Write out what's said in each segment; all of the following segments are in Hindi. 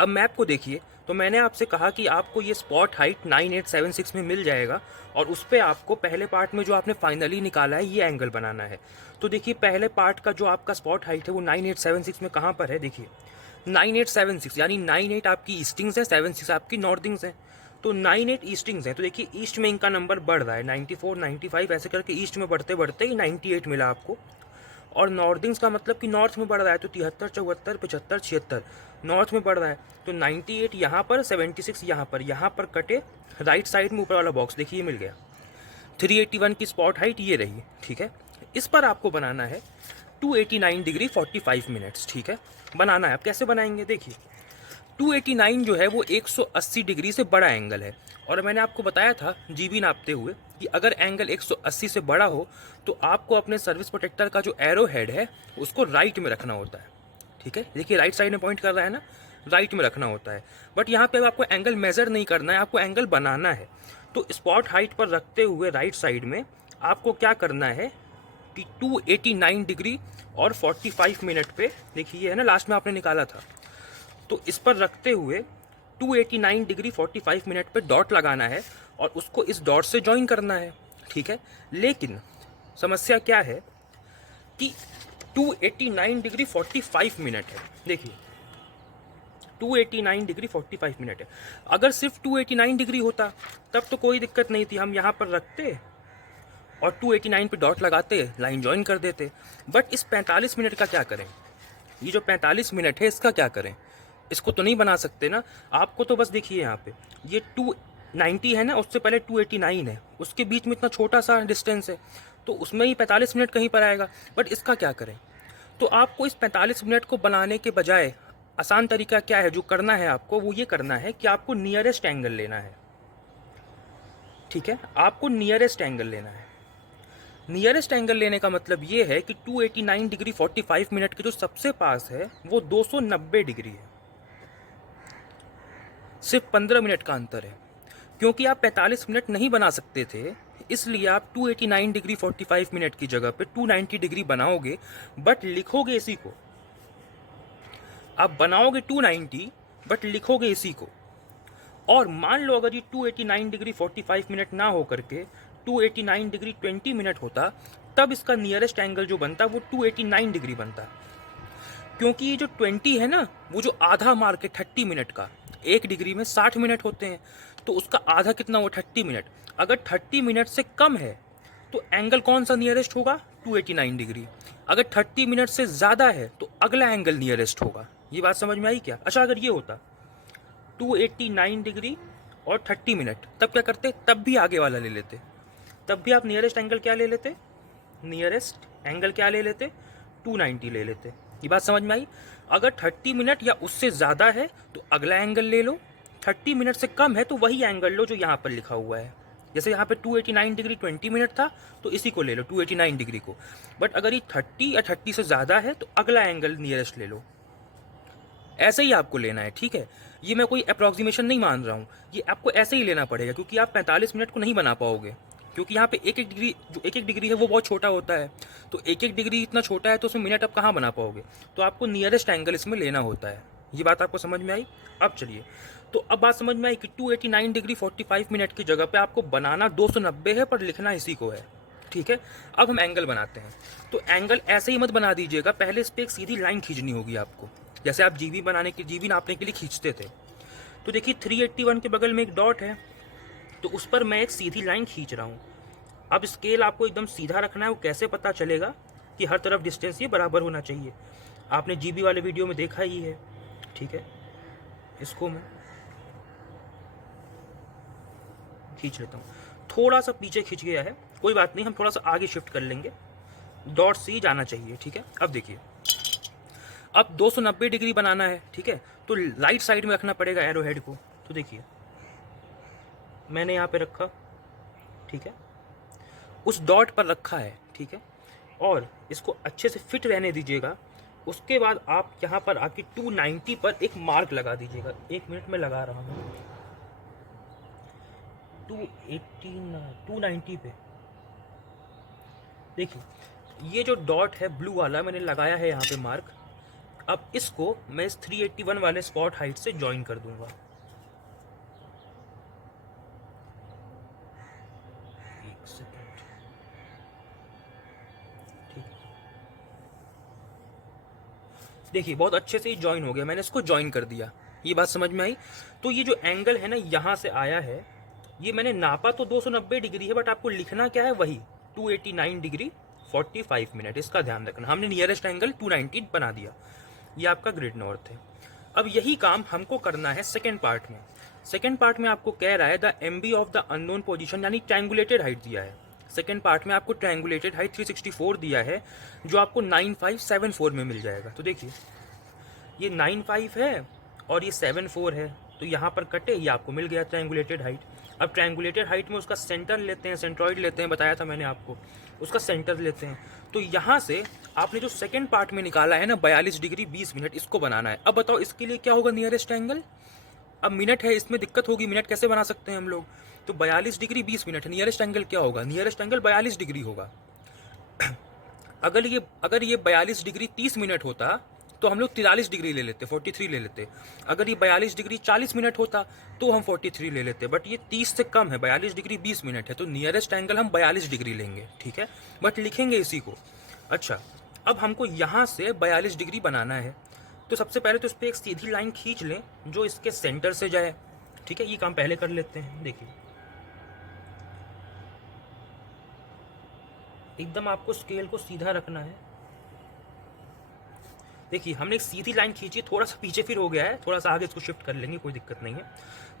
अब मैप को देखिए, तो मैंने आपसे कहा कि आपको ये स्पॉट हाइट 9876 में मिल जाएगा और उस पे आपको पहले पार्ट में जो आपने फाइनली निकाला है ये एंगल बनाना है। तो देखिए पहले पार्ट का जो आपका स्पॉट हाइट है वो 9876 में कहाँ पर है, देखिए 9876 यानी 98 आपकी ईस्टिंग्स है, 76 आपकी नॉर्थिंग्स है। तो 98 ईस्टिंग्स हैं, तो देखिए ईस्ट में इनका नंबर बढ़ रहा है, 94 95 ऐसे करके ईस्ट में बढ़ते बढ़ते ही 98 मिला आपको। और नॉर्थिंग्स का मतलब कि नॉर्थ में बढ़ रहा है, तो 73 74 75 76 नॉर्थ में बढ़ रहा है। तो 98 यहाँ पर, 76 यहाँ पर कटे राइट साइड में ऊपर वाला बॉक्स देखिए ये मिल गया। 381 की स्पॉट हाइट ये रही, ठीक है। इस पर आपको बनाना है 289 डिग्री 45 मिनट्स, ठीक है। बनाना है, आप कैसे बनाएंगे देखिए। 289 जो है वो 180 डिग्री से बड़ा एंगल है और मैंने आपको बताया था जीबी नापते हुए कि अगर एंगल 180 से बड़ा हो तो आपको अपने सर्विस प्रोटेक्टर का जो एरो हेड है उसको राइट में रखना होता है, ठीक है। देखिए राइट साइड में पॉइंट कर रहा है ना, राइट में रखना होता है। बट यहाँ पे आपको एंगल मेजर नहीं करना है, आपको एंगल बनाना है। तो स्पॉट हाइट पर रखते हुए राइट साइड में आपको क्या करना है कि 289 डिग्री और 45 मिनट पे, देखिए है ना लास्ट में आपने निकाला था, तो इस पर रखते हुए 289 डिग्री 45 मिनट पे डॉट लगाना है और उसको इस डॉट से ज्वाइन करना है, ठीक है। लेकिन समस्या क्या है कि 289 डिग्री 45 मिनट है, देखिए 289 डिग्री 45 मिनट है। अगर सिर्फ 289 डिग्री होता तब तो कोई दिक्कत नहीं थी, हम यहाँ पर रखते और 289 पे डॉट लगाते, लाइन ज्वाइन कर देते। बट इस 45 मिनट का क्या करें, ये जो 45 मिनट है इसका क्या करें, इसको तो नहीं बना सकते ना। आपको तो बस देखिए यहाँ पे ये 290 है ना, उससे पहले 289 है, उसके बीच में इतना छोटा सा डिस्टेंस है, तो उसमें ही 45 मिनट कहीं पर आएगा। बट इसका क्या करें, तो आपको इस 45 मिनट को बनाने के बजाय आसान तरीका क्या है जो करना है आपको, वो ये करना है कि आपको नियरेस्ट एंगल लेना है, ठीक है। आपको नियरेस्ट एंगल लेना है। नियरेस्ट एंगल लेने का मतलब ये है कि 289 डिग्री 45 मिनट के जो सबसे पास है वो 290 डिग्री है, सिर्फ 15 मिनट का अंतर है। क्योंकि आप 45 मिनट नहीं बना सकते थे, इसलिए आप 289 डिग्री 45 मिनट की जगह पे 290 डिग्री बनाओगे, बट लिखोगे इसी को। आप बनाओगे 290 बट लिखोगे इसी को। और मान लो अगर ये 289 डिग्री 45 मिनट ना हो करके 289 डिग्री 20 मिनट होता, तब इसका नियरेस्ट एंगल जो बनता वो 289 डिग्री बनता। क्योंकि ये जो 20 है ना, वो जो आधा मार्क है 30 मिनट का, 1 डिग्री में 60 मिनट होते हैं, तो उसका आधा कितना हुआ 30 मिनट। अगर 30 मिनट से कम है तो एंगल कौन सा नियरेस्ट होगा, 289 डिग्री। अगर 30 मिनट से ज़्यादा है तो अगला एंगल नियरेस्ट होगा। ये बात समझ में आई क्या। अच्छा अगर ये होता 289 डिग्री और 30 मिनट, तब क्या करते, तब भी आगे वाला ले लेते, तब भी आप नियरेस्ट एंगल क्या ले लेते, नियरेस्ट एंगल क्या ले लेते, 290 ले लेते। ये बात समझ में आई। अगर 30 मिनट या उससे ज़्यादा है तो अगला एंगल ले लो, 30 मिनट से कम है तो वही एंगल लो जो यहाँ पर लिखा हुआ है। जैसे यहाँ पे 289 डिग्री 20 मिनट था तो इसी को ले लो 289 डिग्री को। बट अगर ये 30 या 30 से ज़्यादा है तो अगला एंगल नियरेस्ट ले लो। ऐसे ही आपको लेना है, ठीक है। ये मैं कोई अप्रॉक्सीमेशन नहीं मान रहा हूँ, ये आपको ऐसे ही लेना पड़ेगा क्योंकि आप 45 मिनट को नहीं बना पाओगे। क्योंकि यहाँ पे एक एक डिग्री, जो एक एक डिग्री है वो बहुत छोटा होता है, तो एक एक डिग्री इतना छोटा है तो उसमें मिनट आप कहाँ बना पाओगे। तो आपको नियरेस्ट एंगल इसमें लेना होता है। ये बात आपको समझ में आई। अब चलिए, तो अब बात समझ में आई कि 289 डिग्री 45 मिनट की जगह पे आपको बनाना 290 है पर लिखना इसी को है, ठीक है। अब हम एंगल बनाते हैं। तो एंगल ऐसे ही मत बना दीजिएगा, पहले इस पर एक सीधी लाइन खींचनी होगी आपको, जैसे आप जीबी नापने के लिए खींचते थे। तो देखिए 381 के बगल में एक डॉट है, तो उस पर मैं एक सीधी लाइन खींच रहा हूँ। अब स्केल आपको एकदम सीधा रखना है। वो कैसे पता चलेगा कि हर तरफ डिस्टेंस ये बराबर होना चाहिए, आपने जीबी वाले वीडियो में देखा ही है, ठीक है। इसको मैं खींच लेता हूँ, थोड़ा सा पीछे खींच गया है, कोई बात नहीं, हम थोड़ा सा आगे शिफ्ट कर लेंगे, डॉट से ही जाना चाहिए, ठीक है। अब देखिए, अब 290 डिग्री बनाना है, ठीक है, तो राइट साइड में रखना पड़ेगा एरो हेड को। तो देखिए मैंने यहाँ पे रखा, ठीक है, उस डॉट पर रखा है, ठीक है, और इसको अच्छे से फिट रहने दीजिएगा। उसके बाद आप यहाँ पर आके 290 पर एक मार्क लगा दीजिएगा। 1 मिनट में लगा रहा हूँ, 290 पे देखिए ये जो डॉट है ब्लू वाला मैंने लगाया है यहाँ पे मार्क। अब इसको मैं इस 381 वाले स्पॉट हाइट से ज्वाइन कर दूंगा। एक सेकेंड, ठीक, देखिए बहुत अच्छे से ही ज्वाइन हो गया, मैंने इसको ज्वाइन कर दिया। ये बात समझ में आई। तो ये जो एंगल है ना यहाँ से आया है, ये मैंने नापा तो 290 डिग्री है, बट आपको लिखना क्या है वही 289 डिग्री 45 मिनट। इसका ध्यान रखना, हमने नियरेस्ट एंगल 290 बना दिया। ये आपका ग्रिड नॉर्थ है। अब यही काम हमको करना है सेकेंड पार्ट में। सेकेंड पार्ट में आपको कह रहा है the MB of the unknown position, यानी ट्रायंगुलेटेड हाइट दिया है। सेकेंड पार्ट में आपको ट्रायंगुलेटेड हाइट 364 दिया है, जो आपको 9574 में मिल जाएगा। तो देखिए ये 95 है और ये 74 है, तो यहाँ पर कटे, ये आपको मिल गया ट्रायंगुलेटेड हाइट। अब ट्रायंगुलेटेड हाइट में उसका सेंटर लेते हैं, सेंट्रॉइड लेते हैं, बताया था मैंने आपको, उसका सेंटर लेते हैं। तो यहाँ से आपने जो सेकंड पार्ट में निकाला है ना 42 डिग्री 20 मिनट, इसको बनाना है। अब बताओ इसके लिए क्या होगा नियरेस्ट एंगल। अब मिनट है, इसमें दिक्कत होगी, मिनट कैसे बना सकते हैं हम लोग। तो 42 डिग्री 20 मिनट है, नियरेस्ट एंगल क्या होगा, नियरेस्ट एंगल 42 डिग्री होगा। अगर ये 42 डिग्री 30 मिनट होता तो हम लोग 43 डिग्री ले लेते, 43 ले लेते। अगर ये 42 डिग्री 40 मिनट होता तो हम 43 ले लेते, बट ये 30 से कम है, 42 डिग्री 20 मिनट है, तो नियरेस्ट एंगल हम 42 डिग्री लेंगे, ठीक है, बट लिखेंगे इसी को। अच्छा, अब हमको यहाँ से 42 डिग्री बनाना है, तो सबसे पहले तो इस पर एक सीधी लाइन खींच लें जो इसके सेंटर से जाए, ठीक है। ये काम पहले कर लेते हैं। देखिए एकदम आपको स्केल को सीधा रखना है। देखिए हमने एक सीधी लाइन खींची, थोड़ा सा पीछे फिर हो गया है, थोड़ा सा आगे इसको शिफ्ट कर लेंगे, कोई दिक्कत नहीं है।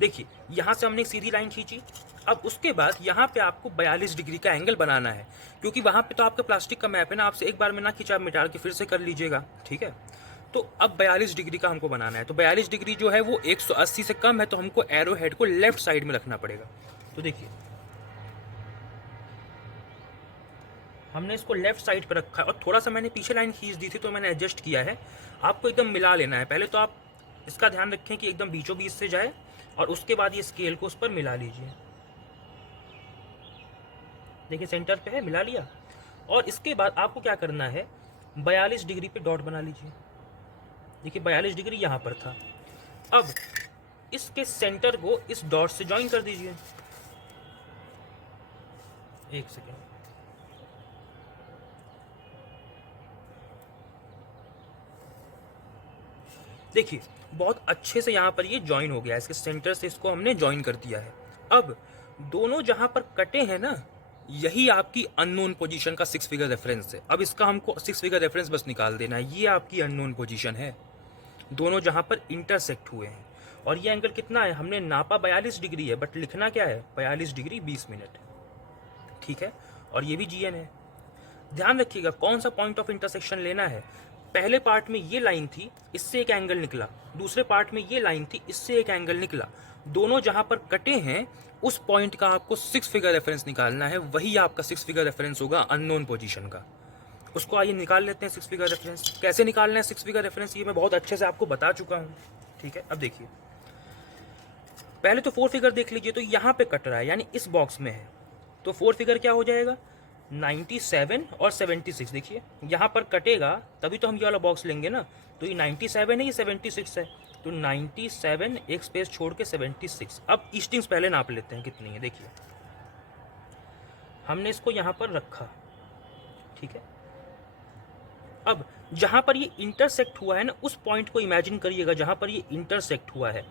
देखिए यहाँ से हमने एक सीधी लाइन खींची। अब उसके बाद यहाँ पे आपको 42 डिग्री का एंगल बनाना है, क्योंकि वहाँ पे तो आपका प्लास्टिक का मैप है ना, आपसे एक बार में ना खींचा, आप मिटा के फिर से कर लीजिएगा, ठीक है। तो अब 42 डिग्री का हमको बनाना है। तो 42 डिग्री जो है वो 180 से कम है, तो हमको एरो हेड को लेफ्ट साइड में रखना पड़ेगा। तो देखिए हमने इसको लेफ्ट साइड पर रखा है, और थोड़ा सा मैंने पीछे लाइन खींच दी थी तो मैंने एडजस्ट किया है। आपको एकदम मिला लेना है। पहले तो आप इसका ध्यान रखें कि एकदम बीचों बीच से जाए, और उसके बाद ये स्केल को उस पर मिला लीजिए। देखिए सेंटर पे है, मिला लिया। और इसके बाद आपको क्या करना है, 42 डिग्री पे डॉट बना लीजिए। देखिए 42 डिग्री यहाँ पर था। अब इसके सेंटर को इस डॉट से ज्वाइन कर दीजिए। एक सेकेंड, देखिए बहुत अच्छे से यहाँ पर ये ज्वाइन हो गया है, इसके सेंटर से इसको हमने ज्वाइन कर दिया है। अब दोनों जहाँ पर कटे हैं ना, यही आपकी अननोन पोजीशन का 6 फिगर रेफरेंस है। अब इसका हमको 6 फिगर रेफरेंस बस निकाल देना है। ये आपकी अननोन पोजीशन है, दोनों जहाँ पर इंटरसेक्ट हुए हैं। और ये एंगल कितना है, हमने नापा 42 डिग्री है, बट लिखना क्या है 42 डिग्री 20 मिनट, ठीक है। और ये भी GN है। ध्यान रखिएगा कौन सा पॉइंट ऑफ इंटरसेक्शन लेना है। पहले पार्ट में ये लाइन थी, इससे एक एंगल निकला, दूसरे पार्ट में ये लाइन थी, इससे एक एंगल निकला। दोनों जहां पर कटे हैं उस पॉइंट का आपको 6 फिगर रेफरेंस निकालना है, वही आपका 6 फिगर रेफरेंस होगा अननोन पोजीशन का। उसको आइए निकाल लेते हैं 6 फिगर रेफरेंस। कैसे निकालना है 6 फिगर रेफरेंस, ये मैं बहुत अच्छे से आपको बता चुका हूँ, ठीक है। अब देखिए पहले तो 4 फिगर देख लीजिए। तो यहाँ पे कट रहा है, यानी इस बॉक्स में है, तो 4 फिगर क्या हो जाएगा 97 और 76। देखिए यहाँ पर कटेगा तभी तो हम ये वाला बॉक्स लेंगे ना। तो ये 97 है, ये 76 है, तो 97 एक स्पेस छोड़ के 76। अब ईस्टिंग्स पहले नाप लेते हैं कितनी है। देखिए हमने इसको यहाँ पर रखा, ठीक है। अब जहाँ पर ये इंटरसेक्ट हुआ है ना, उस पॉइंट को इमेजिन करिएगा जहाँ पर ये इंटरसेक्ट हुआ है।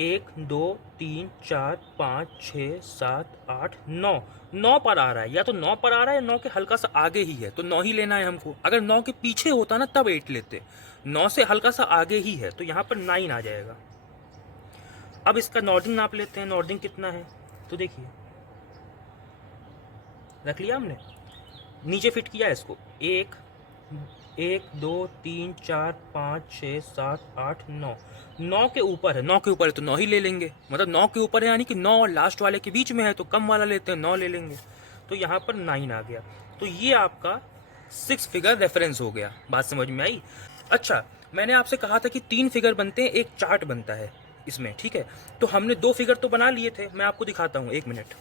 1 2 3 4 5 6 7 8 9, 9 पर आ रहा है, या तो 9 पर आ रहा है या 9 के हल्का सा आगे ही है, तो 9 ही लेना है हमको। अगर 9 के पीछे होता ना तब 8 लेते, 9 से हल्का सा आगे ही है, तो यहाँ पर 9 आ जाएगा। अब इसका नॉर्डिंग नाप लेते हैं, नॉर्डिंग कितना है। तो देखिए रख लिया हमने, नीचे फिट किया है इसको। 1 2 3 4 5 6 7 8 9, 9 के ऊपर है, 9 के ऊपर है तो 9 ही ले लेंगे। मतलब 9 के ऊपर है यानी कि 9 और लास्ट वाले के बीच में है, तो कम वाला लेते हैं, 9 ले लेंगे। तो यहाँ पर 9 आ गया। तो ये आपका 6 फिगर रेफरेंस हो गया। बात समझ में आई। अच्छा मैंने आपसे कहा था कि 3 फिगर बनते हैं, एक चार्ट बनता है इसमें, ठीक है। तो हमने 2 फिगर तो बना लिए थे, मैं आपको दिखाता हूँ, 1 मिनट।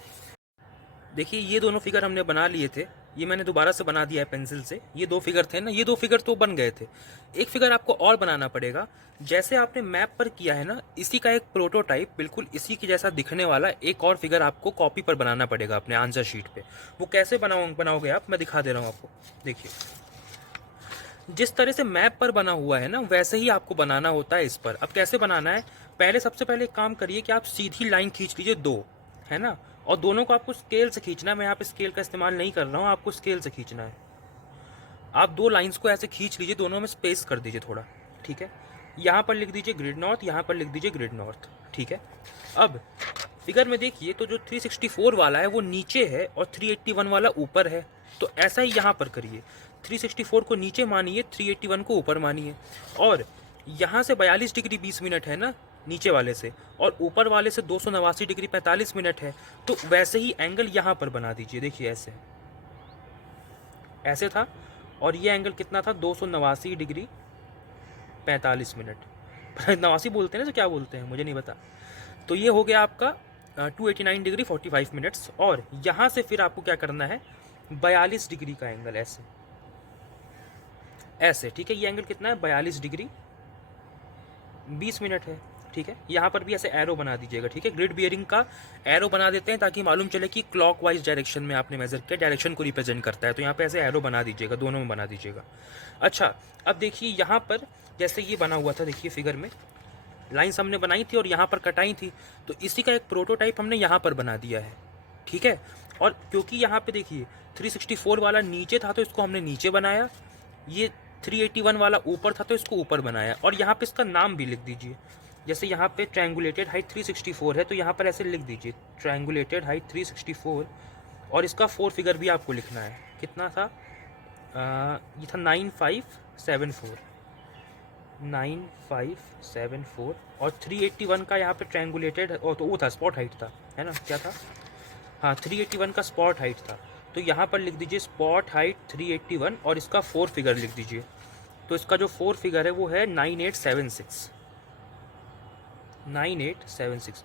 देखिए ये दोनों फिगर हमने बना लिए थे, ये मैंने दोबारा से बना दिया है पेंसिल से। ये 2 फिगर थे ना, ये 2 फिगर तो बन गए थे। एक फिगर आपको और बनाना पड़ेगा। जैसे आपने मैप पर किया है ना, इसी का एक प्रोटोटाइप बिल्कुल इसी के जैसा दिखने वाला एक और फिगर आपको कॉपी पर बनाना पड़ेगा अपने आंसर शीट पे। वो कैसे बनाओगे आप, मैं दिखा दे रहा हूँ आपको। देखिए, जिस तरह से मैप पर बना हुआ है ना, वैसे ही आपको बनाना होता है इस पर। अब कैसे बनाना है, पहले सबसे पहले एक काम करिए कि आप सीधी लाइन खींच लीजिए 2, है ना, और दोनों को आपको स्केल से खींचना है। मैं यहाँ पे स्केल का इस्तेमाल नहीं कर रहा हूँ, आपको स्केल से खींचना है। आप 2 लाइंस को ऐसे खींच लीजिए, दोनों में स्पेस कर दीजिए थोड़ा, ठीक है। यहाँ पर लिख दीजिए ग्रिड नॉर्थ, यहाँ पर लिख दीजिए ग्रिड नॉर्थ, ठीक है। अब फिगर में देखिए तो जो 364 वाला है वो नीचे है और 381 वाला ऊपर है। तो ऐसा ही यहाँ पर करिए, 364 को नीचे मानिए, 381 को ऊपर मानिए। और यहाँ से 42 डिग्री 20 मिनट है ना नीचे वाले से, और ऊपर वाले से 289 डिग्री 45 मिनट है। तो वैसे ही एंगल यहाँ पर बना दीजिए। देखिए ऐसे ऐसे था, और ये एंगल कितना था, 289 डिग्री 45 मिनट। 89 बोलते हैं ना, तो क्या बोलते हैं मुझे नहीं पता। तो ये हो गया आपका 289 डिग्री 45 मिनट्स। और यहाँ से फिर आपको क्या करना है, 42 डिग्री का एंगल ऐसे ऐसे, ठीक है। ये एंगल कितना है, 42 डिग्री 20 मिनट है, ठीक है। यहाँ पर भी ऐसे एरो बना दीजिएगा, ठीक है। ग्रिड बियरिंग का एरो बना देते हैं ताकि मालूम चले कि क्लॉकवाइज डायरेक्शन में आपने मेजर किया, डायरेक्शन को रिप्रेजेंट करता है। तो यहाँ पे ऐसे एरो बना दीजिएगा, दोनों में बना दीजिएगा। अच्छा, अब देखिए यहाँ पर जैसे ये बना हुआ था, देखिए फिगर में लाइन्स हमने बनाई थी और यहाँ पर कटाई थी, तो इसी का एक प्रोटोटाइप हमने यहाँ पर बना दिया है, ठीक है। और क्योंकि यहाँ पे देखिए 364 वाला नीचे था तो इसको हमने नीचे बनाया, ये 381 वाला ऊपर था तो इसको ऊपर बनाया। और यहाँ पे इसका नाम भी लिख दीजिए। जैसे यहाँ पे ट्रायंगुलेटेड हाइट 364 है, तो यहाँ पर ऐसे लिख दीजिए ट्रायंगुलेटेड हाइट 364। और इसका 4 फिगर भी आपको लिखना है। कितना था, ये था 9574, 9574। और 381 का यहाँ पे ट्रायंगुलेटेड, तो वो था स्पॉट हाइट था, है ना, क्या था, हाँ 381 का स्पॉट हाइट था। तो यहाँ पर लिख दीजिए स्पॉट हाइट 381 और इसका 4 फिगर लिख दीजिए। तो इसका जो 4 फिगर है वो है 9876, 9876।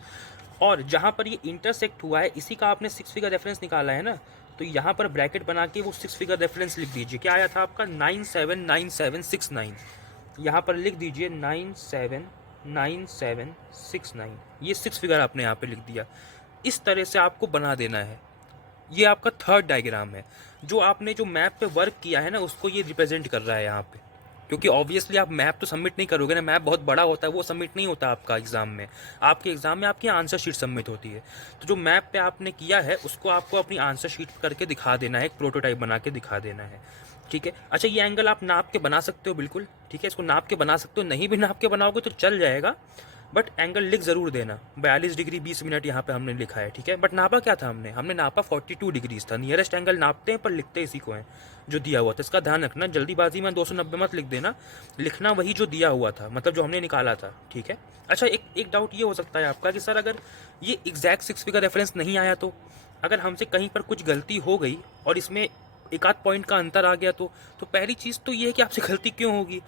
और जहाँ पर ये इंटरसेक्ट हुआ है इसी का आपने 6 फिगर रेफरेंस निकाला है ना, तो यहाँ पर ब्रैकेट बना के वो 6 फिगर रेफरेंस लिख दीजिए। क्या आया था आपका, 979769। यहाँ पर लिख दीजिए 979769। ये 6 फिगर आपने यहाँ पे लिख दिया। इस तरह से आपको बना देना है। ये आपका थर्ड डायग्राम है। जो आपने जो मैप पे वर्क किया है ना, उसको ये रिप्रेजेंट कर रहा है यहाँ पे। क्योंकि ऑब्वियसली आप मैप तो सबमिट नहीं करोगे ना, मैप बहुत बड़ा होता है, वो सबमिट नहीं होता आपका एग्ज़ाम में। आपके एग्ज़ाम में आपकी आंसर शीट सबमिट होती है। तो जो मैप पे आपने किया है उसको आपको अपनी आंसर शीट करके दिखा देना है, एक प्रोटोटाइप बना के दिखा देना है, ठीक है। अच्छा, ये एंगल आप नाप के बना सकते हो बिल्कुल, ठीक है। इसको नाप के बना सकते हो, नहीं भी नाप के बनाओगे तो चल जाएगा, बट एंगल लिख ज़रूर देना। 42 डिग्री 20 मिनट यहाँ पे हमने लिखा है, ठीक है। बट नापा क्या था हमने नापा 42 डिग्रीज था। नियरेस्ट एंगल नापते हैं पर लिखते इसी को हैं जो दिया हुआ था। इसका ध्यान रखना, जल्दीबाजी में 290 मत लिख देना, लिखना वही जो दिया हुआ था, मतलब जो हमने निकाला था, ठीक है। अच्छा, एक डाउट ये हो सकता है आपका कि सर अगर ये एग्जैक्ट 6 फिगर रेफरेंस नहीं आया तो, अगर हमसे कहीं पर कुछ गलती हो गई और इसमें एक आध पॉइंट का अंतर आ गया तो पहली चीज़ तो ये है कि आपसे गलती क्यों होगी।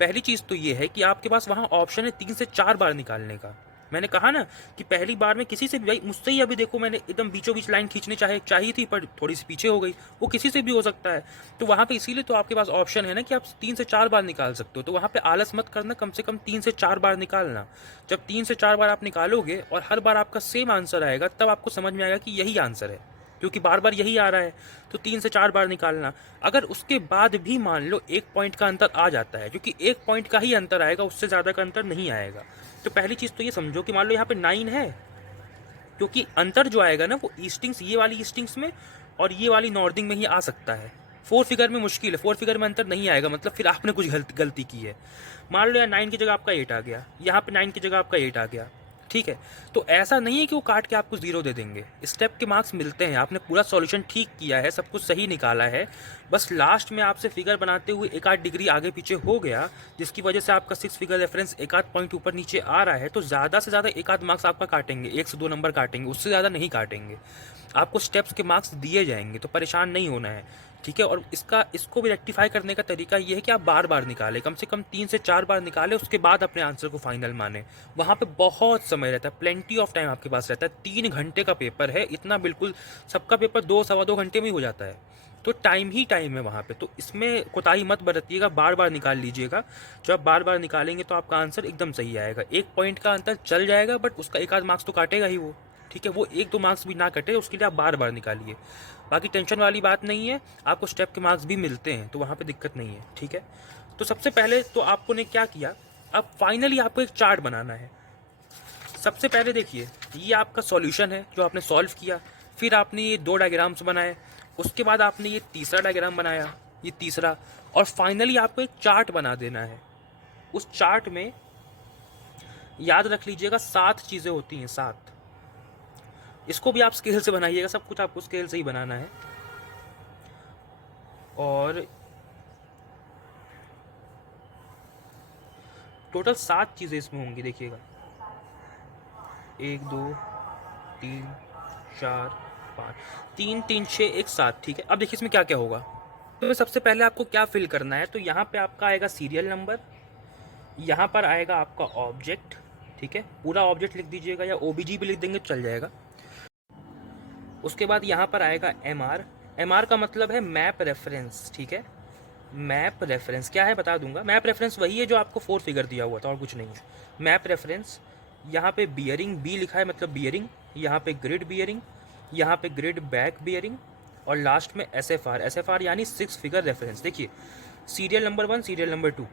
पहली चीज़ तो ये है कि आपके पास वहाँ ऑप्शन है 3 से 4 बार निकालने का। मैंने कहा ना कि पहली बार में किसी से भी, भाई मुझसे ही अभी देखो मैंने एकदम बीचों बीच लाइन खींचने चाहिए थी पर थोड़ी सी पीछे हो गई, वो किसी से भी हो सकता है। तो वहाँ पे इसीलिए तो आपके पास ऑप्शन है ना कि आप 3 से 4 बार निकाल सकते हो। तो वहाँ पे आलस मत करना, कम से कम 3 से 4 बार निकालना। जब 3 से 4 बार आप निकालोगे और हर बार आपका सेम आंसर आएगा, तब आपको समझ में आएगा कि यही आंसर है, क्योंकि बार बार यही आ रहा है। तो 3 से 4 बार निकालना। अगर उसके बाद भी मान लो 1 पॉइंट का अंतर आ जाता है, क्योंकि 1 पॉइंट का ही अंतर आएगा, उससे ज़्यादा का अंतर नहीं आएगा। तो पहली चीज़ तो ये समझो कि मान लो यहाँ पे 9 है, क्योंकि अंतर जो आएगा ना वो ईस्टिंग्स, ये वाली ईस्टिंग्स में और ये वाली नॉर्दिंग में ही आ सकता है। 4 फिगर में मुश्किल है, 4 फिगर में अंतर नहीं आएगा, मतलब फिर आपने कुछ गलती की है। मान लो यार 9 की जगह आपका 8 आ गया, यहाँ पे 9 की जगह आपका 8 आ गया, ठीक है। तो ऐसा नहीं है कि वो काट के आपको 0 दे देंगे, स्टेप के मार्क्स मिलते हैं। आपने पूरा सॉल्यूशन ठीक किया है, सब कुछ सही निकाला है, बस लास्ट में आपसे फिगर बनाते हुए 1 आध डिग्री आगे पीछे हो गया, जिसकी वजह से आपका 6 फिगर रेफरेंस 1 आध पॉइंट ऊपर नीचे आ रहा है। तो ज़्यादा से ज़्यादा 1 आध मार्क्स आपका काटेंगे, 1 से 2 नंबर काटेंगे, उससे ज़्यादा नहीं काटेंगे। आपको स्टेप्स के मार्क्स दिए जाएंगे, तो परेशान नहीं होना है, ठीक है। और इसको भी रेक्टिफाई करने का तरीका ये है कि आप बार बार निकालें, कम से कम 3 से 4 बार निकालें, उसके बाद अपने आंसर को फाइनल माने। वहाँ पे बहुत समय रहता है, प्लेंटी ऑफ टाइम आपके पास रहता है। 3 घंटे का पेपर है, इतना बिल्कुल सबका पेपर 2 सवा 2 घंटे में ही हो जाता है। तो टाइम ही टाइम है वहाँ पे, तो इसमें कोताही मत बरतिएगा, बार बार निकाल लीजिएगा। जब आप बार बार निकालेंगे तो आपका आंसर एकदम सही आएगा। 1 पॉइंट का अंतर चल जाएगा, बट उसका एक आध मार्क्स तो काटेगा ही वो, ठीक है। वो 1-2 मार्क्स भी ना कटे, उसके लिए आप बार बार निकालिए। बाकी टेंशन वाली बात नहीं है, आपको स्टेप के मार्क्स भी मिलते हैं, तो वहाँ पर दिक्कत नहीं है, ठीक है। तो सबसे पहले तो आपको ने क्या किया, अब फाइनली आपको एक चार्ट बनाना है। सबसे पहले देखिए, ये आपका सॉल्यूशन है जो आपने सॉल्व किया, फिर आपने ये 2 डायग्राम्स बनाए, उसके बाद आपने ये तीसरा डायग्राम बनाया, ये तीसरा, और फाइनली आपको एक चार्ट बना देना है। उस चार्ट में याद रख लीजिएगा 7 चीज़ें होती हैं, 7। इसको भी आप स्केल से बनाइएगा, सब कुछ आपको स्केल से ही बनाना है। और टोटल 7 चीज़ें इसमें होंगी, देखिएगा 1 2 3 4 5 3 3 6 1 7, ठीक है। अब देखिए इसमें क्या क्या होगा। तो सबसे पहले आपको क्या फिल करना है, तो यहाँ पे आपका आएगा सीरियल नंबर, यहाँ पर आएगा आपका ऑब्जेक्ट, ठीक है, पूरा ऑब्जेक्ट लिख दीजिएगा, या ओबीजी भी लिख देंगे चल जाएगा। उसके बाद यहाँ पर आएगा एमआर। एमआर का मतलब है मैप रेफरेंस, ठीक है। मैप रेफरेंस क्या है बता दूंगा। मैप रेफरेंस वही है जो आपको 4 फिगर दिया हुआ था, और कुछ नहीं है। मैप रेफरेंस, यहाँ पे बियरिंग, बी लिखा है मतलब बियरिंग, यहाँ पे ग्रिड बियरिंग, यहाँ पे ग्रिड बैक बियरिंग, और लास्ट में एसएफआर। एसएफआर यानी 6 फिगर रेफरेंस। देखिए serial number 1, serial number 2।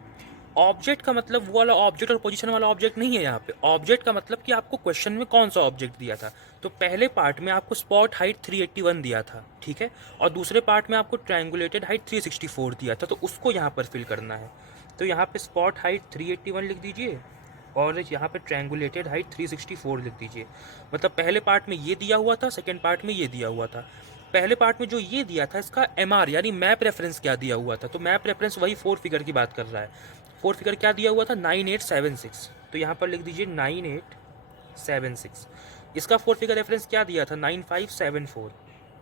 Object का मतलब वो वाला ऑब्जेक्ट और पोजीशन वाला ऑब्जेक्ट नहीं है यहाँ पे। ऑब्जेक्ट का मतलब कि आपको क्वेश्चन में कौन सा ऑब्जेक्ट दिया था। तो पहले पार्ट में आपको स्पॉट हाइट 381 दिया था, ठीक है, और दूसरे पार्ट में आपको ट्रायंगुलेटेड हाइट 364 दिया था, तो उसको यहाँ पर फिल करना है। तो यहाँ पे स्पॉट हाइट 381 लिख दीजिए, और यहाँ पे ट्रायंगुलेटेड हाइट 364 लिख दीजिए। मतलब पहले पार्ट में ये दिया हुआ था, सेकेंड पार्ट में ये दिया हुआ था। पहले पार्ट में जो ये दिया था इसका एमआर यानी मैप रेफरेंस क्या दिया हुआ था, तो मैप रेफरेंस वही 4 फिगर की बात कर रहा है। 4 फिगर क्या दिया हुआ था, 9876, तो यहाँ पर लिख दीजिए 9876। इसका 4 फिगर रेफरेंस क्या दिया था, 9574,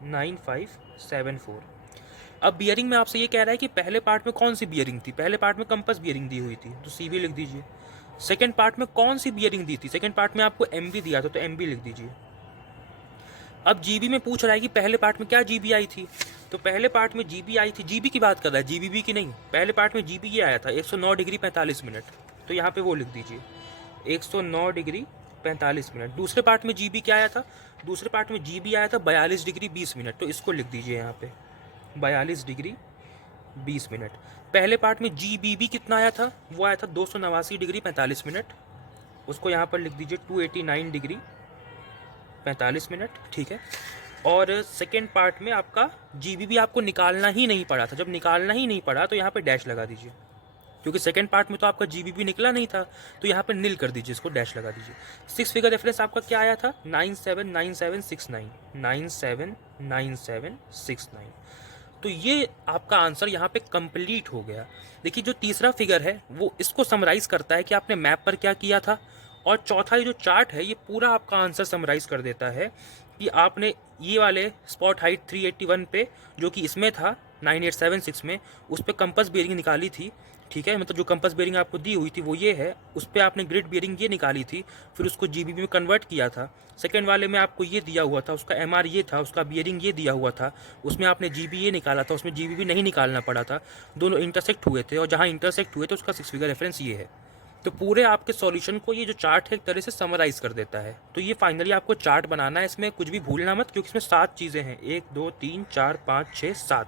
9574। अब बियरिंग में आपसे ये कह रहा है कि पहले पार्ट में कौन सी बियरिंग थी। पहले पार्ट में कंपस बियरिंग दी हुई थी, तो सी भी लिख दीजिए। सेकेंड पार्ट में कौन सी बियरिंग दी थी, सेकेंड पार्ट में आपको एम बी दिया था, तो एम बी लिख दीजिए। अब जीबी में पूछ रहा है कि पहले पार्ट में क्या जीबी आई थी, तो पहले पार्ट में जीबी आई थी, जीबी की बात कर रहा है, जीबीबी की नहीं। पहले पार्ट में जीबी ये आया था 109 डिग्री 45 मिनट, तो यहाँ पे वो लिख दीजिए 109 डिग्री 45 मिनट। दूसरे पार्ट में जीबी क्या आया था, दूसरे पार्ट में जीबी आया था 42 डिग्री 20 मिनट, तो इसको लिख दीजिए यहाँ पे 42 डिग्री 20 मिनट। पहले पार्ट में जीबीबी कितना आया था, वो आया था 289 डिग्री 45 मिनट, उसको यहाँ पर लिख दीजिए 289 डिग्री 45 मिनट, ठीक है। और सेकेंड पार्ट में आपका जीबीबी आपको निकालना ही नहीं पड़ा था। जब निकालना ही नहीं पड़ा तो यहाँ पे डैश लगा दीजिए, क्योंकि सेकेंड पार्ट में तो आपका जीबीबी निकला नहीं था, तो यहाँ पे नील कर दीजिए, इसको डैश लगा दीजिए। 6 फिगर रेफरेंस आपका क्या आया था, 979769, 979769। तो ये आपका आंसर यहाँ पे कंप्लीट हो गया। देखिए जो तीसरा फिगर है वो इसको समराइज करता है कि आपने मैप पर क्या किया था, और चौथा ये जो चार्ट है ये पूरा आपका आंसर समराइज कर देता है कि आपने ये वाले स्पॉट हाइट 381 पे, जो कि इसमें था 9876 में, उस पर कंपस बेयरिंग निकाली थी, ठीक है। मतलब जो कंपस बेयरिंग आपको दी हुई थी वो ये है, उस पर आपने ग्रिड बेयरिंग ये निकाली थी, फिर उसको जीबीबी में कन्वर्ट किया था। सेकेंड वाले में आपको ये दिया हुआ था, उसका एमआर ये था, उसका बियरिंग ये दिया हुआ था, उसमें आपने जीबी ये निकाला था, उसमें जीबीबी नहीं निकालना पड़ा था, दोनों इंटरसेक्ट हुए थे, और जहाँ इंटरसेक्ट हुए तो उसका 6 फिगर रेफरेंस ये है। तो पूरे आपके सॉल्यूशन को ये जो चार्ट है एक तरह से समराइज कर देता है। तो ये फाइनली आपको चार्ट बनाना है, इसमें कुछ भी भूलना मत, क्योंकि इसमें 7 चीज़ें हैं, 1 2 3 4 5 6 7।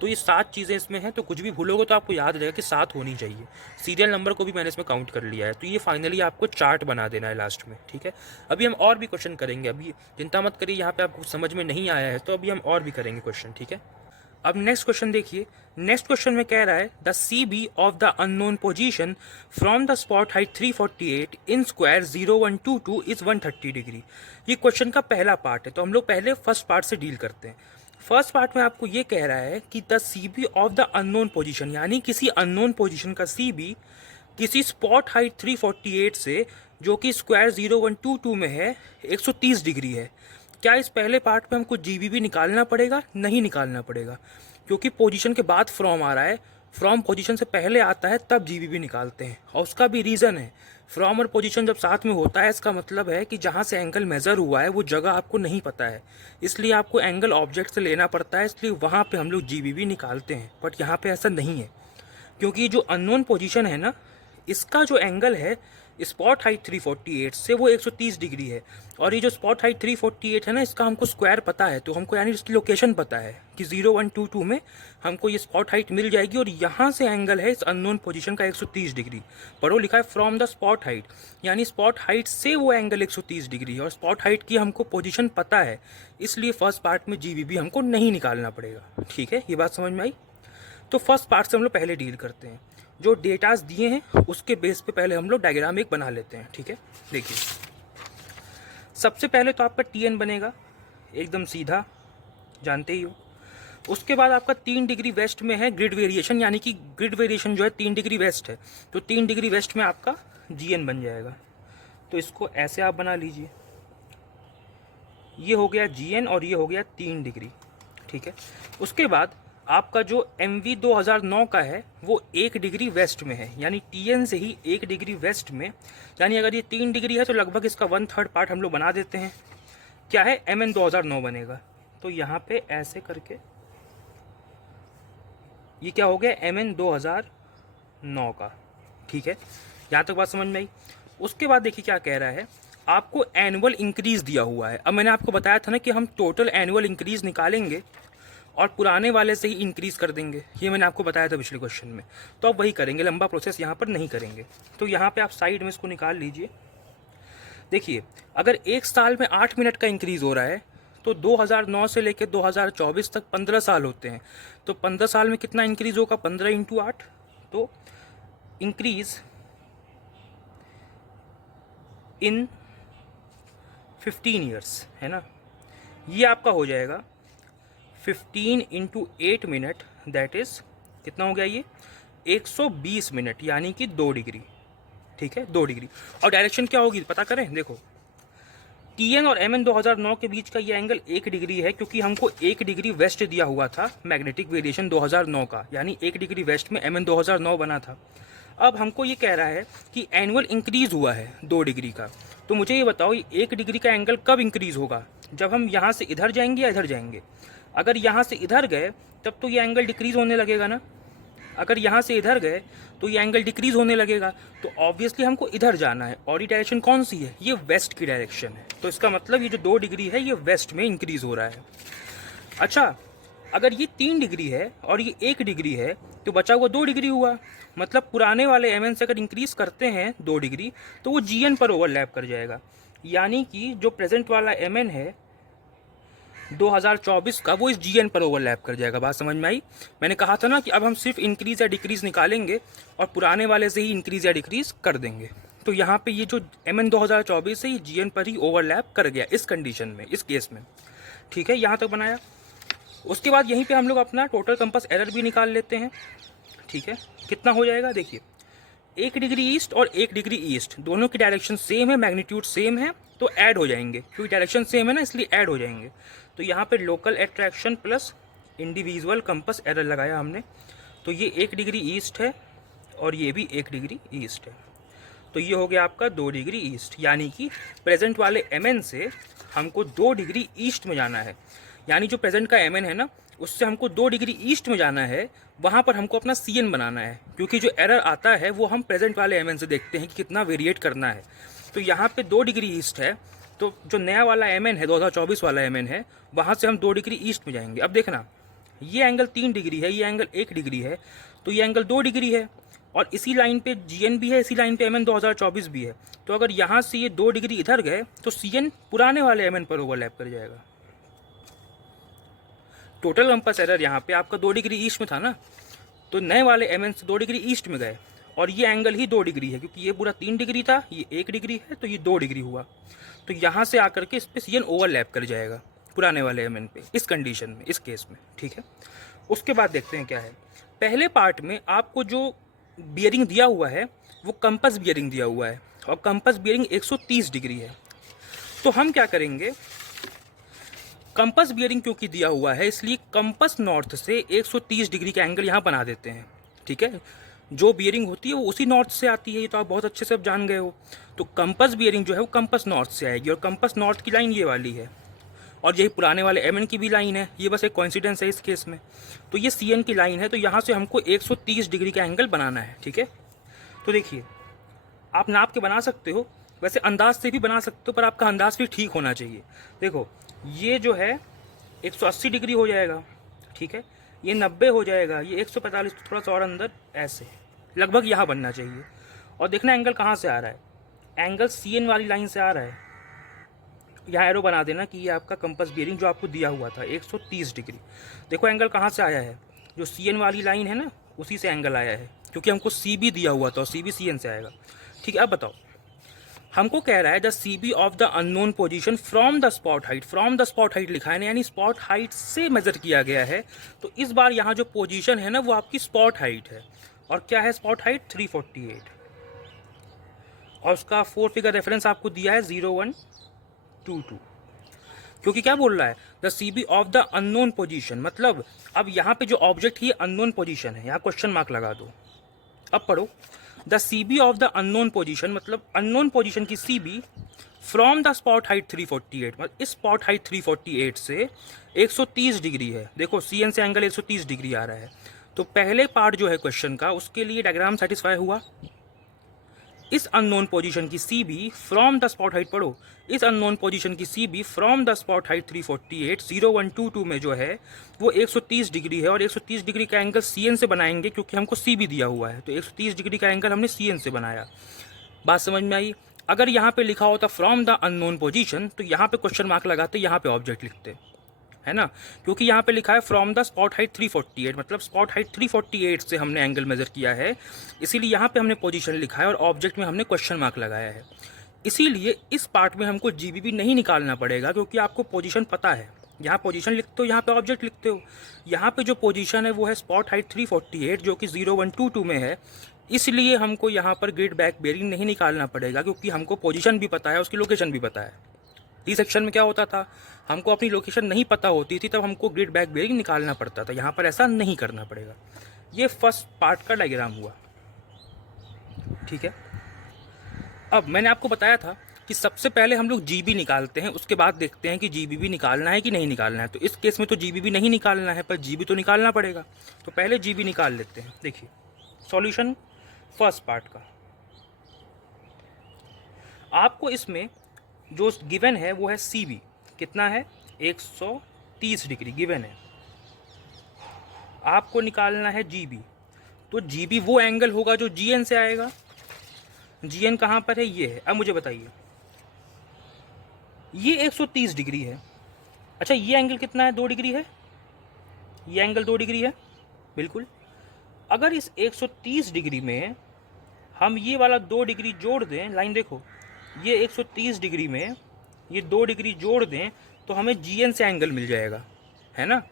तो ये 7 चीज़ें इसमें हैं, तो कुछ भी भूलोगे तो आपको याद रहेगा कि 7 होनी चाहिए। सीरियल नंबर को भी मैंने इसमें काउंट कर लिया है। तो ये फाइनली आपको चार्ट बना देना है लास्ट में, ठीक है। अभी हम और भी क्वेश्चन करेंगे, अभी चिंता मत करिए, यहाँ पे आपको समझ में नहीं आया है तो अभी हम और भी करेंगे क्वेश्चन, ठीक है। अब नेक्स्ट क्वेश्चन देखिए। नेक्स्ट क्वेश्चन में कह रहा है the C B of the unknown position from the spot height 348 in square 0122 is 130 degree. ये क्वेश्चन का पहला पार्ट है, तो हम लोग पहले फर्स्ट पार्ट से डील करते हैं। फर्स्ट पार्ट में आपको ये कह रहा है कि the C B of the unknown position, यानी किसी अननोन पोजीशन का सी बी किसी स्पॉट हाइट 348 से, जो कि स्क्वायर 0122 में है, 130 डिग्री है। क्या इस पहले पार्ट में हमको जीबीबी निकालना पड़ेगा, नहीं निकालना पड़ेगा, क्योंकि पोजीशन के बाद फ्रॉम आ रहा है, फ्रॉम पोजीशन से पहले आता है तब जीबीबी निकालते हैं, और उसका भी रीज़न है। फ्रॉम और पोजीशन जब साथ में होता है इसका मतलब है कि जहाँ से एंगल मेज़र हुआ है वो जगह आपको नहीं पता है, इसलिए आपको एंगल ऑब्जेक्ट से लेना पड़ता है, इसलिए वहाँ पे हम लोग GBB निकालते हैं। बट यहाँ पे ऐसा नहीं है, क्योंकि जो अननोन पोजीशन है ना, इसका जो एंगल है स्पॉट हाइट 348 से वो 130 डिग्री है, और ये जो स्पॉट हाइट 348 है ना, इसका हमको स्क्वायर पता है, तो हमको यानी इसकी लोकेशन पता है कि 0122 में हमको ये स्पॉट हाइट मिल जाएगी, और यहाँ से एंगल है इस अननोन पोजीशन का 130 डिग्री। पर वो लिखा है फ्रॉम द स्पॉट हाइट, यानी स्पॉट हाइट से वो एंगल 130 डिग्री है, और स्पॉट हाइट की हमको पोजीशन पता है, इसलिए फर्स्ट पार्ट में GBB हमको नहीं निकालना पड़ेगा। ठीक है, ये बात समझ में आई। तो फर्स्ट पार्ट से हम लोग पहले डील करते हैं। जो डेटाज दिए हैं उसके बेस पे पहले हम लोग डायग्राम एक बना लेते हैं। ठीक है, देखिए सबसे पहले तो आपका TN बनेगा एकदम सीधा, जानते ही हो। उसके बाद आपका 3 डिग्री वेस्ट में है ग्रिड वेरिएशन, यानी कि ग्रिड वेरिएशन जो है 3 डिग्री वेस्ट है, तो 3 डिग्री वेस्ट में आपका GN बन जाएगा। तो इसको ऐसे आप बना लीजिए, ये हो गया GN और ये हो गया 3 डिग्री। ठीक है, उसके बाद आपका जो MV 2009 का है वो 1 डिग्री वेस्ट में है, यानी TN से ही 1 डिग्री वेस्ट में, यानी अगर ये 3 डिग्री है तो लगभग इसका 1/3 पार्ट हम लोग बना देते हैं। क्या है, MN 2009 बनेगा। तो यहाँ पे ऐसे करके ये क्या हो गया, MN 2009 का। ठीक है, यहाँ तक बात समझ में आई। उसके बाद देखिए क्या कह रहा है, आपको एनुअल इंक्रीज दिया हुआ है। अब मैंने आपको बताया था ना कि हम टोटल एनुअल इंक्रीज निकालेंगे और पुराने वाले से ही इंक्रीज कर देंगे, ये मैंने आपको बताया था पिछले क्वेश्चन में। तो अब वही करेंगे, लंबा प्रोसेस यहाँ पर नहीं करेंगे। तो यहाँ पे आप साइड में इसको निकाल लीजिए। देखिए अगर 1 साल में 8 मिनट का इंक्रीज हो रहा है तो 2009 से लेकर 2024 तक 15 साल होते हैं, तो 15 साल में कितना इंक्रीज होगा, 15 × 8, तो इंक्रीज इन 15 ईयर्स है ना, ये आपका हो जाएगा 15 × 8 मिनट, दैट इज कितना हो गया ये 120 मिनट, यानी कि 2 डिग्री। ठीक है, 2 डिग्री। और डायरेक्शन क्या होगी पता करें, देखो TN और MN 2009 के बीच का ये एंगल 1 डिग्री है, क्योंकि हमको 1 डिग्री वेस्ट दिया हुआ था मैग्नेटिक वेरिएशन 2009 का, यानी 1 डिग्री वेस्ट में MN 2009 बना था। अब हमको ये कह रहा है कि एनुअल इंक्रीज हुआ है 2 डिग्री का, तो मुझे ये बताओ 1 डिग्री का एंगल कब इंक्रीज होगा, जब हम यहाँ से इधर जाएंगे या इधर जाएंगे। अगर यहाँ से इधर गए तब तो ये एंगल डिक्रीज होने लगेगा ना, अगर यहाँ से इधर गए तो ये एंगल डिक्रीज होने लगेगा, तो ऑब्वियसली हमको इधर जाना है, और ये डायरेक्शन कौन सी है, ये वेस्ट की डायरेक्शन है, तो इसका मतलब ये जो 2 डिग्री है ये वेस्ट में इंक्रीज हो रहा है। अच्छा, अगर ये 3 डिग्री है और ये 1 डिग्री है तो बचा हुआ 2 डिग्री हुआ, मतलब पुराने वाले MN से अगर इंक्रीज करते हैं 2 डिग्री तो वो GN पर ओवरलैप कर जाएगा, यानी कि जो प्रेजेंट वाला MN है 2024 का वो इस GN पर ओवरलैप कर जाएगा। बात समझ में आई। मैंने कहा था ना कि अब हम सिर्फ इंक्रीज या डिक्रीज निकालेंगे और पुराने वाले से ही इंक्रीज या डिक्रीज कर देंगे। तो यहाँ पे ये जो MN 2024 है ये GN पर ही ओवरलैप कर गया इस कंडीशन में, इस केस में। ठीक है, यहाँ तक बनाया। उसके बाद यहीं पे हम लोग अपना टोटल कंपास एरर भी निकाल लेते हैं। ठीक है, कितना हो जाएगा, देखिए 1 डिग्री ईस्ट और 1 डिग्री ईस्ट दोनों की डायरेक्शन सेम है, मैग्नीट्यूड सेम है, तो ऐड हो जाएंगे, क्योंकि डायरेक्शन सेम है ना इसलिए ऐड हो जाएंगे। तो यहाँ पे local attraction plus individual compass error लगाया हमने, तो ये 1 डिग्री ईस्ट है और ये भी 1 डिग्री ईस्ट है, तो ये हो गया आपका 2 डिग्री ईस्ट, यानी कि प्रेजेंट वाले MN से हमको 2 डिग्री ईस्ट में जाना है, यानी जो प्रेजेंट का MN है ना उससे हमको 2 डिग्री ईस्ट में जाना है, वहाँ पर हमको अपना CN बनाना है, क्योंकि जो एरर आता है वो हम प्रेजेंट वाले MN से देखते हैं कि कितना वेरिएट करना है। तो यहाँ पे 2 डिग्री ईस्ट है, तो जो नया वाला MN है 2024 वाला MN है वहाँ से हम 2 डिग्री ईस्ट में जाएंगे। अब देखना ये एंगल 3 डिग्री है, ये एंगल 1 डिग्री है, तो ये एंगल 2 डिग्री है, और इसी लाइन पे GN भी है, इसी लाइन पे MN 2024 भी है, तो अगर यहाँ से ये 2 डिग्री इधर गए तो CN पुराने वाले MN पर ओवरलैप कर जाएगा। टोटल कंपास एरर यहाँ पे आपका 2 डिग्री ईस्ट में था ना, तो नए वाले MN से 2 डिग्री ईस्ट में गए, और ये एंगल ही 2 डिग्री है, क्योंकि ये पूरा 3 डिग्री था, ये 1 डिग्री है, तो ये 2 डिग्री हुआ, तो यहाँ से आकर के इस पे CN ओवरलैप कर जाएगा पुराने वाले MN पे, इस कंडीशन में, इस केस में। ठीक है, उसके बाद देखते हैं क्या है। पहले पार्ट में आपको जो बियरिंग दिया हुआ है वो कंपास बियरिंग दिया हुआ है, और कंपास बियरिंग 130 डिग्री है, तो हम क्या करेंगे, कंपास बियरिंग क्योंकि दिया हुआ है इसलिए कंपास नॉर्थ से 130 डिग्री का एंगल यहाँ बना देते हैं। ठीक है, जो बियरिंग होती है वो उसी नॉर्थ से आती है, ये तो आप बहुत अच्छे से अब जान गए हो। तो कंपस बियरिंग जो है वो कंपस नॉर्थ से आएगी, और कंपस नॉर्थ की लाइन ये वाली है, और यही पुराने वाले एम एन की भी लाइन है, ये बस एक कोइंसिडेंस है इस केस में। तो ये सी एन की लाइन है, तो यहाँ से हमको 130 डिग्री का एंगल बनाना है, ठीक है। तो देखिए, आप नाप के बना सकते हो, वैसे अंदाज से भी बना सकते हो, पर आपका अंदाज भी ठीक होना चाहिए। देखो, ये जो है 180 डिग्री हो जाएगा, ठीक है, ये 90 हो जाएगा, ये 145, थोड़ा सा और अंदर, ऐसे लगभग यहाँ बनना चाहिए। और देखना एंगल कहाँ से आ रहा है, एंगल सी एन वाली लाइन से आ रहा है। यहाँ एरो बना देना कि ये आपका कंपस बियरिंग जो आपको दिया हुआ था 130 डिग्री। देखो एंगल कहाँ से आया है, जो सी एन वाली लाइन है ना, उसी से एंगल आया है, क्योंकि हमको सी बी दिया हुआ था और सी बी सी एन से आएगा, ठीक है। अब बताओ, हमको कह रहा है the C B of the unknown position from the spot height, from the spot height लिखा है ना, यानी स्पॉट हाइट से मेजर किया गया है। तो इस बार यहाँ जो पोजीशन है ना वो आपकी स्पॉट हाइट है, और क्या है स्पॉट हाइट 348, और उसका 4 फिगर रेफरेंस आपको दिया है 0122, क्योंकि क्या बोल रहा है the C B of the unknown position, मतलब अब यहाँ पे जो ऑब्जेक्ट ही अननोन पोजीशन है, यहाँ क्वेश्चन मार्क लगा दो। अब पढ़ो, the C B of the unknown position, मतलब अननोन पोजीशन की C B from the spot height 348, मतलब इस स्पॉट हाइट 348 से 130 डिग्री है। देखो सी एन से एंगल 130 डिग्री आ रहा है, तो पहले पार्ट जो है क्वेश्चन का, उसके लिए डायग्राम सेटिस्फाई हुआ। इस अननोन पोजीशन की C B from the spot height, पढ़ो, इस अननोन पोजीशन की C B from the spot height 348 0122 में जो है वो 130 डिग्री है, और 130 डिग्री का एंगल सी एन से बनाएंगे, क्योंकि हमको सी बी दिया हुआ है, तो 130 डिग्री का एंगल हमने सी एन से बनाया। बात समझ में आई। अगर यहाँ पे लिखा होता फ्रॉम द अननोन पोजीशन, तो यहाँ पे क्वेश्चन मार्क लगाते, यहाँ पे ऑब्जेक्ट लिखते, है ना, क्योंकि यहाँ पे लिखा है फ्रॉम द स्पॉट हाइट 348, मतलब स्पॉट हाइट 348 से हमने एंगल मेजर किया है, इसीलिए यहाँ पे हमने पोजीशन लिखा है और ऑब्जेक्ट में हमने क्वेश्चन मार्क लगाया है। इसीलिए इस पार्ट में हमको जीबीबी नहीं निकालना पड़ेगा, क्योंकि आपको पोजीशन पता है। यहाँ पोजीशन लिखते हो, यहाँ पे ऑब्जेक्ट लिखते हो। यहाँ पे जो पोजीशन है वो है स्पॉट हाइट 348, जो कि 0122 में है, इसलिए हमको यहाँ पर ग्रिड बैक बेयरिंग नहीं निकालना पड़ेगा, क्योंकि हमको पोजीशन भी पता है, उसकी लोकेशन भी पता है। टी सेक्शन में क्या होता था, हमको अपनी लोकेशन नहीं पता होती थी, तब हमको ग्रिड बैक बेयरिंग निकालना पड़ता था। यहाँ पर ऐसा नहीं करना पड़ेगा। ये फर्स्ट पार्ट का डायग्राम हुआ, ठीक है। अब मैंने आपको बताया था कि सबसे पहले हम लोग जीबी निकालते हैं, उसके बाद देखते हैं कि जीबीबी निकालना है कि नहीं निकालना है। तो इस केस में तो जीबीबी नहीं निकालना है, पर जीबी तो निकालना पड़ेगा, तो पहले जीबी निकाल लेते हैं। देखिए सॉल्यूशन फर्स्ट पार्ट का, आपको इसमें जो गिवन है वो है सी बी, कितना है 130 डिग्री गिवन है। आपको निकालना है जी बी, तो जी बी वो एंगल होगा जो जी एन से आएगा। जी एन कहाँ पर है, ये है। अब मुझे बताइए, ये 130 डिग्री है, अच्छा ये एंगल कितना है, 2 डिग्री है, ये एंगल 2 डिग्री है, बिल्कुल। अगर इस 130 डिग्री में हम ये वाला 2 डिग्री जोड़ दें, लाइन देखो, ये 130 डिग्री में ये 2 डिग्री जोड़ दें, तो हमें जी एन से एंगल मिल जाएगा, है ना।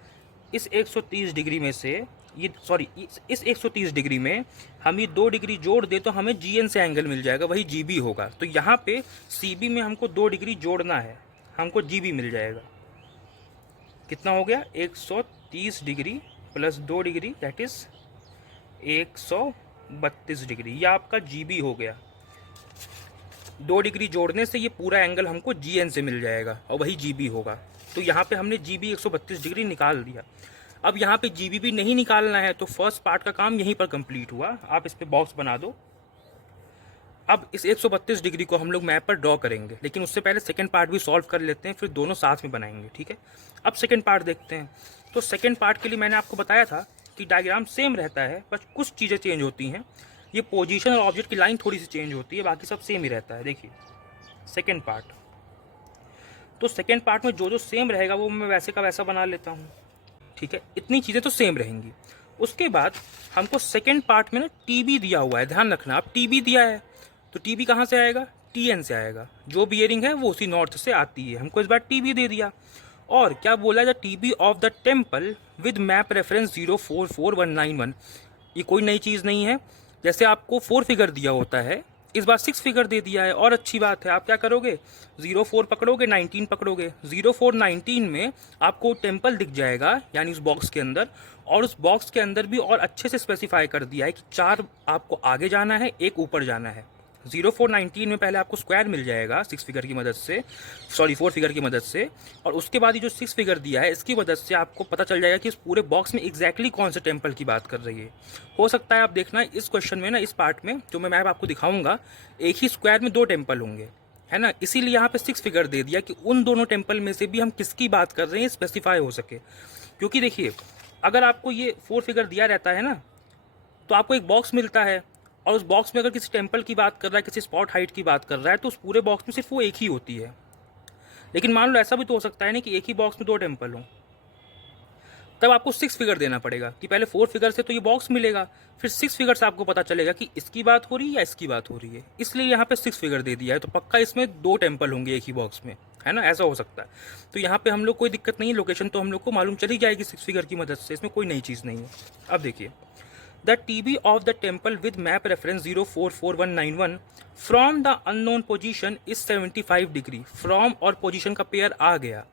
इस 130 डिग्री में से ये इस 130 डिग्री में हम ये 2 डिग्री जोड़ दें, तो हमें जी एन से एंगल मिल जाएगा, वही जी बी होगा। तो यहाँ पे सी बी में हमको 2 डिग्री जोड़ना है, हमको जी बी मिल जाएगा। कितना हो गया, 130 degree plus 2 degree, that is 132 degree, यह आपका जी बी हो गया। 2 डिग्री जोड़ने से ये पूरा एंगल हमको जी एन से मिल जाएगा, और वही जी बी होगा। तो यहाँ पे हमने जी बी 132 डिग्री निकाल दिया। अब यहाँ पे जी बी भी नहीं निकालना है, तो फर्स्ट पार्ट का काम यहीं पर कंप्लीट हुआ। आप इस पे बॉक्स बना दो। अब इस 132 डिग्री को हम लोग मैप पर ड्रॉ करेंगे, लेकिन उससे पहले सेकंड पार्ट भी सॉल्व कर लेते हैं, फिर दोनों साथ में बनाएंगे, ठीक है। अब सेकंड पार्ट देखते हैं। तो सेकंड पार्ट के लिए मैंने आपको बताया था कि डायग्राम सेम रहता है, बस कुछ चीज़ें चेंज होती हैं। ये पोजीशन और ऑब्जेक्ट की लाइन थोड़ी सी चेंज होती है, बाकी सब सेम ही रहता है। देखिए सेकंड पार्ट, तो सेकंड पार्ट में जो जो सेम रहेगा वो मैं वैसे का वैसा बना लेता हूँ, ठीक है। इतनी चीज़ें तो सेम रहेंगी। उसके बाद हमको सेकंड पार्ट में ना टीबी दिया हुआ है, ध्यान रखना। अब टीबी दिया है तो टीबी कहाँ से आएगा, टीएन से आएगा। जो बियरिंग है वो उसी नॉर्थ से आती है, हमको इस बार टीबी दे दिया। और क्या बोला the TB of the temple with map reference 044191। ये कोई नई चीज़ नहीं है, जैसे आपको 4 फिगर दिया होता है, इस बार 6 फिगर दे दिया है। और अच्छी बात है, आप क्या करोगे, 04 पकड़ोगे, 19 पकड़ोगे। 0419 में आपको टेम्पल दिख जाएगा, यानी उस बॉक्स के अंदर, और उस बॉक्स के अंदर भी और अच्छे से स्पेसिफाई कर दिया है कि 4 आपको आगे जाना है, 1 ऊपर जाना है। 0419 में पहले आपको स्क्वायर मिल जाएगा 6 फिगर की मदद से, सॉरी 4 फिगर की मदद से, और उसके बाद ये जो 6 फिगर दिया है इसकी मदद से आपको पता चल जाएगा कि इस पूरे बॉक्स में एग्जैक्टली कौन से टेम्पल की बात कर रही है। हो सकता है आप देखना इस क्वेश्चन में ना, इस पार्ट में जो मैं मैप आपको दिखाऊंगा, एक ही स्क्वायर में 2 टेम्पल होंगे, है ना, इसीलिए यहाँ पे 6 फिगर दे दिया कि उन दोनों टेम्पल में से भी हम किसकी बात कर रहे हैं स्पेसिफाई हो सके। क्योंकि देखिए, अगर आपको ये 4 फिगर दिया रहता है ना, तो आपको एक बॉक्स मिलता है, और उस बॉक्स में अगर किसी टेम्पल की बात कर रहा है, किसी स्पॉट हाइट की बात कर रहा है, तो उस पूरे बॉक्स में सिर्फ वो एक ही होती है। लेकिन मान लो ऐसा भी तो हो सकता है ना कि एक ही बॉक्स में 2 टेम्पल हों, तब आपको 6 फिगर देना पड़ेगा कि पहले 4 फिगर से तो ये बॉक्स मिलेगा, फिर 6 फिगर से आपको पता चलेगा कि इसकी बात हो रही है या इसकी बात हो रही है, इसलिए यहाँ पे 6 फिगर दे दिया है। तो पक्का इसमें 2 टेम्पल होंगे एक ही बॉक्स में, है ना, ऐसा हो सकता है। तो यहाँ पे हम लोग कोई दिक्कत नहीं है, लोकेशन तो हम लोग को मालूम चली जाएगी 6 फिगर की मदद से, इसमें कोई नई चीज़ नहीं है। अब देखिए, the TB of the temple with map reference 044191 from the unknown position is 75 degree. From और पोजीशन का पेयर आ गया,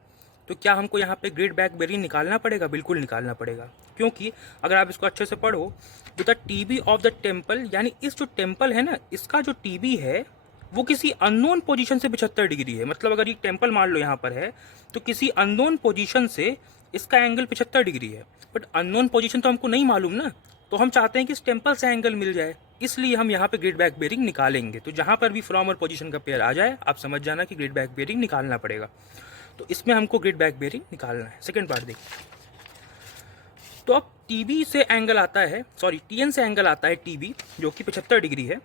तो क्या हमको यहाँ पे ग्रिड बैक बेरिंग निकालना पड़ेगा? बिल्कुल निकालना पड़ेगा, क्योंकि अगर आप इसको अच्छे से पढ़ो तो the TB of the temple, यानी इस जो टेम्पल है ना, इसका जो TB है वो किसी अननोन पोजीशन से 75 डिग्री है। मतलब अगर ये टेम्पल मान लो यहाँ पर है, तो किसी अननोन पोजीशन से इसका एंगल 75 डिग्री है। बट अननोन पोजीशन तो हमको नहीं मालूम ना, तो हम चाहते हैं कि इस टेम्पल से एंगल मिल जाए, इसलिए हम यहाँ पे ग्रिड बैक बेरिंग निकालेंगे। तो जहाँ पर भी फ्रॉम और पोजीशन का पेयर आ जाए, आप समझ जाना कि ग्रिड बैक बेरिंग निकालना पड़ेगा। तो इसमें हमको ग्रिड बैक बेरिंग निकालना है। सेकेंड पार्ट देखिए, तो अब TB से एंगल आता है, सॉरी TN से एंगल आता है TB, जो कि 75 डिग्री है।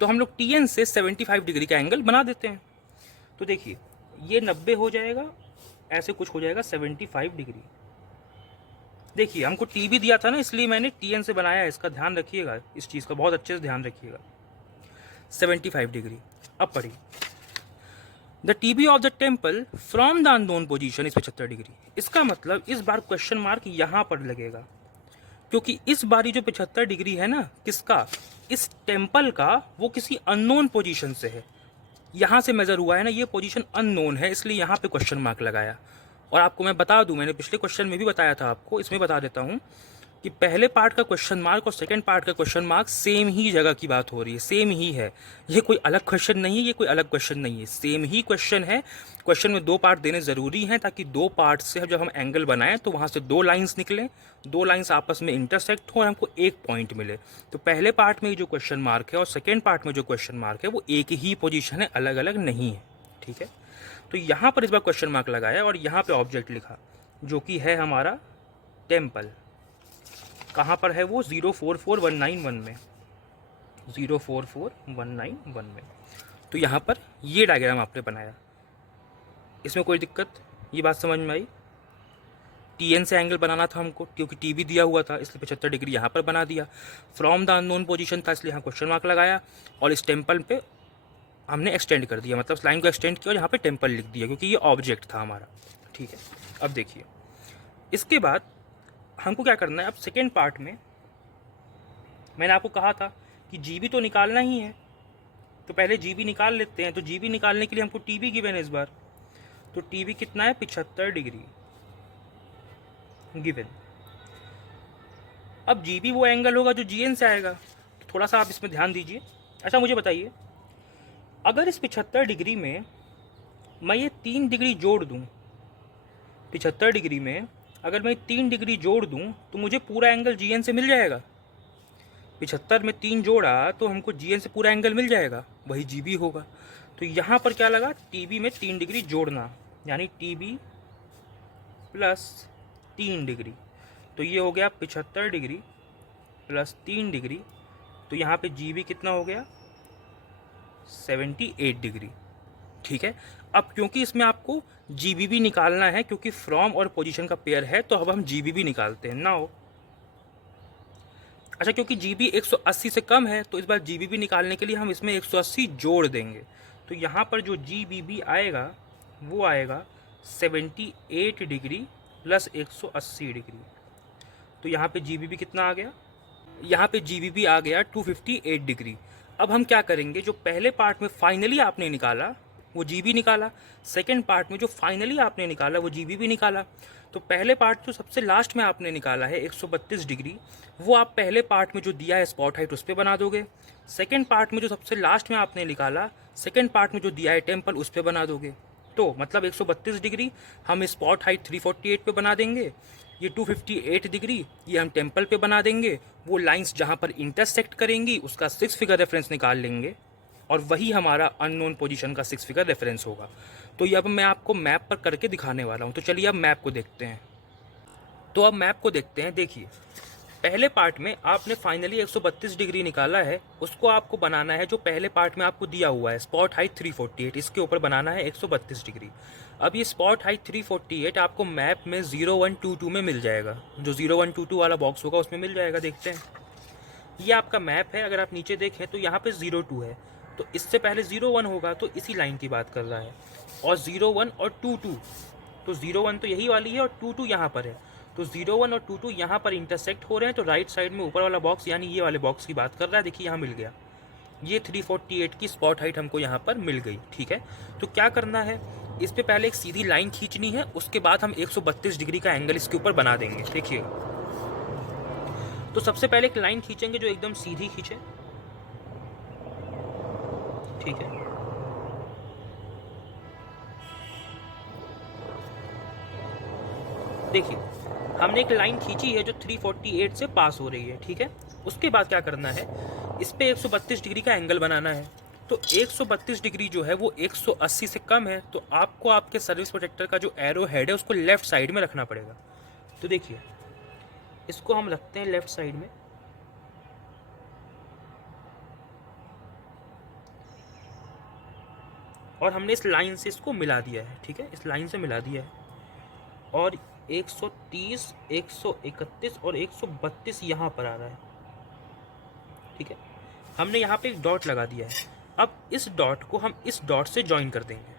तो हम लोग TN से 75 डिग्री का एंगल बना देते हैं। तो देखिए, ये 90 हो जाएगा, ऐसे कुछ हो जाएगा 75 डिग्री। देखिए, हमको TB दिया था ना, इसलिए मैंने TN से बनाया है, इसका ध्यान रखिएगा, इस चीज़ का बहुत अच्छे से ध्यान रखिएगा। 75 डिग्री। अब पढ़िए, the TB of the temple from the unknown position is 75 degree. इसका मतलब इस बार क्वेश्चन मार्क यहाँ पर लगेगा, क्योंकि इस बार जो 75 डिग्री है ना, किसका? इस टेम्पल का, वो किसी अननोन पोजीशन से है। यहाँ से मेजर हुआ है ना, ये पोजीशन अननोन है, इसलिए यहाँ पे क्वेश्चन मार्क लगाया। और आपको मैं बता दूं, मैंने पिछले क्वेश्चन में भी बताया था आपको, इसमें बता देता हूँ कि पहले पार्ट का क्वेश्चन मार्क और सेकंड पार्ट का क्वेश्चन मार्क सेम ही जगह की बात हो रही है, सेम ही है। ये कोई अलग क्वेश्चन नहीं है, ये कोई अलग क्वेश्चन नहीं है, सेम ही क्वेश्चन है। क्वेश्चन में 2 पार्ट देने ज़रूरी हैं, ताकि 2 पार्ट से जब हम एंगल बनाएं तो वहाँ से 2 लाइन्स निकलें, 2 लाइन्स आपस में इंटरसेक्ट हो और हमको एक पॉइंट मिले। तो पहले पार्ट में जो क्वेश्चन मार्क है और सेकेंड पार्ट में जो क्वेश्चन मार्क है वो एक ही पोजिशन है, अलग अलग नहीं है, ठीक है। तो यहाँ पर इस बार क्वेश्चन मार्क लगाया और यहाँ पे ऑब्जेक्ट लिखा, जो कि है हमारा टेम्पल। कहाँ पर है वो? 044191 में, 044191 में। तो यहाँ पर ये डायग्राम आपने बनाया, इसमें कोई दिक्कत? ये बात समझ में आई? TN से एंगल बनाना था हमको, क्योंकि TB दिया हुआ था, इसलिए 75 डिग्री यहाँ पर बना दिया। फ्रॉम द अननोन पोजीशन था, इसलिए यहाँ क्वेश्चन मार्क लगाया, और इस टेम्पल पे हमने एक्सटेंड कर दिया, मतलब लाइन को एक्सटेंड किया और यहाँ पे टेम्पल लिख दिया, क्योंकि ये ऑब्जेक्ट था हमारा, ठीक है। अब देखिए, इसके बाद हमको क्या करना है? अब सेकेंड पार्ट में मैंने आपको कहा था कि GB तो निकालना ही है, तो पहले GB निकाल लेते हैं। तो GB निकालने के लिए हमको TB गिवन है इस बार, तो TB कितना है? 75 डिग्री गिवन। अब GB वो एंगल होगा जो GN से आएगा, तो थोड़ा सा आप इसमें ध्यान दीजिए। अच्छा, मुझे बताइए, अगर इस 75 डिग्री में मैं ये 3 डिग्री जोड़ दूँ, 75 डिग्री में अगर मैं 3 डिग्री जोड़ दूं तो मुझे पूरा एंगल GN से मिल जाएगा। 75 में 3 जोड़ा तो हमको GN से पूरा एंगल मिल जाएगा, वही GB होगा। तो यहाँ पर क्या लगा? TB में 3 डिग्री जोड़ना, यानी TB प्लस 3 डिग्री, तो ये हो गया 75 डिग्री प्लस 3 डिग्री। तो यहाँ पे GB कितना हो गया? 78 डिग्री, ठीक है। अब क्योंकि इसमें आपको GB भी निकालना है, क्योंकि फ्रॉम और पोजीशन का पेयर है, तो अब हम GB भी निकालते हैं नाउ। अच्छा, क्योंकि GB 180 से कम है, तो इस बार GB भी निकालने के लिए हम इसमें 180 जोड़ देंगे। तो यहाँ पर जो GB आएगा वो आएगा 78 डिग्री प्लस 180 डिग्री। तो यहाँ पे GB कितना आ गया? यहाँ पे GB आ गया 258 डिग्री। अब हम क्या करेंगे? जो पहले पार्ट में फाइनली आपने निकाला वो जीबी निकाला, सेकेंड पार्ट में जो फाइनली आपने निकाला वो जीबी भी निकाला। तो पहले पार्ट जो सबसे लास्ट में आपने निकाला है 132 डिग्री, वो आप पहले पार्ट में जो दिया है स्पॉट हाइट उस पर बना दोगे। सेकेंड पार्ट में जो सबसे लास्ट में आपने निकाला, सेकेंड पार्ट में जो दिया है टेम्पल, उस पर बना दोगे। तो मतलब 132 डिग्री हम स्पॉट हाइट 348 पे बना देंगे, ये 258 डिग्री ये हम टेम्पल पे बना देंगे। वो लाइंस जहाँ पर इंटरसेक्ट करेंगी उसका 6 फिगर रेफरेंस निकाल लेंगे और वही हमारा अननोन पोजीशन का 6 फिगर रेफरेंस होगा। तो ये अब मैं आपको मैप पर करके दिखाने वाला हूँ। तो चलिए अब मैप को देखते हैं। तो अब मैप को देखते हैं। देखिए, पहले पार्ट में आपने फाइनली 132 डिग्री निकाला है, उसको आपको बनाना है जो पहले पार्ट में आपको दिया हुआ है स्पॉट हाइट 348, इसके ऊपर बनाना है 132 डिग्री। अब ये स्पॉट हाइट 348 आपको मैप में 0122 में मिल जाएगा, जो 0122 वाला बॉक्स होगा उसमें मिल जाएगा। देखते हैं, ये आपका मैप है। अगर आप नीचे देखें तो यहाँ पे 02 है, तो इससे पहले 01 होगा, तो इसी लाइन की बात कर रहा है। और 01 और 22, तो 01 तो यही वाली है और 22 यहाँ पर है, तो 01 और 22 यहाँ पर इंटरसेक्ट हो रहे हैं। तो राइट साइड में ऊपर वाला बॉक्स यानी ये वाले बॉक्स की बात कर रहा है। देखिए यहाँ मिल गया, ये 348 की स्पॉट हाइट हमको यहाँ पर मिल गई। ठीक है, तो क्या करना है, इस पे पहले एक सीधी लाइन खींचनी है, उसके बाद हम 132 डिग्री का एंगल इसके ऊपर बना देंगे। देखिए, तो सबसे पहले एक लाइन खींचेंगे जो एकदम सीधी खींचे। ठीक है, देखिए हमने एक लाइन खींची है जो 348 से पास हो रही है। ठीक है, उसके बाद क्या करना है, इस पे 132 डिग्री का एंगल बनाना है। तो 132 डिग्री जो है वो 180 से कम है, तो आपको आपके सर्विस प्रोटेक्टर का जो एरो हेड है उसको लेफ्ट साइड में रखना पड़ेगा। तो देखिए, इसको हम रखते हैं लेफ्ट साइड में। और हमने इस लाइन से इसको मिला दिया है। ठीक है, इस लाइन से मिला दिया है। और 130, 131 और 132 यहाँ पर आ रहा है। ठीक है, हमने यहाँ पे एक डॉट लगा दिया है। अब इस डॉट को हम इस डॉट से ज्वाइन कर देंगे,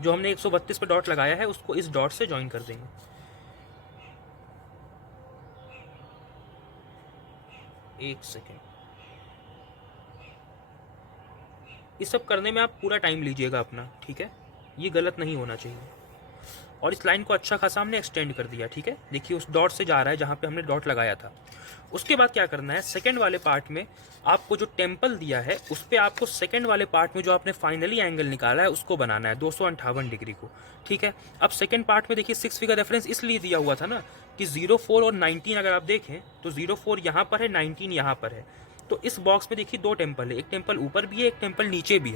जो हमने 132 पे डॉट लगाया है उसको इस डॉट से ज्वाइन कर देंगे। एक सेकेंड, इस सब करने में आप पूरा टाइम लीजिएगा अपना। ठीक है, ये गलत नहीं होना चाहिए। और इस लाइन को अच्छा खासा हमने एक्सटेंड कर दिया। ठीक है, देखिए उस डॉट से जा रहा है जहाँ पे हमने डॉट लगाया था। उसके बाद क्या करना है, सेकंड वाले पार्ट में आपको जो टेम्पल दिया है उस पर आपको सेकंड वाले पार्ट में जो आपने फाइनली एंगल निकाला है उसको बनाना है 258 डिग्री को। ठीक है, अब सेकंड पार्ट में देखिए 6 फिगर रेफरेंस इसलिए दिया हुआ था ना कि 04 और 19 अगर आप देखें तो 04 यहाँ पर है, 19 यहाँ पर है। तो इस बॉक्स में देखिए दो टेम्पल है, एक टेम्पल ऊपर भी है, एक टेम्पल नीचे भी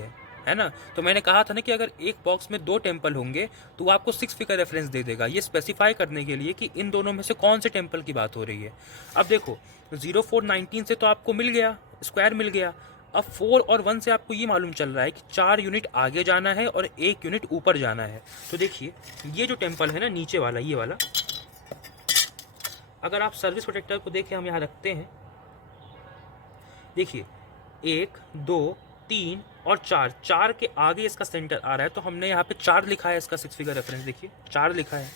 है ना। तो मैंने कहा था ना कि अगर एक बॉक्स में दो टेम्पल होंगे तो वो आपको 6 फिगर रेफरेंस दे देगा, ये स्पेसिफाई करने के लिए कि इन दोनों में से कौन से टेम्पल की बात हो रही है। अब देखो 0419 से तो आपको मिल गया, स्क्वायर मिल गया। अब 4 और 1 से आपको ये मालूम चल रहा है कि 4 यूनिट आगे जाना है और 1 यूनिट ऊपर जाना है। तो देखिए ये जो टेम्पल है ना नीचे वाला, ये वाला, अगर आप सर्विस प्रोटेक्टर को देखें, हम यहाँ रखते हैं, देखिए 1 2 3 और 4, 4 के आगे इसका सेंटर आ रहा है, तो हमने यहाँ पे 4 लिखा है, इसका 6 फिगर रेफरेंस देखिए 4 लिखा है।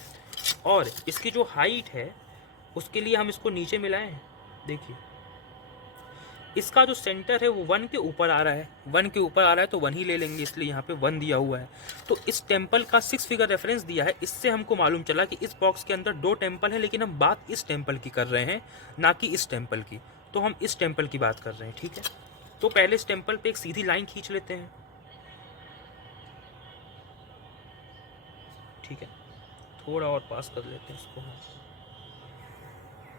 और इसकी जो हाइट है उसके लिए हम इसको नीचे मिलाएं, देखिए इसका जो सेंटर है वो 1 के ऊपर आ रहा है, 1 के ऊपर आ रहा है तो 1 ही ले लेंगे, इसलिए यहाँ पे 1 दिया हुआ है। तो इस टेम्पल का 6 फिगर रेफरेंस दिया है, इससे हमको मालूम चला कि इस बॉक्स के अंदर 2 टेम्पल है, लेकिन हम बात इस टेम्पल की कर रहे हैं ना कि इस टेम्पल की। तो हम इस टेम्पल की बात कर रहे हैं। ठीक है, तो पहले इस टेम्पल पे एक सीधी लाइन खींच लेते हैं। ठीक है, थोड़ा और पास कर लेते हैं इसको।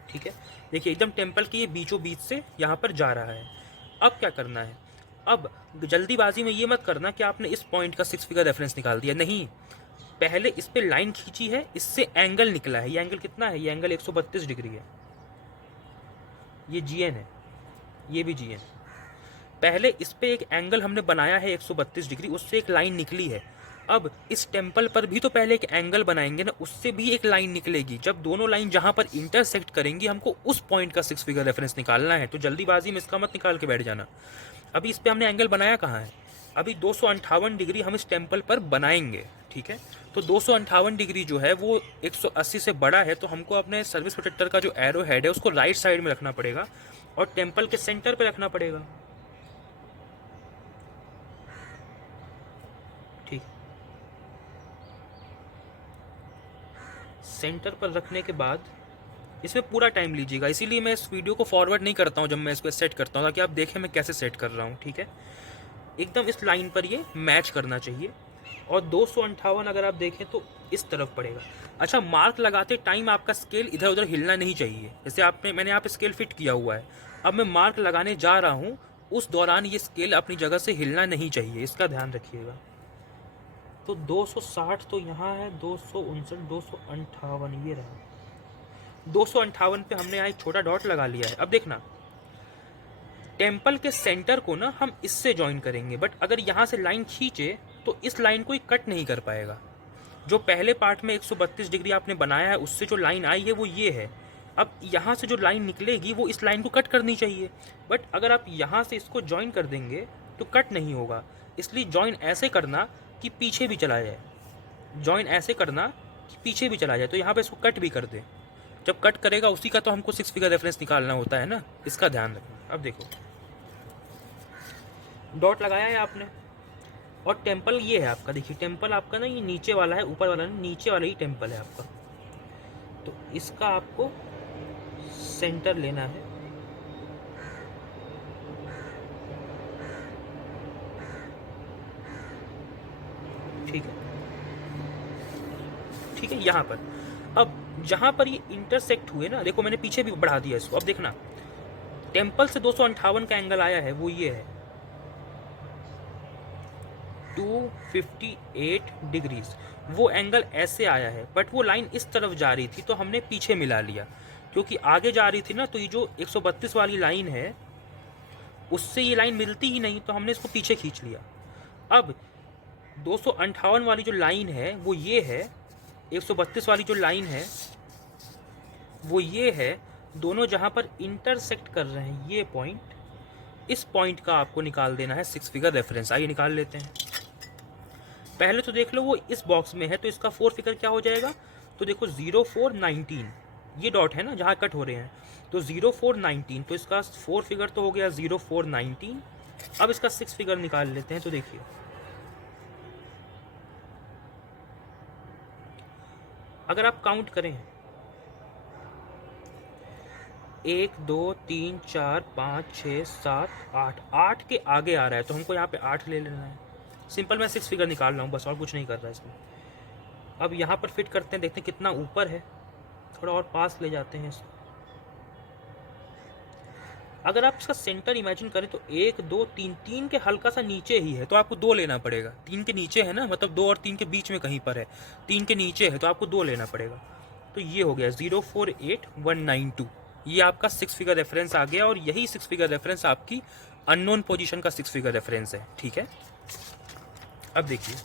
ठीक है, देखिए एकदम टेम्पल के ये बीचों बीच से यहाँ पर जा रहा है। अब क्या करना है, अब जल्दीबाजी में ये मत करना कि आपने इस पॉइंट का 6 फिगर रेफरेंस निकाल दिया, नहीं। पहले इस पे लाइन खींची है, इससे एंगल निकला है। ये एंगल कितना है, ये एंगल 132 डिग्री है, ये जीएन है, ये भी जीएन। पहले इस पे एक एंगल हमने बनाया है 132 डिग्री, उससे एक लाइन निकली है। अब इस टेम्पल पर भी तो पहले एक एंगल बनाएंगे ना, उससे भी एक लाइन निकलेगी। जब दोनों लाइन जहां पर इंटरसेक्ट करेंगी हमको उस पॉइंट का 6 फिगर रेफरेंस निकालना है। तो जल्दीबाजी में इसका मत निकाल के बैठ जाना। अभी इस पे हमने एंगल बनाया कहाँ है, अभी 258 डिग्री हम इस टेम्पल पर बनाएंगे। ठीक है, तो 258 डिग्री जो है वो 180 से बड़ा है, तो हमको अपने सर्विस प्रोटेक्टर का जो एरो हेड है उसको राइट साइड में रखना पड़ेगा और टेम्पल के सेंटर पर रखना पड़ेगा। ठीक, सेंटर पर रखने के बाद इसमें पूरा टाइम लीजिएगा, इसीलिए मैं इस वीडियो को फॉरवर्ड नहीं करता हूँ जब मैं इसको सेट करता हूँ, ताकि आप देखें मैं कैसे सेट कर रहा हूँ। ठीक है, एकदम इस लाइन पर ये मैच करना चाहिए। और 258 अगर आप देखें तो इस तरफ पड़ेगा। अच्छा, मार्क लगाते टाइम आपका स्केल इधर उधर हिलना नहीं चाहिए। जैसे मैंने यहाँ पे स्केल फिट किया हुआ है, अब मैं मार्क लगाने जा रहा हूँ, उस दौरान ये स्केल अपनी जगह से हिलना नहीं चाहिए, इसका ध्यान रखिएगा। तो 260 तो यहाँ है, 259, 258 ये रहा। 258 पे हमने यहाँ एक छोटा डॉट लगा लिया है। अब देखना, टेम्पल के सेंटर को ना हम इससे ज्वाइन करेंगे, बट अगर यहाँ से लाइन खींचे तो इस लाइन को कट नहीं कर पाएगा। जो पहले पार्ट में 132 डिग्री आपने बनाया है उससे जो लाइन आई है वो ये है। अब यहाँ से जो लाइन निकलेगी वो इस लाइन को कट करनी चाहिए, बट अगर आप यहाँ से इसको ज्वाइन कर देंगे तो कट नहीं होगा। इसलिए ज्वाइन ऐसे करना कि पीछे भी चला जाए, ज्वाइन ऐसे करना कि पीछे भी चला जाए। तो यहाँ पे इसको कट भी कर दे, जब कट करेगा उसी का तो हमको 6 फिगर रेफरेंस निकालना होता है ना, इसका ध्यान रखना। अब देखो, डॉट लगाया है आपने, और टेम्पल ये है आपका। देखिए टेम्पल आपका ना ये नीचे वाला है, ऊपर वाला नहीं, नीचे वाला ही टेम्पल है आपका। तो इसका आपको सेंटर लेना है। ठीक है, ठीक है, यहाँ पर अब जहाँ पर ये इंटरसेक्ट हुए ना, देखो मैंने पीछे भी बढ़ा दिया इसको। अब देखना, टेम्पल से 258 का एंगल आया है, वो ये है 258 डिग्रीज। वो एंगल ऐसे आया है, बट वो लाइन इस तरफ जा रही थी तो हमने पीछे मिला लिया, क्योंकि आगे जा रही थी ना। तो ये जो 132 वाली लाइन है उससे ये लाइन मिलती ही नहीं, तो हमने इसको पीछे खींच लिया। अब 258 वाली जो लाइन है वो ये है, 132 वाली जो लाइन है वो ये है। दोनों जहाँ पर इंटरसेक्ट कर रहे हैं ये पॉइंट, इस पॉइंट का आपको निकाल देना है 6 फिगर रेफरेंस। आइए निकाल लेते हैं। पहले तो देख लो वो इस बॉक्स में है, तो इसका 4 फिगर क्या हो जाएगा। तो देखो 0419 ये डॉट है ना जहाँ कट हो रहे हैं, तो 0419, तो इसका 4 फिगर तो हो गया 0419। अब इसका 6 फिगर निकाल लेते हैं। तो देखिए, अगर आप काउंट करें 1 2 3 4 5 6 7 8, 8 के आगे आ रहा है तो हमको यहाँ पे 8 ले लेना है। सिंपल मैं 6 फिगर निकाल रहा हूँ बस, और कुछ नहीं कर रहा इसमें। अब यहाँ पर फिट करते हैं, देखते हैं कितना ऊपर है, थोड़ा और पास ले जाते हैं इसको। अगर आप इसका सेंटर इमेजिन करें तो 1 2 3, 3 के हल्का सा नीचे ही है, तो आपको 2 लेना पड़ेगा। 3 के नीचे है ना, मतलब 2 और 3 के बीच में कहीं पर है, 3 के नीचे है तो आपको 2 लेना पड़ेगा। तो ये हो गया 048192, ये आपका 6 फिगर रेफरेंस आ गया, और यही 6 फिगर रेफरेंस आपकी अननोन पोजीशन का 6 फिगर रेफरेंस है। ठीक है, अब देखिए,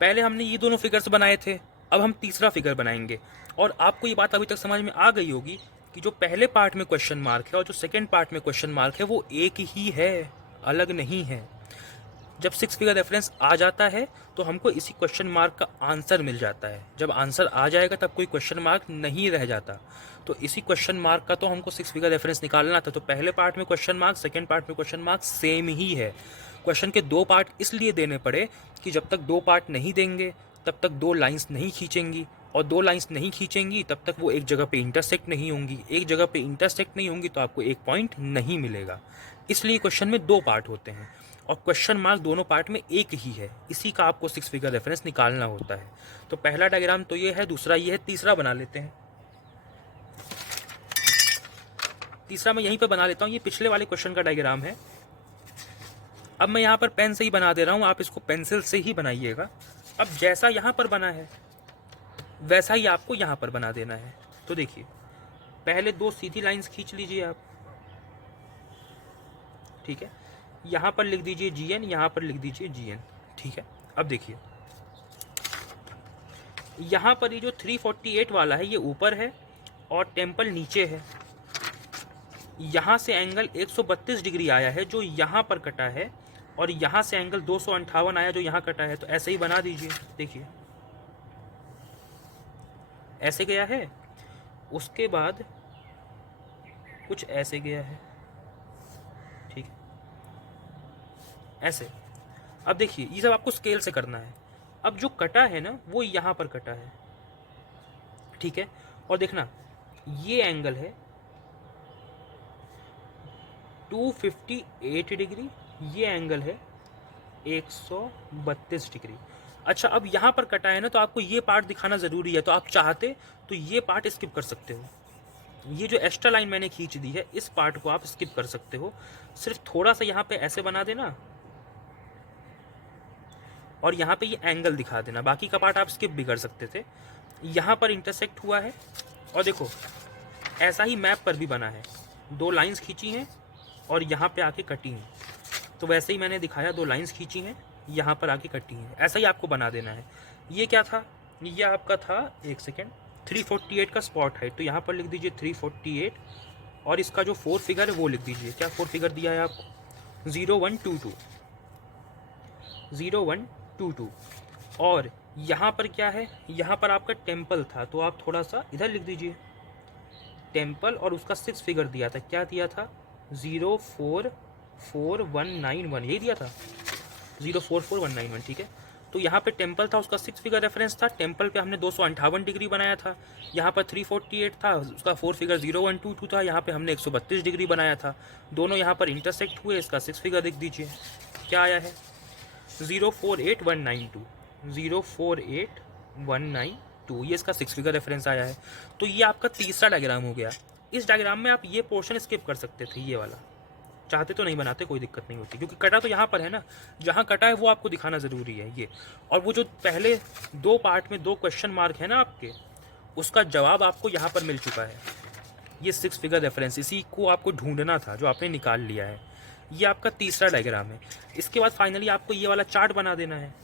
पहले हमने ये दोनों फिगर्स बनाए थे, अब हम तीसरा फिगर बनाएंगे। और आपको ये बात अभी तक समझ में आ गई होगी कि जो पहले पार्ट में क्वेश्चन मार्क है और जो सेकंड पार्ट में क्वेश्चन मार्क है वो एक ही है, अलग नहीं है। जब 6 फिगर रेफरेंस आ जाता है तो हमको इसी क्वेश्चन मार्क का आंसर मिल जाता है। जब आंसर आ जाएगा तब कोई क्वेश्चन मार्क नहीं रह जाता। तो इसी क्वेश्चन मार्क का तो हमको 6 फिगर रेफरेंस निकालना था। तो पहले पार्ट में क्वेश्चन मार्क, सेकेंड पार्ट में क्वेश्चन मार्क सेम ही है। क्वेश्चन के 2 पार्ट इसलिए देने पड़े कि जब तक 2 पार्ट नहीं देंगे तब तक 2 लाइन्स नहीं खींचेंगी, और 2 लाइन्स नहीं खींचेंगी तब तक वो एक जगह पे इंटरसेक्ट नहीं होंगी। एक जगह पे इंटरसेक्ट नहीं होंगी तो आपको एक पॉइंट नहीं मिलेगा। इसलिए क्वेश्चन में 2 पार्ट होते हैं, और क्वेश्चन मार्क दोनों पार्ट में एक ही है। इसी का आपको 6 फिगर रेफरेंस निकालना होता है। तो पहला डायग्राम तो ये है, दूसरा ये है, तीसरा बना लेते हैं। तीसरा मैं यहीं पर बना लेता हूँ, ये पिछले वाले क्वेश्चन का डायग्राम है। अब मैं यहाँ पर पेन से ही बना दे रहा हूँ, आप इसको पेंसिल से ही बनाइएगा। अब जैसा यहाँ पर बना है वैसा ही आपको यहाँ पर बना देना है। तो देखिए, पहले 2 सीधी लाइंस खींच लीजिए आप। ठीक है, यहाँ पर लिख दीजिए GN, यहाँ पर लिख दीजिए GN। ठीक है, अब देखिए, यहाँ पर ये जो 348 वाला है ये ऊपर है और टेम्पल नीचे है। यहाँ से एंगल 132 डिग्री आया है जो यहाँ पर कटा है, और यहाँ से एंगल 258 आया जो यहाँ कटा है। तो ऐसे ही बना दीजिए। देखिए ऐसे गया है, उसके बाद कुछ ऐसे गया है। ठीक है, ऐसे। अब देखिए ये सब आपको स्केल से करना है। अब जो कटा है ना वो यहाँ पर कटा है, ठीक है। और देखना ये एंगल है 258 डिग्री, ये एंगल है 132 डिग्री। अच्छा अब यहाँ पर कटा है ना, तो आपको ये पार्ट दिखाना ज़रूरी है, तो आप चाहते तो ये पार्ट स्किप कर सकते हो। ये जो एक्स्ट्रा लाइन मैंने खींच दी है इस पार्ट को आप स्किप कर सकते हो, सिर्फ थोड़ा सा यहाँ पे ऐसे बना देना और यहाँ पे ये एंगल दिखा देना, बाकी का पार्ट आप स्किप भी कर सकते थे। यहाँ पर इंटरसेक्ट हुआ है और देखो ऐसा ही मैप पर भी बना है, दो लाइंस खींची हैं और यहाँ पे आके कटी हैं, तो वैसे ही मैंने दिखाया, दो लाइंस खींची हैं यहाँ पर आके कटी हैं, ऐसा ही आपको बना देना है। ये क्या था, ये आपका था, एक सेकेंड, 348 का स्पॉट हाइट, तो यहाँ पर लिख दीजिए 348 और इसका जो 4 फिगर है वो लिख दीजिए। क्या 4 फिगर दिया है आपको, 0122 0122। और यहाँ पर क्या है, यहाँ पर आपका टेम्पल था, तो आप थोड़ा सा इधर लिख दीजिए टेम्पल, और उसका 6 फिगर दिया था, क्या दिया था 044191, यही दिया था 044191, ठीक है। तो यहाँ पे टेम्पल था, उसका 6 फिगर रेफरेंस था, टेम्पल पे हमने 258 डिग्री बनाया था। यहाँ पर 348 था, उसका 4 फिगर 0122 था, यहाँ पे हमने 132 डिग्री बनाया था। दोनों यहाँ पर इंटरसेक्ट हुए, इसका 6 फिगर लिख दीजिए, क्या आया है 048192, 048192, ये इसका 6 फिगर रेफरेंस आया है। तो ये आपका तीसरा डायग्राम हो गया। इस डायग्राम में आप ये पोर्शन स्किप कर सकते थे, ये वाला चाहते तो नहीं बनाते, कोई दिक्कत नहीं होती, क्योंकि कटा तो यहाँ पर है ना, जहाँ कटा है वो आपको दिखाना ज़रूरी है ये। और वो जो पहले दो पार्ट में 2 क्वेश्चन मार्क है ना आपके, उसका जवाब आपको यहाँ पर मिल चुका है। ये 6 फिगर रेफरेंस, इसी को आपको ढूंढना था जो आपने निकाल लिया है। ये आपका तीसरा डायग्राम है। इसके बाद फाइनली आपको ये वाला चार्ट बना देना है।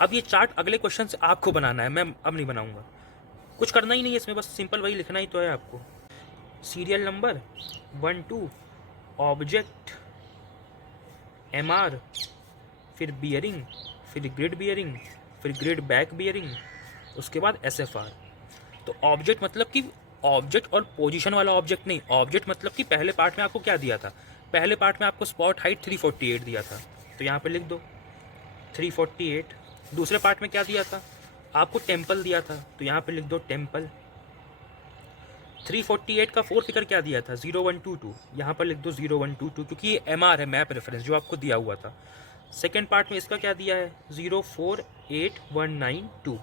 अब ये चार्ट अगले क्वेश्चन से आपको बनाना है, मैं अब नहीं बनाऊंगा, कुछ करना ही नहीं है इसमें, बस सिंपल वही लिखना ही तो है आपको। सीरियल नंबर 1 2, ऑब्जेक्ट, MR, फिर बियरिंग, फिर ग्रिड बियरिंग, फिर ग्रिड बैक बियरिंग, उसके बाद SFR। तो ऑब्जेक्ट मतलब कि ऑब्जेक्ट और पोजीशन वाला ऑब्जेक्ट नहीं, ऑब्जेक्ट मतलब कि पहले पार्ट में आपको क्या दिया था, पहले पार्ट में आपको स्पॉट हाइट 348 दिया था, तो यहाँ पे लिख दो 348। दूसरे पार्ट में क्या दिया था, आपको टेम्पल दिया था, तो यहाँ पे लिख दो टेम्पल। 348 का 4 फिगर क्या दिया था 0122, यहाँ पर लिख दो 0122, क्योंकि ये MR है, मैप रेफरेंस जो आपको दिया हुआ था। सेकेंड पार्ट में इसका क्या दिया है 048192,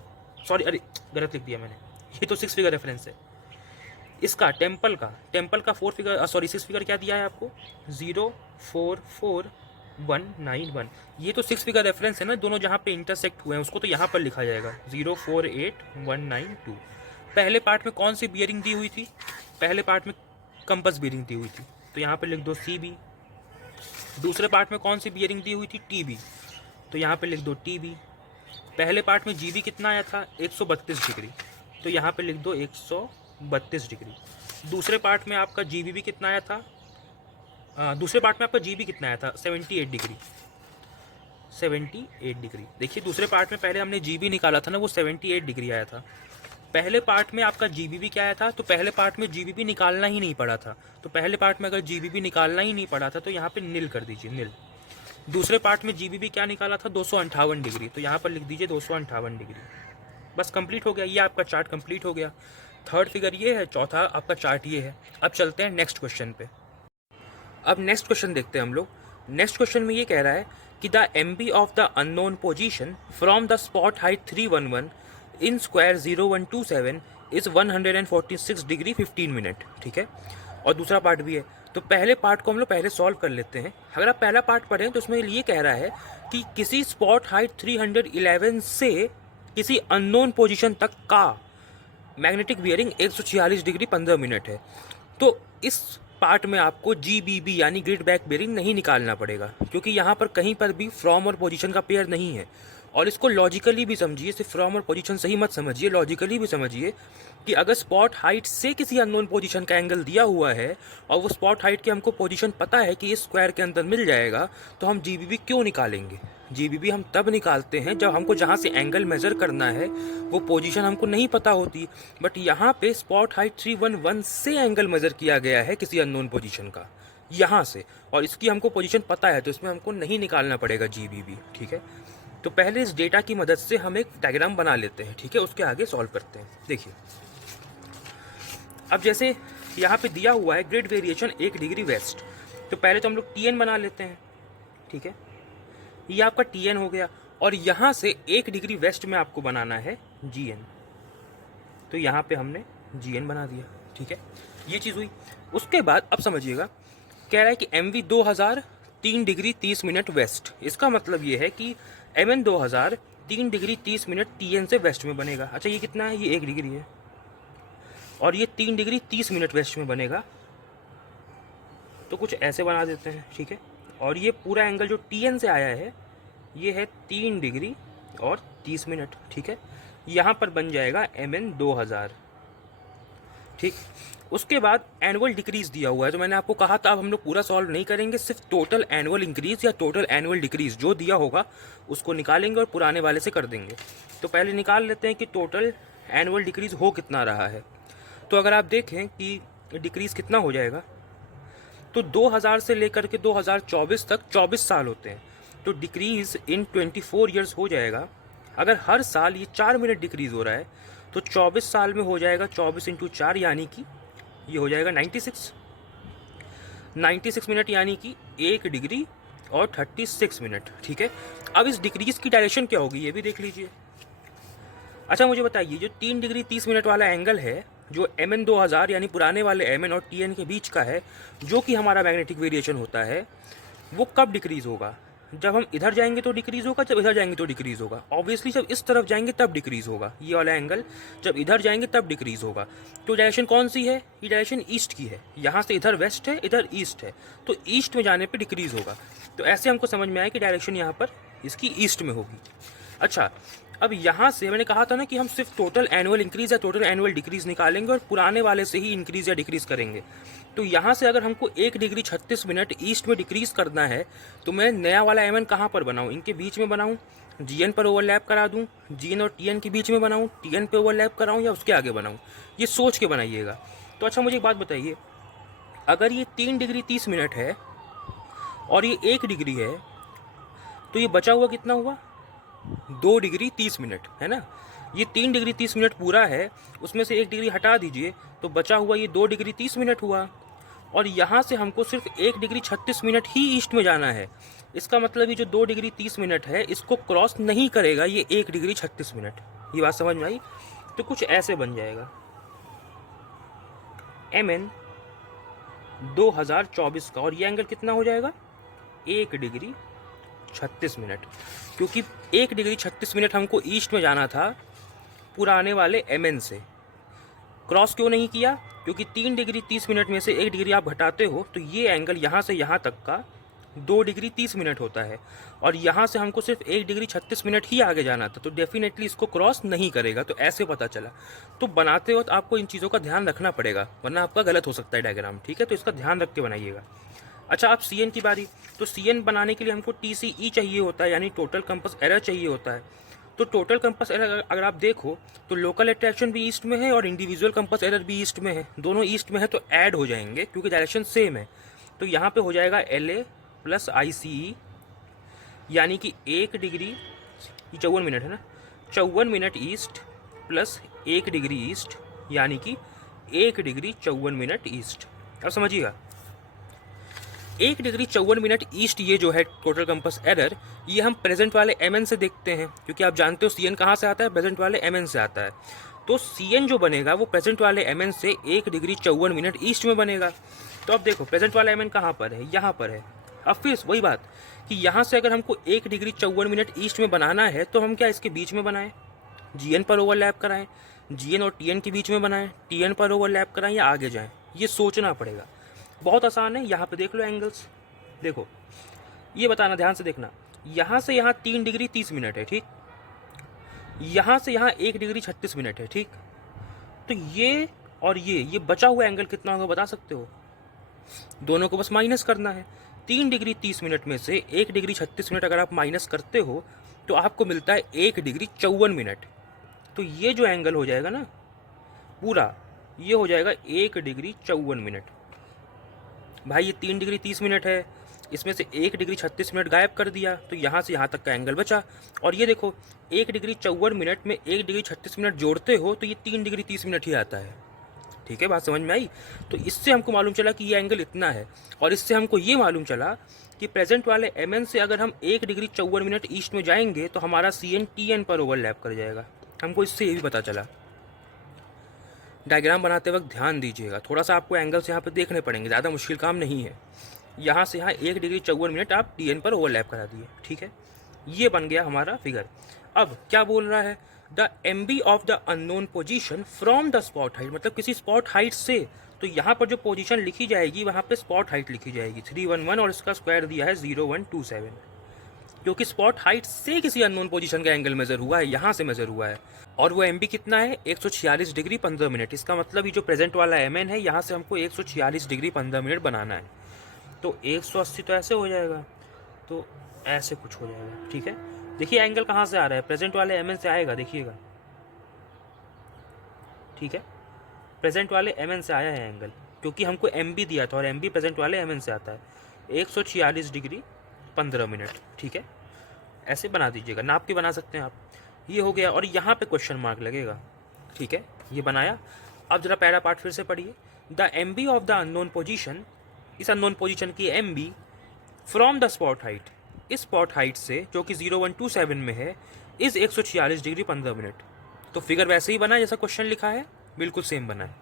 सॉरी अरे गलत लिख दिया मैंने, ये तो 6 फिगर रेफरेंस है। इसका टेम्पल का 4 फिगर सॉरी 6 फिगर क्या दिया है आपको 044191, ये तो 6 फिगर रेफरेंस है ना, दोनों जहाँ पे इंटरसेक्ट हुए हैं उसको तो यहाँ पर लिखा जाएगा 048192। पहले पार्ट में कौन सी बियरिंग दी हुई थी, पहले पार्ट में कंपस बियरिंग दी हुई थी, तो यहाँ पे लिख दो CB। दूसरे पार्ट में कौन सी बियरिंग दी हुई थी TB, तो यहाँ पे लिख दो TB। पहले पार्ट में GB कितना आया था 132 डिग्री, तो यहाँ पे लिख दो 132 डिग्री। दूसरे पार्ट में आपका GBB कितना आया था, दूसरे पार्ट में आपका GB कितना आया था 78 डिग्री, 78 डिग्री। देखिए दूसरे पार्ट में पहले हमने GB निकाला था ना, वो 78 डिग्री आया था। पहले पार्ट में आपका GBB क्या आया था, तो पहले पार्ट में GBB निकालना ही नहीं पड़ा था, तो पहले पार्ट में अगर GBB निकालना ही नहीं पड़ा था तो यहाँ पे नील कर दीजिए, नील। दूसरे पार्ट में GBB क्या निकाला था 258 डिग्री, तो यहाँ पर लिख दीजिए 258 डिग्री। बस कंप्लीट हो गया, ये आपका चार्ट कंप्लीट हो गया। थर्ड फिगर ये है, चौथा आपका चार्ट ये है। अब चलते हैं नेक्स्ट क्वेश्चन पे। अब नेक्स्ट क्वेश्चन देखते हैं हम लोग। नेक्स्ट क्वेश्चन में ये कह रहा है कि the MB of the unknown position from the spot height 311 in square 0127 is 146 degree 15 minute, ठीक है। और दूसरा पार्ट भी है, तो पहले पार्ट को हम लोग पहले सॉल्व कर लेते हैं। अगर आप पहला पार्ट पढ़ें तो उसमें ये कह रहा है कि किसी स्पॉट हाइट 311 से किसी अननोन पोजीशन तक का मैग्नेटिक बियरिंग 146 डिग्री 15 मिनट है। तो इस पार्ट में आपको GBB यानी ग्रिड बैक बियरिंग नहीं निकालना पड़ेगा, क्योंकि यहाँ पर कहीं पर भी फ्रॉम और पोजीशन का पेयर नहीं है। और इसको लॉजिकली भी समझिए, सिर्फ फ्रॉम और पोजीशन से ही मत समझिए, लॉजिकली भी समझिए कि अगर स्पॉट हाइट से किसी अननोन पोजीशन का एंगल दिया हुआ है और वो स्पॉट हाइट की हमको पोजीशन पता है कि इस स्क्वायर के अंदर मिल जाएगा, तो हम GBB क्यों निकालेंगे। GBB हम तब निकालते हैं जब हमको जहाँ से एंगल मेज़र करना है वो पोजीशन हमको नहीं पता होती। बट यहाँ पे स्पॉट हाइट 311 से एंगल मेज़र किया गया है किसी अननोन पोजीशन का, यहाँ से, और इसकी हमको पोजीशन पता है तो इसमें हमको नहीं निकालना पड़ेगा जी बी बी, ठीक है। तो पहले इस डेटा की मदद से हम एक डायग्राम बना लेते हैं, ठीक है, उसके आगे सॉल्व करते हैं। देखिए अब जैसे यहाँ पे दिया हुआ है ग्रिड वेरिएशन 1 डिग्री वेस्ट, तो पहले तो हम लोग टी एन बना लेते हैं, ठीक है, ये आपका टी एन हो गया। और यहाँ से 1 डिग्री वेस्ट में आपको बनाना है जी एन, तो यहाँ पे हमने जी एन बना दिया, ठीक है, ये चीज़ हुई। उसके बाद अब समझिएगा, कह रहा है कि M V 2000 3 degree 30 minute west, इसका मतलब ये है कि M N 2000 3 degree 30 minute T N से वेस्ट में बनेगा। अच्छा ये कितना है, ये 1 डिग्री है, और ये 3 डिग्री 30 मिनट वेस्ट में बनेगा, तो कुछ ऐसे बना देते हैं, ठीक है। और ये पूरा एंगल जो टी एन से आया है ये है 3 डिग्री और 30 मिनट, ठीक है, यहाँ पर बन जाएगा एम एन 2000, ठीक। उसके बाद एनुअल डिक्रीज दिया हुआ है, तो मैंने आपको कहा था अब हम लोग पूरा सॉल्व नहीं करेंगे, सिर्फ टोटल एनुअल इंक्रीज या टोटल एनुअल डिक्रीज जो दिया होगा उसको निकालेंगे और पुराने वाले से कर देंगे। तो पहले निकाल लेते हैं कि टोटल एनुअल डिक्रीज हो कितना रहा है। तो अगर आप देखें कि डिक्रीज कितना हो जाएगा, तो 2000 से लेकर के 2024 तक 24 साल होते हैं, तो डिक्रीज इन 24 ईयर्स हो जाएगा। अगर हर साल ये 4 मिनट डिक्रीज हो रहा है तो 24 साल में हो जाएगा 24 इंटू 4, यानी कि ये हो जाएगा 96 मिनट, यानी कि 1 डिग्री और 36 मिनट, ठीक है। अब इस डिक्रीज की डायरेक्शन क्या होगी ये भी देख लीजिए। अच्छा मुझे बताइए, जो 3 डिग्री 30 मिनट वाला एंगल है, जो एम एन 2000 यानी पुराने वाले एम एन और टी एन के बीच का है, जो कि हमारा मैग्नेटिक वेरिएशन होता है, वो कब डिक्रीज होगा? जब हम इधर जाएंगे तो डिक्रीज होगा, जब इधर जाएंगे तो डिक्रीज होगा। ऑब्वियसली जब इस तरफ जाएंगे तब डिक्रीज होगा, ये वाला एंगल जब इधर जाएंगे तब डिक्रीज होगा। तो डायरेक्शन कौन सी है? ये डायरेक्शन ईस्ट की है, यहाँ से इधर वेस्ट है, इधर ईस्ट है, तो ईस्ट में जाने पे डिक्रीज होगा। तो ऐसे हमको समझ में आया कि डायरेक्शन यहाँ पर इसकी ईस्ट में होगी। अच्छा अब यहाँ से मैंने कहा था ना कि हम सिर्फ टोटल एनुअल इंक्रीज या टोटल एनुअल डिक्रीज निकालेंगे और पुराने वाले से ही इंक्रीज या डिक्रीज करेंगे। तो यहाँ से अगर हमको 1 डिग्री 36 मिनट ईस्ट में डिक्रीज करना है तो मैं नया वाला एम एन कहाँ पर बनाऊँ? इनके बीच में बनाऊँ, जी एन पर ओवरलैप करा दूँ, जी एन और टी एन के बीच में बनाऊँ, टी एन पर ओवरलैप कराऊँ, या उसके आगे बनाऊँ, ये सोच के बनाइएगा। तो अच्छा मुझे एक बात बताइए, अगर ये 3 डिग्री 30 मिनट है और ये 1 डिग्री है, तो ये बचा हुआ कितना हुआ? 2 डिग्री 30 मिनट, है ना। ये 3 डिग्री 30 मिनट पूरा है, उसमें से 1 डिग्री हटा दीजिए तो बचा हुआ ये 2 डिग्री 30 मिनट हुआ। और यहाँ से हमको सिर्फ 1 डिग्री 36 मिनट ही ईस्ट में जाना है। इसका मतलब ये जो 2 डिग्री 30 मिनट है इसको क्रॉस नहीं करेगा ये 1 डिग्री 36 मिनट। ये बात समझ में आई? तो कुछ ऐसे बन जाएगा, एम एन 2024 का, और ये एंगल कितना हो जाएगा? 1 डिग्री 36 मिनट, क्योंकि 1 डिग्री 36 मिनट हमको ईस्ट में जाना था पुराने वाले एम एन से। क्रॉस क्यों नहीं किया? क्योंकि 3 डिग्री 30 मिनट में से 1 डिग्री आप घटाते हो तो ये एंगल यहाँ से यहाँ तक का 2 डिग्री 30 मिनट होता है, और यहाँ से हमको सिर्फ 1 डिग्री 36 मिनट ही आगे जाना था, तो डेफिनेटली इसको क्रॉस नहीं करेगा। तो ऐसे पता चला। तो बनाते वक्त आपको इन चीज़ों का ध्यान रखना पड़ेगा, वरना आपका गलत हो सकता है डायग्राम, ठीक है। तो इसका ध्यान रख के बनाइएगा। अच्छा अब सी एन की बारी। तो सी एन बनाने के लिए हमको टी सी ई चाहिए होता है, यानी टोटल कंपास एरर चाहिए होता है। तो टोटल कंपास एरर अगर आप देखो तो लोकल अट्रैक्शन भी ईस्ट में है और इंडिविजुअल कंपास एरर भी ईस्ट में है, दोनों ईस्ट में है, तो ऐड हो जाएंगे क्योंकि डायरेक्शन सेम है। तो यहाँ पे हो जाएगा एल ए प्लस आई सी ई, यानी कि 1 डिग्री 54 मिनट है ना, 54 minute east plus 1 degree east, यानी कि 1 डिग्री 54 मिनट ईस्ट। अब समझिएगा, 1 डिग्री 54 मिनट ईस्ट ये जो है टोटल कंपास एरर, ये हम प्रेजेंट वाले एम एन से देखते हैं, क्योंकि आप जानते हो सी एन कहाँ से आता है? प्रेजेंट वाले एम एन से आता है। तो सी एन जो बनेगा वो प्रेजेंट वाले एम एन से 1 डिग्री 54 मिनट ईस्ट में बनेगा। तो अब देखो प्रेजेंट वाला एम एन कहाँ पर है? यहाँ पर है। अब फिर वही बात कि यहाँ से अगर हमको 1 डिग्री 54 मिनट ईस्ट में बनाना है तो हम क्या इसके बीच में बनाएं? जी एन पर ओवरलैप कराएं, जी एन और टी एन के बीच में बनाएं, टी एन पर ओवरलैप कराएं, या आगे जाएं? ये सोचना पड़ेगा। बहुत आसान है। यहाँ पे देख लो एंगल्स, देखो ये बताना, ध्यान से देखना। यहाँ से यहाँ 3 डिग्री 30 मिनट है, ठीक। यहाँ से यहाँ 1 डिग्री 36 मिनट है, ठीक। तो ये और ये बचा हुआ एंगल कितना होगा बता सकते हो? दोनों को बस माइनस करना है। 3 डिग्री 30 मिनट में से 1 डिग्री 36 मिनट अगर आप माइनस करते हो तो आपको मिलता है 1 डिग्री 54 मिनट। तो ये जो एंगल हो जाएगा ना पूरा, ये हो जाएगा 1 डिग्री 54 मिनट। भाई ये 3 डिग्री 30 मिनट है, इसमें से 1 डिग्री 36 मिनट गायब कर दिया, तो यहाँ से यहाँ तक का एंगल बचा। और ये देखो 1 डिग्री 54 मिनट में 1 डिग्री 36 मिनट जोड़ते हो तो ये 3 डिग्री 30 मिनट ही आता है। ठीक है, बात समझ में आई? तो इससे हमको मालूम चला कि ये एंगल इतना है, और इससे हमको ये मालूम चला कि प्रेजेंट वाले एम से अगर हम 1 डिग्री 54 मिनट ईस्ट में जाएंगे तो हमारा CN TN पर ओवरलैप कर जाएगा। हमको इससे ये भी पता चला। डायग्राम बनाते वक्त ध्यान दीजिएगा, थोड़ा सा आपको एंगल्स यहाँ पे देखने पड़ेंगे, ज़्यादा मुश्किल काम नहीं है। यहाँ से यहाँ 1 डिग्री 54 मिनट आप TN पर ओवरलैप करा दिए। ठीक है, ये बन गया हमारा फिगर। अब क्या बोल रहा है, the MB of the unknown position from the spot height, मतलब किसी स्पॉट हाइट से। तो यहाँ पर जो पोजीशन लिखी जाएगी वहाँ पे स्पॉट हाइट लिखी जाएगी 311, और इसका स्क्वायर दिया है 0127, क्योंकि स्पॉट हाइट से किसी अननोन पोजीशन का एंगल मेजर हुआ है, यहाँ से मेजर हुआ है। और वो MB कितना है, 146 डिग्री 15 मिनट। इसका मतलब ये जो प्रेजेंट वाला MN है, यहाँ से हमको 146 डिग्री 15 मिनट बनाना है। तो 180 तो ऐसे हो जाएगा, तो ऐसे कुछ हो जाएगा। ठीक है, देखिए एंगल कहाँ से आ रहा है, प्रेजेंट वाले MN से आएगा, देखिएगा। ठीक है, प्रेजेंट वाले MN से आया है एंगल, क्योंकि हमको MB दिया था, और MB प्रेजेंट वाले MN से आता है। 146 डिग्री 15 मिनट। ठीक है, ऐसे बना दीजिएगा, नाप के बना सकते हैं आप। ये हो गया, और यहाँ पे क्वेश्चन मार्क लगेगा। ठीक है, ये बनाया। अब जरा पहला पार्ट फिर से पढ़िए। The MB of the unknown position, इस अननोन पोजीशन की MB from the spot height, इस स्पॉट हाइट से जो कि 0127 में है, इस 146 डिग्री 15 मिनट। तो फिगर वैसे ही बना है जैसा क्वेश्चन लिखा है, बिल्कुल सेम बना है।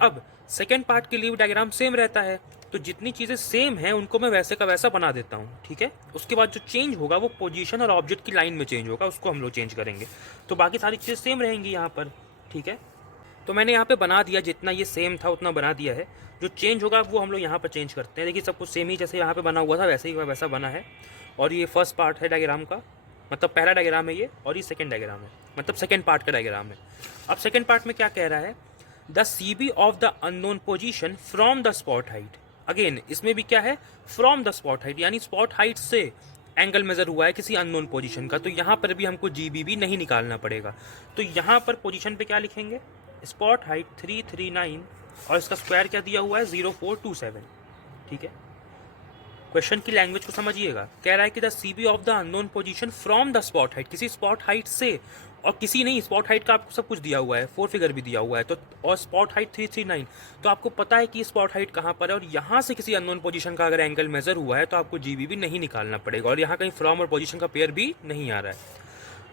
अब सेकेंड पार्ट के लिए भी डायग्राम सेम रहता है, तो जितनी चीज़ें सेम हैं उनको मैं वैसे का वैसा बना देता हूँ। ठीक है, उसके बाद जो चेंज होगा वो पोजीशन और ऑब्जेक्ट की लाइन में चेंज होगा, उसको हम लोग चेंज करेंगे। तो बाकी सारी चीज़ें सेम रहेंगी यहाँ पर। ठीक है, तो मैंने यहाँ पे बना दिया, जितना ये सेम था उतना बना दिया है। जो चेंज होगा वो हम लोग यहाँ पर चेंज करते हैं। देखिए सब कुछ सेम ही जैसे यहाँ पे बना हुआ था वैसे ही वैसा बना है। और ये फर्स्ट पार्ट है डायग्राम का, मतलब पहला डायग्राम है ये, और ये सेकेंड डायग्राम है, मतलब सेकेंड पार्ट का डायग्राम है। अब सेकेंड पार्ट में क्या कह रहा है, the CB of the unknown position from the spot height. Again इसमें भी क्या है, फ्रॉम द स्पॉट हाइट, यानी स्पॉट हाइट से एंगल मेजर हुआ है किसी अननोन पोजीशन का। तो यहाँ पर भी हमको GBB नहीं निकालना पड़ेगा। तो यहाँ पर पोजीशन पे क्या लिखेंगे, स्पॉट हाइट 339, और इसका स्क्वायर क्या दिया हुआ है 0427। ठीक है, क्वेश्चन की लैंग्वेज को समझिएगा। कह रहा है कि the CB of the unknown position from the spot height, किसी स्पॉट हाइट से, और किसी नहीं, स्पॉट हाइट का आपको सब कुछ दिया हुआ है, 4 फिगर भी दिया हुआ है। तो और स्पॉट हाइट 339, तो आपको पता है कि स्पॉट हाइट कहाँ पर है, और यहाँ से किसी अननोन पोजीशन का अगर एंगल मेजर हुआ है तो आपको GBB नहीं निकालना पड़ेगा, और यहाँ कहीं फ्रॉम और पोजीशन का पेयर भी नहीं आ रहा है।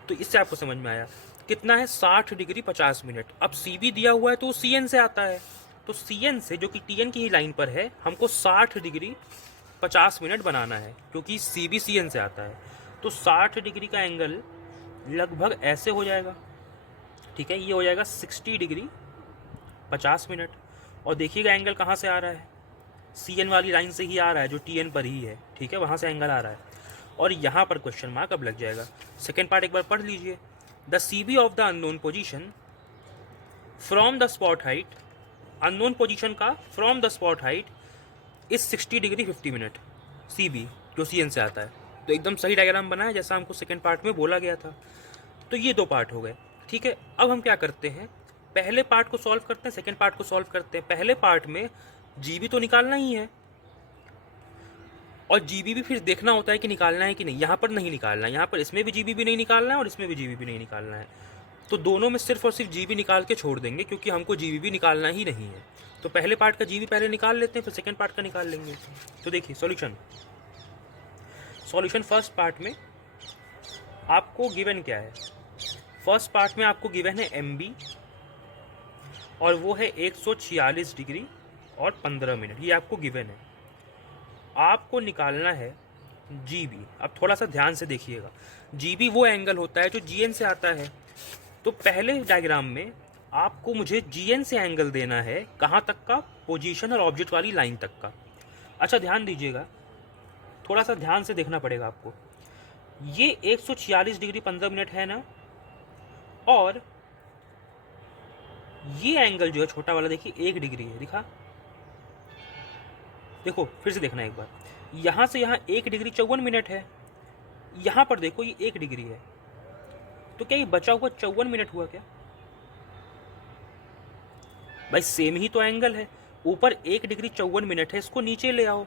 तो इससे आपको समझ में आया कितना है, 60 डिग्री 50 मिनट। अब CB दिया हुआ है तो CN से आता है, तो CN से जो कि TN की ही लाइन पर है, हमको 60 डिग्री 50 मिनट बनाना है, क्योंकि CB CN से आता है। तो 60 डिग्री का एंगल लगभग ऐसे हो जाएगा। ठीक है, ये हो जाएगा 60 डिग्री 50 मिनट। और देखिएगा एंगल कहाँ से आ रहा है, CN वाली लाइन से ही आ रहा है, जो TN पर ही है। ठीक है, वहाँ से एंगल आ रहा है, और यहाँ पर क्वेश्चन मार्क अब लग जाएगा। सेकेंड पार्ट एक बार पढ़ लीजिए। The CB of the unknown position from the spot height, unknown position का फ्रॉम द स्पॉट हाइट इस 60 डिग्री 50 मिनट, CB जो CN से आता है। तो एकदम सही डायग्राम बना है जैसा हमको सेकेंड पार्ट में बोला गया था। तो ये दो पार्ट हो गए। ठीक है, अब हम क्या करते हैं, पहले पार्ट को सॉल्व करते हैं, सेकेंड पार्ट को सॉल्व करते हैं। पहले पार्ट में GB तो निकालना ही है, और GBB फिर देखना होता है कि निकालना है कि नहीं। यहाँ पर नहीं निकालना है, यहाँ पर इसमें भी GBB नहीं निकालना है और इसमें भी GBB नहीं निकालना है। तो दोनों में सिर्फ और सिर्फ GB निकाल के छोड़ देंगे, क्योंकि हमको GBB निकालना ही नहीं है। तो पहले पार्ट का GB पहले निकाल लेते हैं, फिर सेकेंड पार्ट का निकाल लेंगे। तो देखिए सॉल्यूशन फर्स्ट पार्ट में आपको गिवन क्या है, फर्स्ट पार्ट में आपको गिवन है MB, और वो है 146 डिग्री और 15 मिनट, ये आपको गिवन है। आपको निकालना है GB। अब थोड़ा सा ध्यान से देखिएगा, GB वो एंगल होता है जो GN से आता है। तो पहले डायग्राम में आपको मुझे GN से एंगल देना है, कहाँ तक का, पोजीशन और ऑब्जेक्ट वाली लाइन तक का। अच्छा ध्यान दीजिएगा, थोड़ा सा ध्यान से देखना पड़ेगा आपको। ये 146 डिग्री 15 मिनट है ना, और ये एंगल जो है छोटा वाला, देखिए 1 डिग्री है, दिखा, देखो फिर से देखना एक बार। यहाँ से यहाँ 1 डिग्री 54 मिनट है, यहाँ पर देखो ये 1 डिग्री है। तो क्या ये बचा हुआ 54 मिनट हुआ क्या? भाई सेम ही तो एंगल है, ऊपर 1 डिग्री 54 मिनट है, इसको नीचे ले आओ।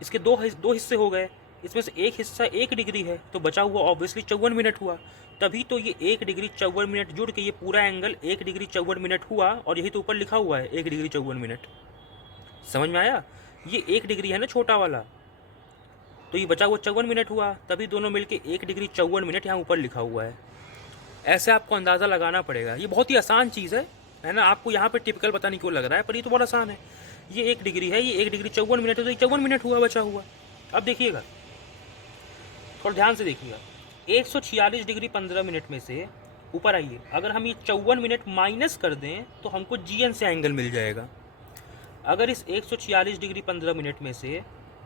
इसके दो हिस्से हो गए, इसमें से एक हिस्सा 1 डिग्री है, तो बचा हुआ ऑब्वियसली 54 मिनट हुआ। तभी तो ये 1 डिग्री 54 मिनट जुड़ के ये पूरा एंगल 1 डिग्री 54 मिनट हुआ, और यही तो ऊपर लिखा हुआ है 1 डिग्री 54 मिनट। समझ में आया? ये 1 डिग्री है ना छोटा वाला, तो ये बचा हुआ 54 मिनट हुआ, तभी दोनों मिलके 1 डिग्री 54 मिनट यहाँ ऊपर लिखा हुआ है। ऐसे आपको अंदाज़ा लगाना पड़ेगा। ये बहुत ही आसान चीज़ है ना? आपको यहाँ पे टिपिकल पता नहीं क्यों लग रहा है, पर ये तो बहुत आसान है। ये 1 डिग्री है, ये 1 डिग्री 54 मिनट है, तो ये 54 मिनट हुआ बचा हुआ। अब देखिएगा, थोड़ा ध्यान से देखिएगा, 146 डिग्री 15 मिनट में से ऊपर आइए, अगर हम ये 54 मिनट माइनस कर दें तो हमको GN से एंगल मिल जाएगा। अगर इस 146 डिग्री 15 मिनट में से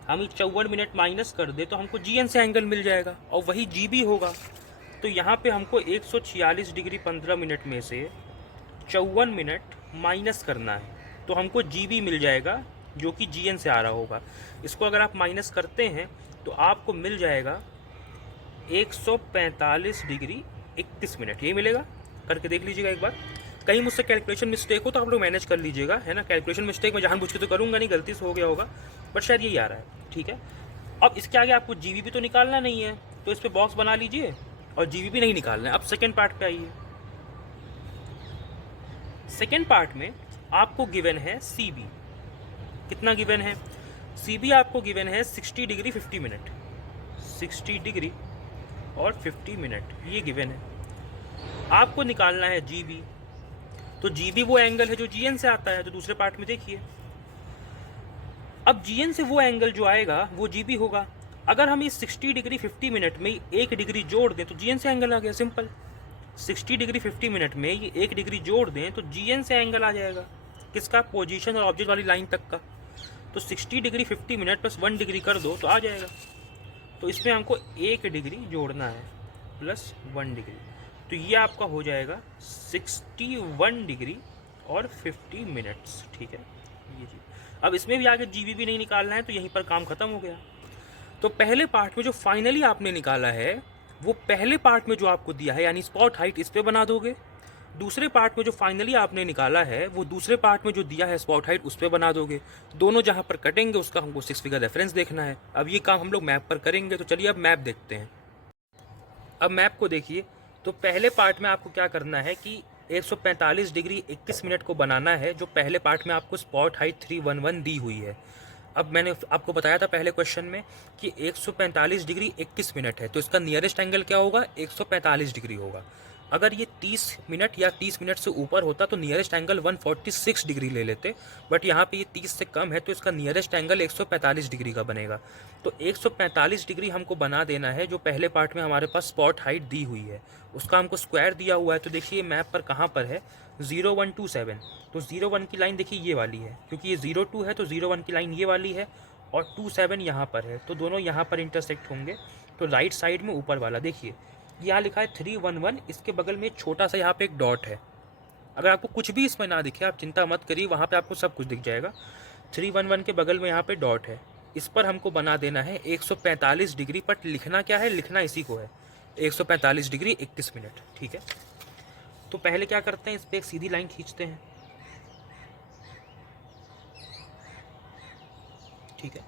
हम ये 54 मिनट माइनस कर दें तो हमको GN से एंगल मिल जाएगा, और वही GB होगा। तो यहाँ पे हमको 146 डिग्री 15 मिनट में से 54 मिनट माइनस करना है, तो हमको GB मिल जाएगा, जो कि GN से आ रहा होगा। इसको अगर आप माइनस करते हैं तो आपको मिल जाएगा 145 डिग्री 31 मिनट, ये मिलेगा। करके देख लीजिएगा एक बार। कहीं मुझसे कैलकुलेशन मिस्टेक हो तो आप लोग मैनेज कर लीजिएगा, है ना? कैलकुलेशन मिस्टेक मैं जानबूझ के तो करूँगा नहीं, गलती से हो गया होगा, बट शायद यही आ रहा है। ठीक है, अब इसके आगे आपको GB भी तो निकालना नहीं है, तो इस पर बॉक्स बना लीजिए, और GB भी नहीं निकालना है। अब सेकेंड पार्ट पे आइए। सेकेंड पार्ट में आपको गिवन है CB। कितना गिवन है? CB आपको गिवन है 60 डिग्री 50 मिनट, 60 डिग्री और 50 मिनट, ये गिवन है। आपको निकालना है GB। तो GB वो एंगल है जो GN से आता है, तो दूसरे पार्ट में देखिए। अब GN से वो एंगल जो आएगा वो GB होगा। अगर हम इस 60 डिग्री 50 मिनट में 1 डिग्री जोड़ दें तो GN से एंगल आ गया, सिंपल। 60 डिग्री 50 मिनट में ये 1 डिग्री जोड़ दें तो GN से एंगल आ जाएगा। किसका? पोजीशन और ऑब्जेक्ट वाली लाइन तक का। तो 60 डिग्री 50 मिनट प्लस 1 डिग्री कर दो तो आ जाएगा। तो इसमें हमको 1 डिग्री जोड़ना है प्लस 1 डिग्री, तो ये आपका हो जाएगा 61 डिग्री और 50 मिनट्स। ठीक है, ये जी। अब इसमें भी आगे GB भी नहीं निकालना है, तो यहीं पर काम खत्म हो गया। तो पहले पार्ट में जो फाइनली आपने निकाला है वो पहले पार्ट में जो आपको दिया है, यानी स्पॉट हाइट, इस पर बना दोगे। दूसरे पार्ट में जो फाइनली आपने निकाला है वो दूसरे पार्ट में जो दिया है स्पॉट हाइट, उस पर बना दोगे। दोनों जहाँ पर कटेंगे उसका हमको 6 फिगर रेफरेंस देखना है। अब ये काम हम लोग मैप पर करेंगे, तो चलिए अब मैप देखते हैं। अब मैप को देखिए, तो पहले पार्ट में आपको क्या करना है कि 145 डिग्री 21 मिनट को बनाना है, जो पहले पार्ट में आपको स्पॉट हाइट 311 दी हुई है। अब मैंने आपको बताया था पहले क्वेश्चन में कि 145 डिग्री 21 मिनट है, तो इसका नियरेस्ट एंगल क्या होगा? 145 डिग्री होगा। अगर ये 30 मिनट या 30 मिनट से ऊपर होता तो नियरेस्ट एंगल 146 डिग्री ले लेते, बट यहाँ पे ये 30 से कम है, तो इसका नियरेस्ट एंगल 145 डिग्री का बनेगा। तो 145 डिग्री हमको बना देना है, जो पहले पार्ट में हमारे पास स्पॉट हाइट दी हुई है उसका हमको स्क्वायर दिया हुआ है। तो देखिए मैप पर कहाँ पर है, 0127, तो 01 की लाइन देखिए ये वाली है, क्योंकि ये 02 है तो 01 की लाइन ये वाली है, और 27 यहाँ पर है, तो दोनों यहाँ पर इंटरसेक्ट होंगे। तो राइट साइड में ऊपर वाला देखिए, यहाँ लिखा है 311, इसके बगल में छोटा सा यहाँ पे एक डॉट है। अगर आपको कुछ भी इसमें ना दिखे आप चिंता मत करिए, वहाँ पे आपको सब कुछ दिख जाएगा। 311 के बगल में यहाँ पे डॉट है, इस पर हमको बना देना है 145 डिग्री, पर लिखना क्या है? लिखना इसी को है 145 डिग्री 21 मिनट। ठीक है, तो पहले क्या करते हैं, इस पर एक सीधी लाइन खींचते हैं। ठीक है,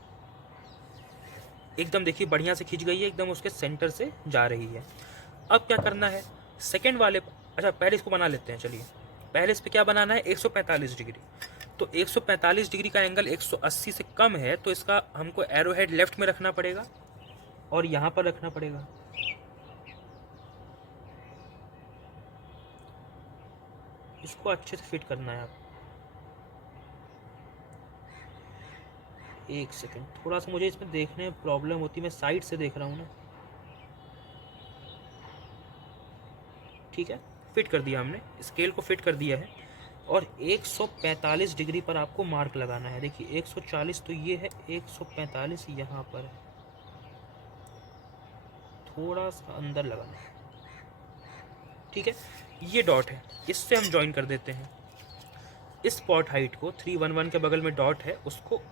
एकदम देखिए बढ़िया से खींच गई है, एकदम उसके सेंटर से जा रही है। अब क्या करना है, सेकेंड वाले, अच्छा पहले इसको बना लेते हैं। चलिए पहले इस पर क्या बनाना है, 145 डिग्री। तो 145 डिग्री का एंगल 180 से कम है, तो इसका हमको एरो हेड लेफ्ट में रखना पड़ेगा और यहाँ पर रखना पड़ेगा। इसको अच्छे से फिट करना है आप। एक सेकेंड, थोड़ा सा मुझे इसमें देखने में प्रॉब्लम होती है, मैं साइड से देख रहा हूँ ना। ठीक है, फिट कर दिया हमने, स्केल को फिट कर दिया है, और 145 डिग्री पर आपको मार्क लगाना है। देखिए 140 तो ये है, 145 यहाँ पर है, थोड़ा सा अंदर लगाना है। ठीक है, ये डॉट है, इससे हम ज्वाइन कर देते हैं। इस स्पॉट हाइट को 311 के बगल में डॉट है, उसको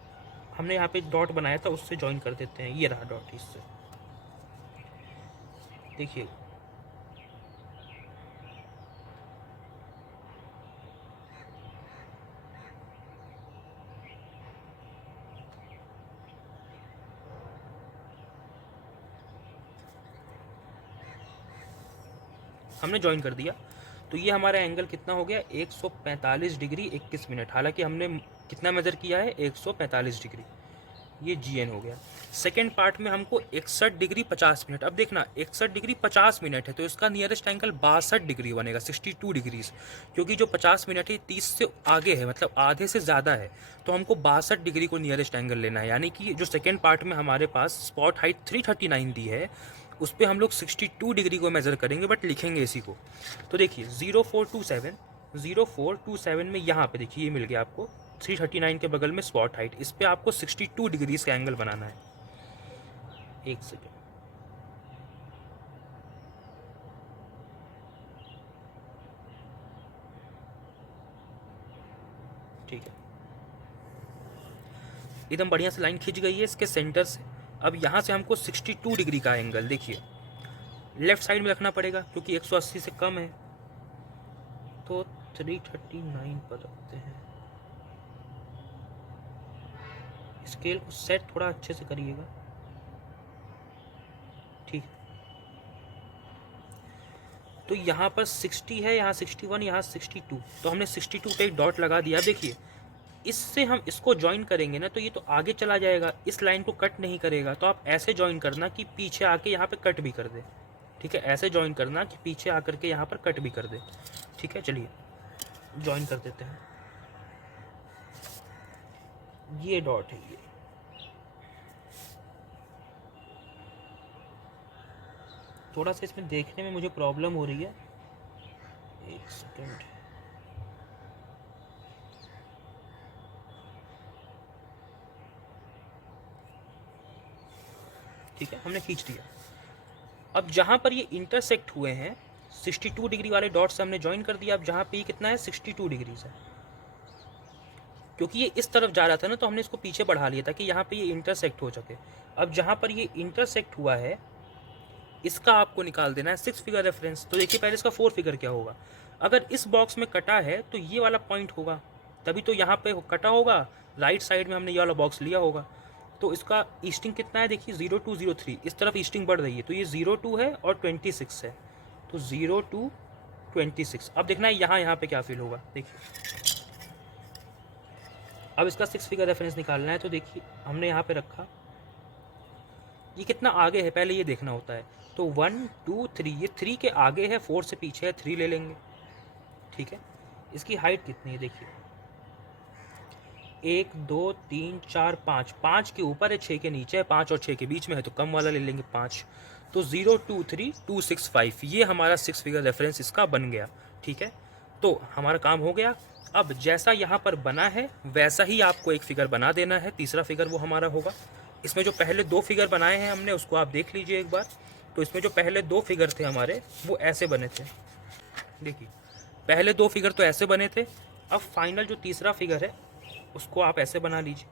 हमने यहाँ पे डॉट बनाया था उससे ज्वाइन कर देते हैं। ये रहा डॉट, इससे देखिए हमने ज्वाइन कर दिया। तो ये हमारा एंगल कितना हो गया, 145 डिग्री 21 मिनट। हालांकि हमने कितना मेज़र किया है, 145 डिग्री। ये GN हो गया। सेकेंड पार्ट में हमको 61 डिग्री 50 मिनट। अब देखना 61 डिग्री 50 मिनट है तो इसका नियरेस्ट एंगल 62 डिग्री बनेगा, 62 डिग्रीज। क्योंकि जो 50 मिनट है 30 से आगे है, मतलब आधे से ज़्यादा है, तो हमको 62 डिग्री को नियरेस्ट एंगल लेना है। यानी कि जो सेकेंड पार्ट में हमारे पास स्पॉट हाइट 339 दी है, उस पर हम लोग 62 डिग्री को मेज़र करेंगे, बट लिखेंगे इसी को। तो देखिए 0427 में यहाँ पे देखिए ये मिल गया आपको 339 के बगल में स्पॉट हाइट। इस पे आपको 62 डिग्रीज का एंगल बनाना है। एक सेकेंड, ठीक है, एकदम बढ़िया से लाइन खींच गई है इसके सेंटर से। अब यहाँ से हमको 62 डिग्री का एंगल देखिए लेफ्ट साइड में रखना पड़ेगा, क्योंकि 180 से कम है, तो 339 पर रखते हैं। स्केल को सेट थोड़ा अच्छे से करिएगा, ठीक। तो यहाँ पर 60 है, यहाँ 61, यहाँ 62, तो हमने 62 पे एक डॉट लगा दिया। देखिए इससे हम इसको ज्वाइन करेंगे ना, तो ये तो आगे चला जाएगा, इस लाइन को कट नहीं करेगा। तो आप ऐसे ज्वाइन करना कि पीछे आके यहाँ पे कट भी कर दे, ठीक है। ऐसे ज्वाइन करना कि पीछे आकर के यहाँ पर कट भी कर दे, ठीक है। चलिए ज्वाइन कर देते हैं। ये डॉट है, ये थोड़ा सा इसमें देखने में मुझे प्रॉब्लम हो रही है, एक सेकंड। ठीक है, हमने खींच दिया। अब जहां पर ये इंटरसेक्ट हुए हैं 62 डिग्री वाले डॉट से हमने ज्वाइन कर दिया। अब जहां पे ये कितना है, 62 डिग्री है, क्योंकि ये इस तरफ जा रहा था ना, तो हमने इसको पीछे बढ़ा लिया ताकि यहाँ पे ये इंटरसेक्ट हो सके। अब जहां पर ये इंटरसेक्ट हुआ है इसका आपको निकाल देना है 6 फिगर रेफरेंस। तो देखिए पहले इसका 4 फिगर क्या होगा। अगर इस बॉक्स में कटा है तो ये वाला पॉइंट होगा, तभी तो यहाँ पे कटा होगा। राइट साइड में हमने ये वाला बॉक्स लिया होगा। तो इसका ईस्टिंग कितना है, देखिए 0203, इस तरफ ईस्टिंग बढ़ रही है, तो ये 02 है और 26 है, तो 02 26। अब देखना है यहाँ पे क्या फील होगा, देखिए। अब इसका 6 फिगर रेफरेंस निकालना है, तो देखिए हमने यहाँ पे रखा, ये कितना आगे है पहले ये देखना होता है। तो 1 2 3, ये 3 के आगे है, 4 से पीछे है, 3 ले लेंगे, ठीक है। इसकी हाइट कितनी है, देखिए 1 2 3 4 5, 5 के ऊपर है, 6 के नीचे है, 5 और 6 के बीच में है, तो कम वाला ले लेंगे 5। तो 023265, ये हमारा 6 फिगर रेफरेंस इसका बन गया, ठीक है। तो हमारा काम हो गया। अब जैसा यहाँ पर बना है वैसा ही आपको एक फिगर बना देना है, तीसरा फिगर वो हमारा होगा। इसमें जो पहले 2 फिगर बनाए हैं हमने उसको आप देख लीजिए एक बार। तो इसमें जो पहले 2 फिगर थे हमारे वो ऐसे बने थे, देखिए पहले 2 फिगर तो ऐसे बने थे। अब फाइनल जो तीसरा फिगर है उसको आप ऐसे बना लीजिए।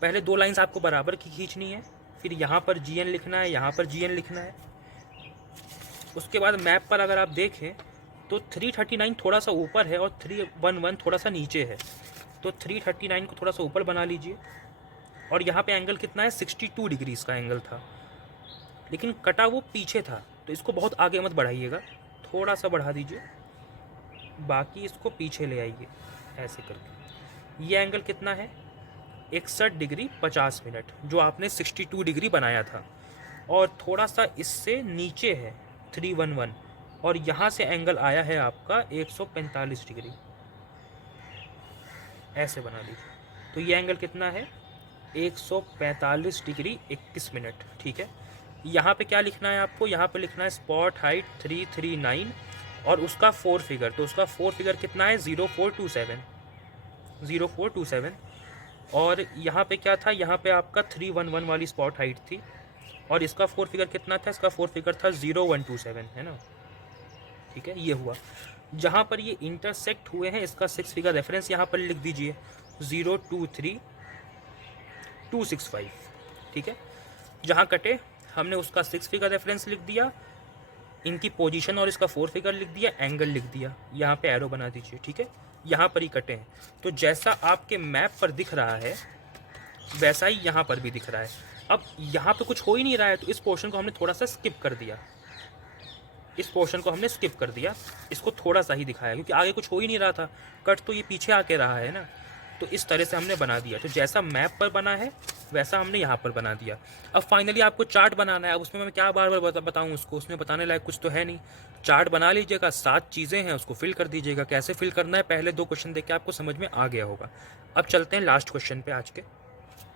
पहले 2 लाइंस आपको बराबर की खींचनी है, फिर यहाँ पर GN लिखना है, यहाँ पर GN लिखना है। उसके बाद मैप पर अगर आप देखें तो 339 थोड़ा सा ऊपर है और 311 थोड़ा सा नीचे है, तो 339 को थोड़ा सा ऊपर बना लीजिए। और यहाँ पे एंगल कितना है, 62 डिग्रीज का एंगल था, लेकिन कटा वो पीछे था, तो इसको बहुत आगे मत बढ़ाइएगा, थोड़ा सा बढ़ा दीजिए, बाकी इसको पीछे ले आइए ऐसे करके। ये एंगल कितना है, 61 डिग्री 50 मिनट, जो आपने 62 डिग्री बनाया था, और थोड़ा सा इससे नीचे है 311, और यहाँ से एंगल आया है आपका 145 डिग्री, ऐसे बना लीजिए। तो ये एंगल कितना है, 145 डिग्री 21 मिनट, ठीक है। यहाँ पे क्या लिखना है आपको, यहाँ पे लिखना है स्पॉट हाइट 339 और उसका 4 फिगर। तो उसका 4 फिगर कितना है, 0427। और यहाँ पे क्या था, यहाँ पे आपका 311 वाली स्पॉट हाइट थी, और इसका 4 फिगर कितना था, इसका 4 फिगर था 0127, है ना, ठीक है। ये हुआ। जहाँ पर ये इंटरसेक्ट हुए हैं इसका 6 फिगर रेफरेंस यहाँ पर लिख दीजिए, 023265, ठीक है। जहाँ कटे हमने उसका 6 फिगर रेफरेंस लिख दिया, इनकी पोजीशन और इसका 4 फिगर लिख दिया, एंगल लिख दिया, यहाँ पे एरो बना दीजिए, ठीक है। यहाँ पर ही कटे हैं, तो जैसा आपके मैप पर दिख रहा है वैसा ही यहाँ पर भी दिख रहा है। अब यहाँ पे कुछ हो ही नहीं रहा है, तो इस पोर्शन को हमने थोड़ा सा स्किप कर दिया, इस पोर्शन को हमने स्किप कर दिया, इसको थोड़ा सा ही दिखाया क्योंकि आगे कुछ हो ही नहीं रहा था, कट तो ये पीछे आके रहा है ना, तो इस तरह से हमने बना दिया। तो जैसा मैप पर बना है वैसा हमने यहाँ पर बना दिया। अब फाइनली आपको चार्ट बनाना है। अब उसमें मैं क्या बार बार बताऊँ उसको, उसमें बताने लायक कुछ तो है नहीं। चार्ट बना लीजिएगा, 7 चीज़ें हैं उसको फिल कर दीजिएगा। कैसे फिल करना है पहले 2 क्वेश्चन देख के आपको समझ में आ गया होगा। अब चलते हैं लास्ट क्वेश्चन पे आज के।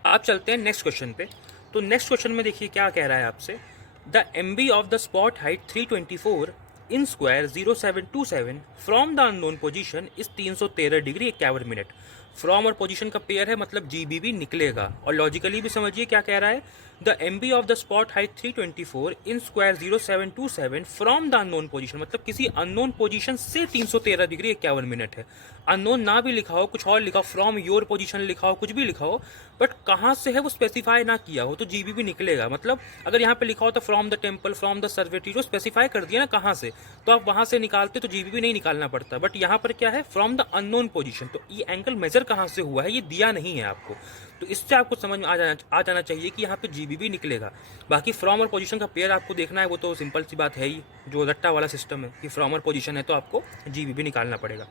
आप चलते हैं नेक्स्ट क्वेश्चन पे। तो नेक्स्ट क्वेश्चन में देखिए क्या कह रहा है आपसे, the MB of the spot height 324 in square 0727 from the unknown position इस 313 डिग्री 51 मिनट। फ्रॉम और पोजीशन का पेयर है, मतलब GBB निकलेगा। और लॉजिकली भी समझिए क्या कह रहा है, the MB of the spot height 324 in square 0727 from the unknown position, मतलब किसी अननोन पोजीशन से 313 डिग्री 51 मिनट है। अननोन ना भी लिखा हो, कुछ और लिखा हो, फ्रॉम योर पोजीशन लिखा हो, कुछ भी लिखा हो, बट कहाँ से है वो स्पेसिफाई ना किया हो तो GBB निकलेगा। मतलब अगर यहाँ पे लिखा हो तो from the temple, from the observatory, जो स्पेसिफाई कर दिया ना कहाँ से, तो आप वहाँ से निकालते तो GBB नहीं निकालना पड़ता। बट यहाँ पर क्या है, फ्रॉम द अननोन पोजीशन, तो ये एंगल मेजर कहाँ से हुआ है ये दिया नहीं है आपको। तो इससे आपको समझ में आ जाना चाहिए कि यहाँ पे GBB निकलेगा। बाकी फ्रॉम और पोजीशन का पेयर आपको देखना है, वो तो सिंपल सी बात है ही, जो रट्टा वाला सिस्टम है कि फ्रॉम और पोजीशन है तो आपको GBB निकालना पड़ेगा।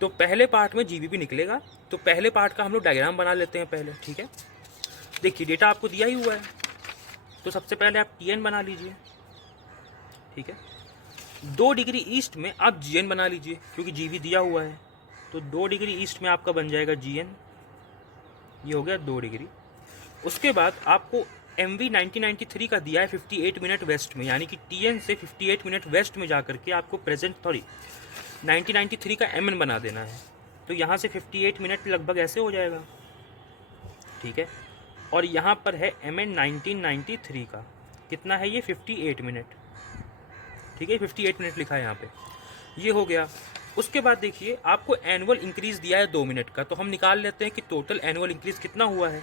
तो पहले पार्ट में GBB निकलेगा। तो पहले पार्ट का हम लोग डायग्राम बना लेते हैं पहले, ठीक है। देखिए डेटा आपको दिया ही हुआ है, तो सबसे पहले आप TN बना लीजिए, ठीक है। 2 डिग्री ईस्ट में आप GN बना लीजिए क्योंकि GB दिया हुआ है। तो 2 डिग्री ईस्ट में आपका बन जाएगा GN, ये हो गया 2 डिग्री। उसके बाद आपको MV 1993 का दिया है 58 मिनट वेस्ट में, यानी कि TN से 58 मिनट वेस्ट में जाकर के आपको 1993 का MN बना देना है। तो यहाँ से 58 मिनट लगभग ऐसे हो जाएगा, ठीक है। और यहाँ पर है MN 1993 का कितना है, ये 58 मिनट, ठीक है। 58 मिनट लिखा है यहाँ पे, ये हो गया। उसके बाद देखिए आपको एनुअल इंक्रीज़ दिया है 2 मिनट का, तो हम निकाल लेते हैं कि टोटल एनुअल इंक्रीज़ कितना हुआ है।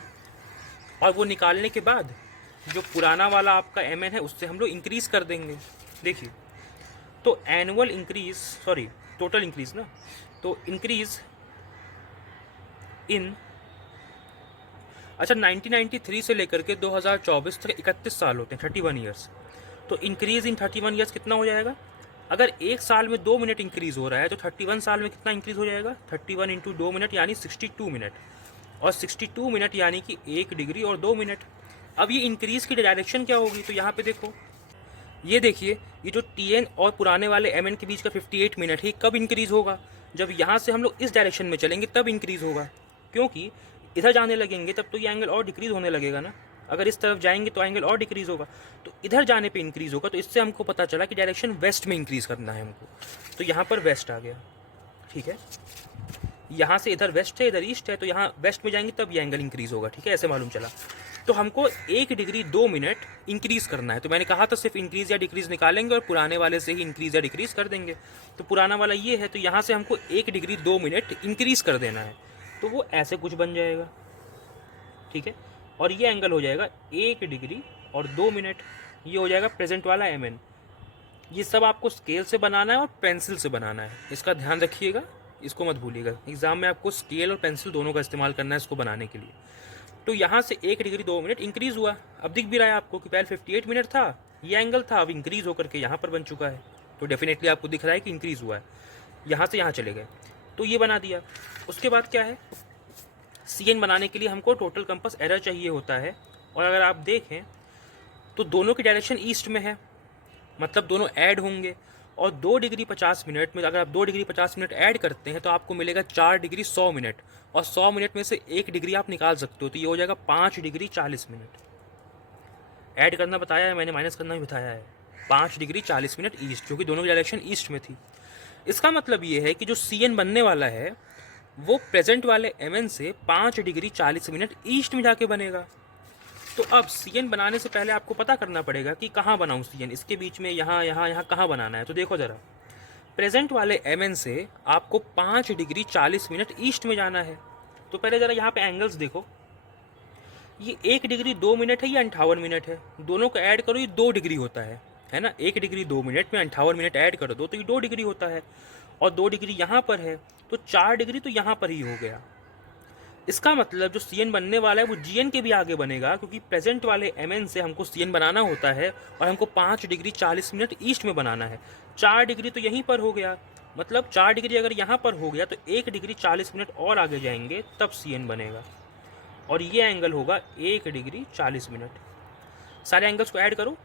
और वो निकालने के बाद जो पुराना वाला आपका MN है उससे हम लोग इंक्रीज़ कर देंगे। देखिए तो annual increase, sorry total increase ना, तो इंक्रीज़ इन, अच्छा 1993 से लेकर के 2024 तक 31 साल होते हैं, 31 ईयर्स। तो इंक्रीज़ इन 31 ईयर्स कितना हो जाएगा, अगर एक साल में 2 मिनट इंक्रीज़ हो रहा है तो 31 साल में कितना इंक्रीज़ हो जाएगा, 31 इंटू 2 मिनट यानी 62 मिनट, और 62 मिनट यानी कि 1 डिग्री और 2 मिनट। अब ये इंक्रीज़ की डायरेक्शन क्या होगी, तो यहाँ पे देखो, ये देखिए ये जो TN और पुराने वाले MN के बीच का 58 मिनट है, कब इंक्रीज़ होगा, जब यहाँ से हम लोग इस डायरेक्शन में चलेंगे तब इंक्रीज़ होगा। क्योंकि इधर जाने लगेंगे तब तो ये एंगल और डिक्रीज़ होने लगेगा ना, अगर इस तरफ जाएंगे तो एंगल और डिक्रीज़ होगा, तो इधर जाने पे इंक्रीज़ होगा। तो इससे हमको पता चला कि डायरेक्शन वेस्ट में इंक्रीज़ करना है हमको, तो यहाँ पर वेस्ट आ गया, ठीक है। यहाँ से इधर वेस्ट है, इधर ईस्ट है, तो यहाँ वेस्ट में जाएंगे तब ये एंगल इंक्रीज़ होगा, ठीक है, ऐसे मालूम चला। तो हमको 1 डिग्री 2 मिनट इंक्रीज़ करना है। तो मैंने कहा था सिर्फ इंक्रीज़ या डिक्रीज़ निकालेंगे और पुराने वाले से ही इंक्रीज़ या डिक्रीज़ कर देंगे। तो पुराना वाला ये है, तो यहाँ से हमको 1 डिग्री 2 मिनट इंक्रीज़ कर देना है, तो वो ऐसे कुछ बन जाएगा, ठीक है। और ये एंगल हो जाएगा 1 डिग्री और 2 मिनट, ये हो जाएगा प्रेजेंट वाला MN। ये सब आपको स्केल से बनाना है और पेंसिल से बनाना है, इसका ध्यान रखिएगा, इसको मत भूलिएगा। एग्जाम में आपको स्केल और पेंसिल दोनों का इस्तेमाल करना है इसको बनाने के लिए। तो यहाँ से 1 डिग्री 2 मिनट इंक्रीज़ हुआ। अब दिख भी रहा है आपको कि पहले 58 मिनट था, ये एंगल था, अब इंक्रीज़ होकर के यहाँ पर बन चुका है। तो डेफिनेटली आपको दिख रहा है कि इंक्रीज़ हुआ है। यहाँ से यहाँ चले गए, तो ये बना दिया। उसके बाद क्या है, CN बनाने के लिए हमको टोटल कंपास एरर चाहिए होता है। और अगर आप देखें तो दोनों की डायरेक्शन ईस्ट में है, मतलब दोनों ऐड होंगे। और 2 डिग्री 50 मिनट में अगर आप 2 डिग्री 50 मिनट ऐड करते हैं तो आपको मिलेगा 4 डिग्री 100 मिनट, और 100 मिनट में से 1 डिग्री आप निकाल सकते हो, तो ये हो जाएगा 5 डिग्री 40 मिनट। ऐड करना बताया है मैंने, माइनस करना भी बताया है। 5 डिग्री 40 मिनट ईस्ट, क्योंकि दोनों की डायरेक्शन ईस्ट में थी। इसका मतलब ये है कि जो CN बनने वाला है वो प्रेजेंट वाले MN से 5 डिग्री 40 मिनट ईस्ट में जाके बनेगा। तो अब CN बनाने से पहले आपको पता करना पड़ेगा कि कहाँ बनाऊँ CN, इसके बीच में, यहाँ यहाँ यहाँ कहाँ बनाना है। तो देखो ज़रा, प्रेजेंट वाले MN से आपको 5 डिग्री 40 मिनट ईस्ट में जाना है। तो पहले ज़रा यहाँ पे एंगल्स देखो, ये 1 डिग्री 2 मिनट है, ये 58 मिनट है, दोनों को ऐड करो ये 2 डिग्री होता है ना। 1 डिग्री 2 मिनट में 58 मिनट ऐड कर दो तो ये 2 डिग्री होता है। और 2 डिग्री यहाँ पर है तो 4 डिग्री तो यहाँ पर ही हो गया। इसका मतलब जो सी एन बनने वाला है वो जी एन के भी आगे बनेगा, क्योंकि प्रेजेंट वाले एम एन से हमको सी एन बनाना होता है और हमको 5 डिग्री 40 मिनट ईस्ट में बनाना है। 4 डिग्री तो यहीं पर हो गया, मतलब 4 डिग्री अगर यहाँ पर हो गया तो 1 डिग्री 40 मिनट और आगे जाएंगे तब सी एन बनेगा, और ये एंगल होगा 1 डिग्री 40 मिनट। सारे एंगल्स को ऐड करो,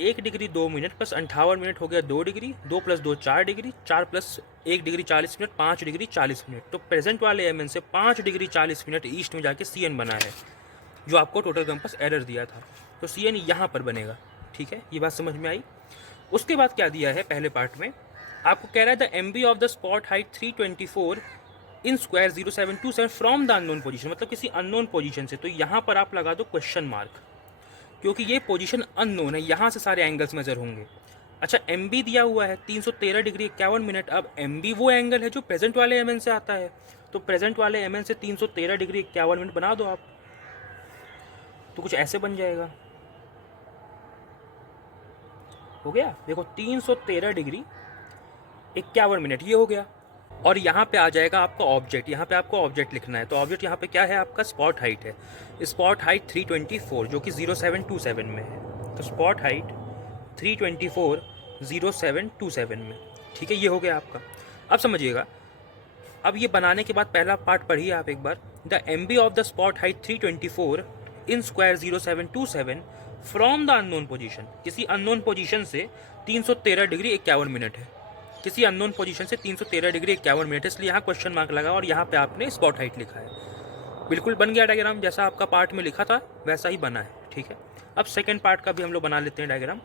1 डिग्री 2 मिनट प्लस 58 मिनट हो गया 2 degree, 2 plus 2 4 degree, 4 plus 1 degree 40 minute 5 degree 40 minute. तो प्रेजेंट वाले एम एन से 5 डिग्री 40 मिनट ईस्ट में जाके सी एन बना है, जो आपको टोटल कंपास एरर दिया था। तो सी एन यहाँ पर बनेगा। ठीक है, ये बात समझ में आई। उसके बाद क्या दिया है पहले पार्ट में, आपको कह रहा है the M B of the spot height 324 in square 0727 from the unknown position, मतलब किसी अननोन पोजीशन से। तो यहाँ पर आप लगा दो क्वेश्चन मार्क, क्योंकि ये पोजीशन अननोन है, यहाँ से सारे एंगल्स मेजर होंगे। अच्छा, एम बी दिया हुआ है 313 डिग्री 51 मिनट। अब एम बी वो एंगल है जो प्रेजेंट वाले एम एन से आता है, तो प्रेजेंट वाले एम एन से 313 डिग्री 51 मिनट बना दो आप, तो कुछ ऐसे बन जाएगा। हो गया, देखो 313 डिग्री 51 मिनट ये हो गया। और यहाँ पे आ जाएगा आपका ऑब्जेक्ट, यहाँ पे आपको ऑब्जेक्ट लिखना है। तो ऑब्जेक्ट यहाँ पे क्या है, आपका स्पॉट हाइट है। स्पॉट हाइट 324 जो कि 0727 में है, तो स्पॉट हाइट 324 0727 में। ठीक है, ये हो गया आपका। अब समझिएगा, अब ये बनाने के बाद पहला पार्ट पढ़िए आप एक बार। The M B of the spot height 324 in square 0727 from the unknown position, किसी अननोन पोजीशन से 313 डिग्री 51 मिनट है, किसी अननोन पोजीशन से 313 डिग्री 51 मिनट है, इसलिए यहाँ क्वेश्चन मार्क लगा और यहाँ पे आपने स्पॉट हाइट लिखा है। बिल्कुल बन गया डायग्राम, जैसा आपका पार्ट में लिखा था वैसा ही बना है। ठीक है, अब सेकेंड पार्ट का भी हम लोग बना लेते हैं डायग्राम,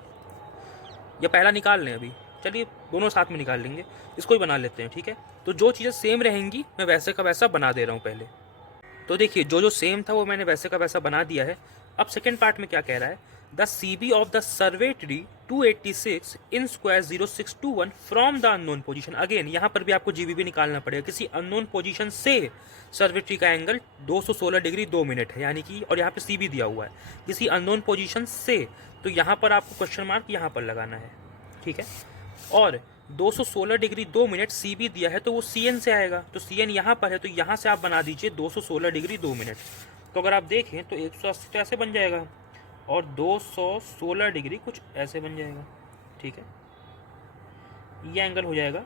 या पहला निकाल लें अभी, चलिए दोनों साथ में निकाल लेंगे, इसको ही बना लेते हैं। ठीक है, तो जो चीज़ें सेम रहेंगी मैं वैसे का वैसा बना दे रहा हूँ पहले। तो देखिए, जो जो सेम था वो मैंने वैसे का वैसा बना दिया है। अब सेकेंड पार्ट में क्या कह रहा है, the C B of the survey tree 286 in square 0621 from the unknown position. Again यहाँ पर भी आपको जीबीबी निकालना पड़ेगा, किसी अननोन पोजीशन से सर्वे ट्री का एंगल 216 डिग्री 2 मिनट है, यानी कि, और यहाँ पे सी बी दिया हुआ है, किसी अननोन पोजीशन से, तो यहाँ पर आपको क्वेश्चन मार्क यहाँ पर लगाना है। ठीक है, और 216 डिग्री 2 मिनट सी बी दिया है तो वो सी एन से आएगा, तो सी एन यहाँ पर है, तो यहाँ से आप बना दीजिए 216 डिग्री 2 मिनट। तो अगर आप देखें तो 180 तो ऐसे बन जाएगा और 216 डिग्री कुछ ऐसे बन जाएगा। ठीक है, ये एंगल हो जाएगा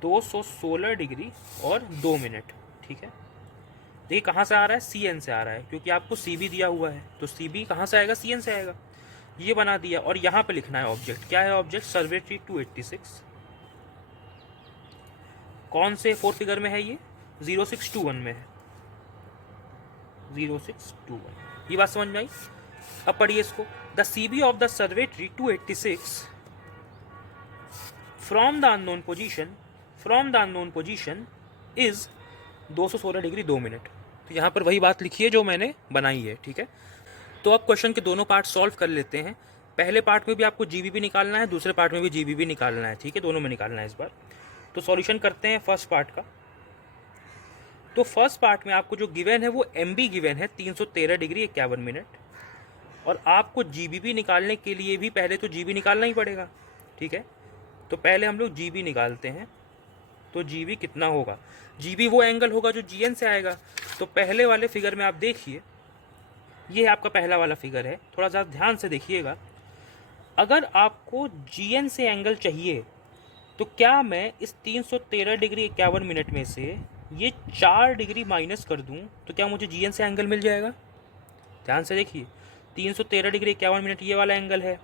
216 डिग्री और 2 मिनट। ठीक है, देखिए कहाँ से आ रहा है, सी एन से आ रहा है, क्योंकि आपको सी बी दिया हुआ है, तो सी बी कहाँ से आएगा, सी एन से आएगा। ये बना दिया, और यहाँ पे लिखना है ऑब्जेक्ट। क्या है ऑब्जेक्ट, सर्वे ट्री 286। कौन से 4 फिगर में है ये, 0621 में है, 0621। ये बात समझ में आई। अब पढ़िए इसको, the C B of the survey tree 286 from the unknown position is 216 degree 2 minute. तो यहाँ पर वही बात लिखी है जो मैंने बनाई है। ठीक है, तो अब क्वेश्चन के दोनों पार्ट सॉल्व कर लेते हैं। पहले पार्ट में भी आपको जीबीबी निकालना है, दूसरे पार्ट में भी जीबीबी निकालना है। ठीक है, दोनों में निकालना है इस बार। तो सॉल्यूशन करते हैं फर्स्ट पार्ट का। तो फर्स्ट पार्ट में आपको जो गिवन है वो एम बी गिवन है 313 डिग्री 51 मिनट, और आपको जीबीबी निकालने के लिए भी पहले तो जीबी निकालना ही पड़ेगा। ठीक है, तो पहले हम लोग जीबी निकालते हैं। तो जीबी कितना होगा, जीबी वो एंगल होगा जो जीएन से आएगा। तो पहले वाले फिगर में आप देखिए, ये आपका पहला वाला फिगर है, थोड़ा सा ध्यान से देखिएगा। अगर आपको जीएन से एंगल चाहिए तो क्या मैं इस 313 डिग्री 51 मिनट में से ये 4 डिग्री माइनस कर दूं तो क्या मुझे जीएन से एंगल मिल जाएगा। ध्यान से देखिए, 313 डिग्री 51 मिनट ये वाला एंगल है,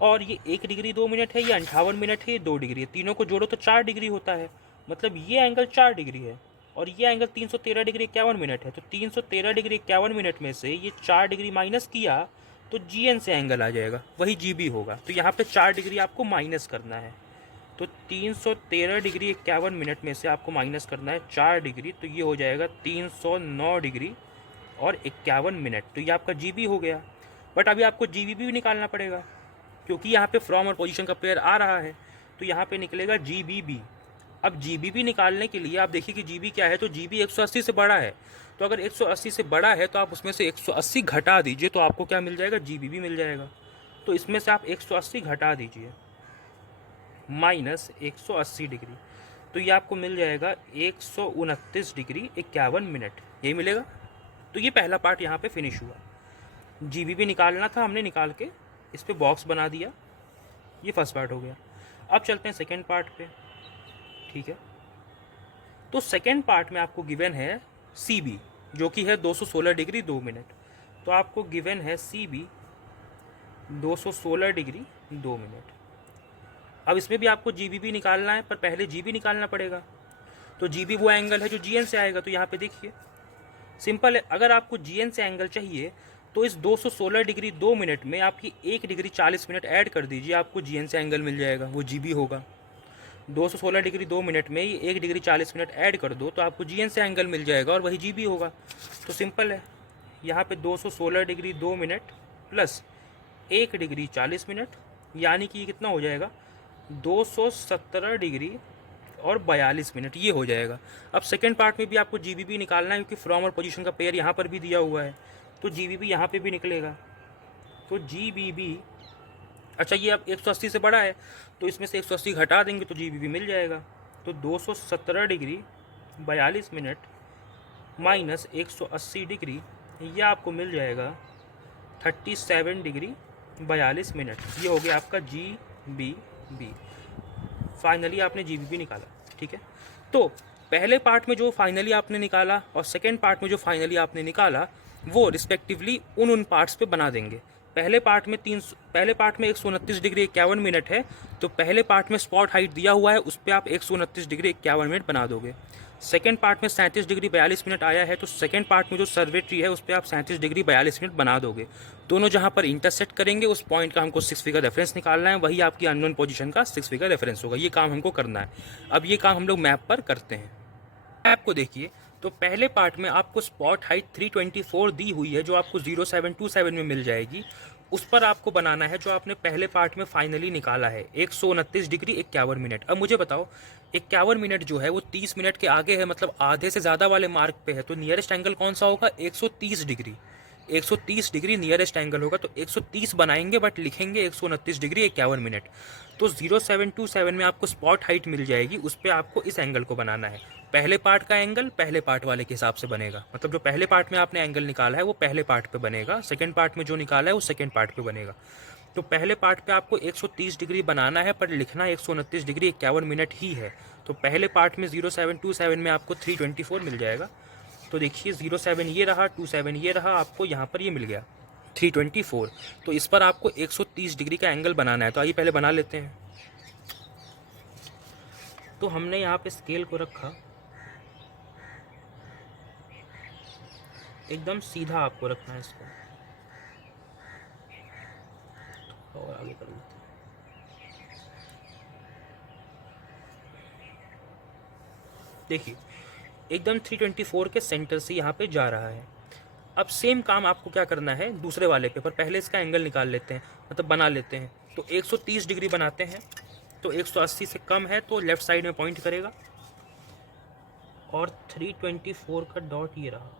और ये 1 डिग्री 2 मिनट है, ये 58 मिनट है, ये 2 डिग्री है। तीनों को जोड़ो तो 4 डिग्री होता है, मतलब ये एंगल 4 डिग्री है, और ये एंगल 313 डिग्री 51 मिनट है। तो 313 डिग्री 51 मिनट में से ये 4 डिग्री माइनस किया तो जीएन से एंगल आ जाएगा, वही जीबी होगा। तो यहाँ पे 4 डिग्री आपको माइनस करना है। तो 313 डिग्री 51 मिनट में से आपको माइनस करना है 4 डिग्री, तो ये हो जाएगा 309 डिग्री और 51 मिनट। तो ये आपका जीबी हो गया। बट अभी आपको जीबीबी भी निकालना पड़ेगा, क्योंकि यहाँ पे फ्रॉम और पोजीशन का पेयर आ रहा है, तो यहाँ पे निकलेगा जीबीबी। अब जीबीबी निकालने के लिए आप देखिए कि जीबी क्या है, तो जीबी 180 से बड़ा है। तो अगर 180 से बड़ा है तो आप उसमें से 180 घटा दीजिए, तो आपको क्या मिल जाएगा, जीबीबी मिल जाएगा। तो इसमें से आप 180 घटा दीजिए माइनस 180 डिग्री, तो ये आपको मिल जाएगा 129 डिग्री 51 मिनट। यही मिलेगा। तो ये पहला पार्ट यहाँ पे फिनिश हुआ। जीबीबी निकालना था, हमने निकाल के इस पर बॉक्स बना दिया। ये फर्स्ट पार्ट हो गया। अब चलते हैं सेकेंड पार्ट पे। ठीक है, तो सेकेंड पार्ट में आपको गिवन है सी बी, जो कि है 216 डिग्री 2 मिनट। तो आपको गिवन है सी बी 216 डिग्री 2 मिनट। अब इसमें भी आपको जी बी निकालना है, पर पहले जी बी निकालना पड़ेगा। तो जी बी वो एंगल है जो जी एन से आएगा। तो यहाँ पे देखिए सिंपल है, अगर आपको जी एन से एंगल चाहिए तो इस 216 डिग्री 2 मिनट में आपकी 1 डिग्री 40 मिनट ऐड कर दीजिए, आपको जी एन से एंगल मिल जाएगा, वो जी बी होगा। 216 डिग्री 2 मिनट में 1 डिग्री 40 मिनट ऐड कर दो तो आपको जी एन से एंगल मिल जाएगा, और वही जी बी होगा। तो सिंपल है, यहाँ पे 216 degree 2 minute plus 1 degree 40 minute, यानी कि ये कितना हो जाएगा 217 डिग्री और 42 मिनट, ये हो जाएगा। अब सेकेंड पार्ट में भी आपको जी बी निकालना है, क्योंकि फ्रॉम और पोजीशन का पेयर यहाँ पर भी दिया हुआ है, तो जी बी यहाँ पे भी निकलेगा। तो जी बी, अच्छा ये अब 180 से बड़ा है तो इसमें से 180 घटा देंगे तो जी बी मिल जाएगा। तो 217 डिग्री 42 मिनट माइनस 180 डिग्री, यह आपको मिल जाएगा 37 डिग्री 42 मिनट। ये हो गया आपका जी बी। फाइनली आपने जी बी निकाला। ठीक है, तो पहले पार्ट में जो फाइनली आपने निकाला और सेकेंड पार्ट में जो फाइनली आपने निकाला, वो रिस्पेक्टिवली उन पार्ट्स पे बना देंगे। पहले पार्ट में 129 डिग्री 51 मिनट है, तो पहले पार्ट में स्पॉट हाइट दिया हुआ है, उस पर आप 129 डिग्री 51 मिनट बना दोगे। सेकेंड पार्ट में 37 डिग्री 42 मिनट आया है, तो सेकेंड पार्ट में जो सर्वे ट्री है उस पर आप 37 डिग्री 42 मिनट बना दोगे। दोनों जहां पर इंटरसेक्ट करेंगे उस पॉइंट का हमको 6 फिगर रेफरेंस निकालना है, वही आपकी अननोन पोजीशन का 6 फिगर रेफरेंस होगा। ये काम हमको करना है। अब ये काम हम लोग मैप पर करते हैं। मैप को देखिए, तो पहले पार्ट में आपको स्पॉट हाइट 324 दी हुई है, जो आपको 0727 में मिल जाएगी। उस पर आपको बनाना है जो आपने पहले पार्ट में फाइनली निकाला है 129 डिग्री 51 मिनट। अब मुझे बताओ 51 मिनट जो है वो 30 मिनट के आगे है, मतलब आधे से ज़्यादा वाले मार्क पे है, तो नियरेस्ट एंगल कौन सा होगा 130 डिग्री। 130 डिग्री नियरेस्ट एंगल होगा, तो 130 बनाएंगे बट लिखेंगे 129 डिग्री 51 मिनट। तो 0727 में आपको स्पॉट हाइट मिल जाएगी, उस पर आपको इस एंगल को बनाना है। पहले पार्ट का एंगल पहले पार्ट वाले के हिसाब से बनेगा, मतलब जो पहले पार्ट में आपने एंगल निकाला है वो पहले पार्ट पे बनेगा, सेकंड पार्ट में जो निकाला है वो सेकंड पार्ट पे बनेगा। तो पहले पार्ट पे आपको 130 डिग्री बनाना है, पर लिखना 129 डिग्री 51 मिनट ही है। तो पहले पार्ट में 0727 में आपको 324 मिल जाएगा। तो देखिए 07 ये रहा, 27 ये रहा, आपको यहाँ पर ये मिल गया 324। तो इस पर आपको 130 डिग्री का एंगल बनाना है। तो आइए पहले बना लेते हैं। तो हमने यहाँ पे स्केल को रखा, एकदम सीधा आपको रखना है इसको, और आगे कर लेते हैं। देखिए एकदम 324 के सेंटर से यहाँ पे जा रहा है। अब सेम काम आपको क्या करना है दूसरे वाले पे, पर पहले इसका एंगल निकाल लेते हैं, मतलब बना लेते हैं। तो 130 डिग्री बनाते हैं, तो 180 से कम है तो लेफ्ट साइड में पॉइंट करेगा, और 324 का डॉट ये रहा।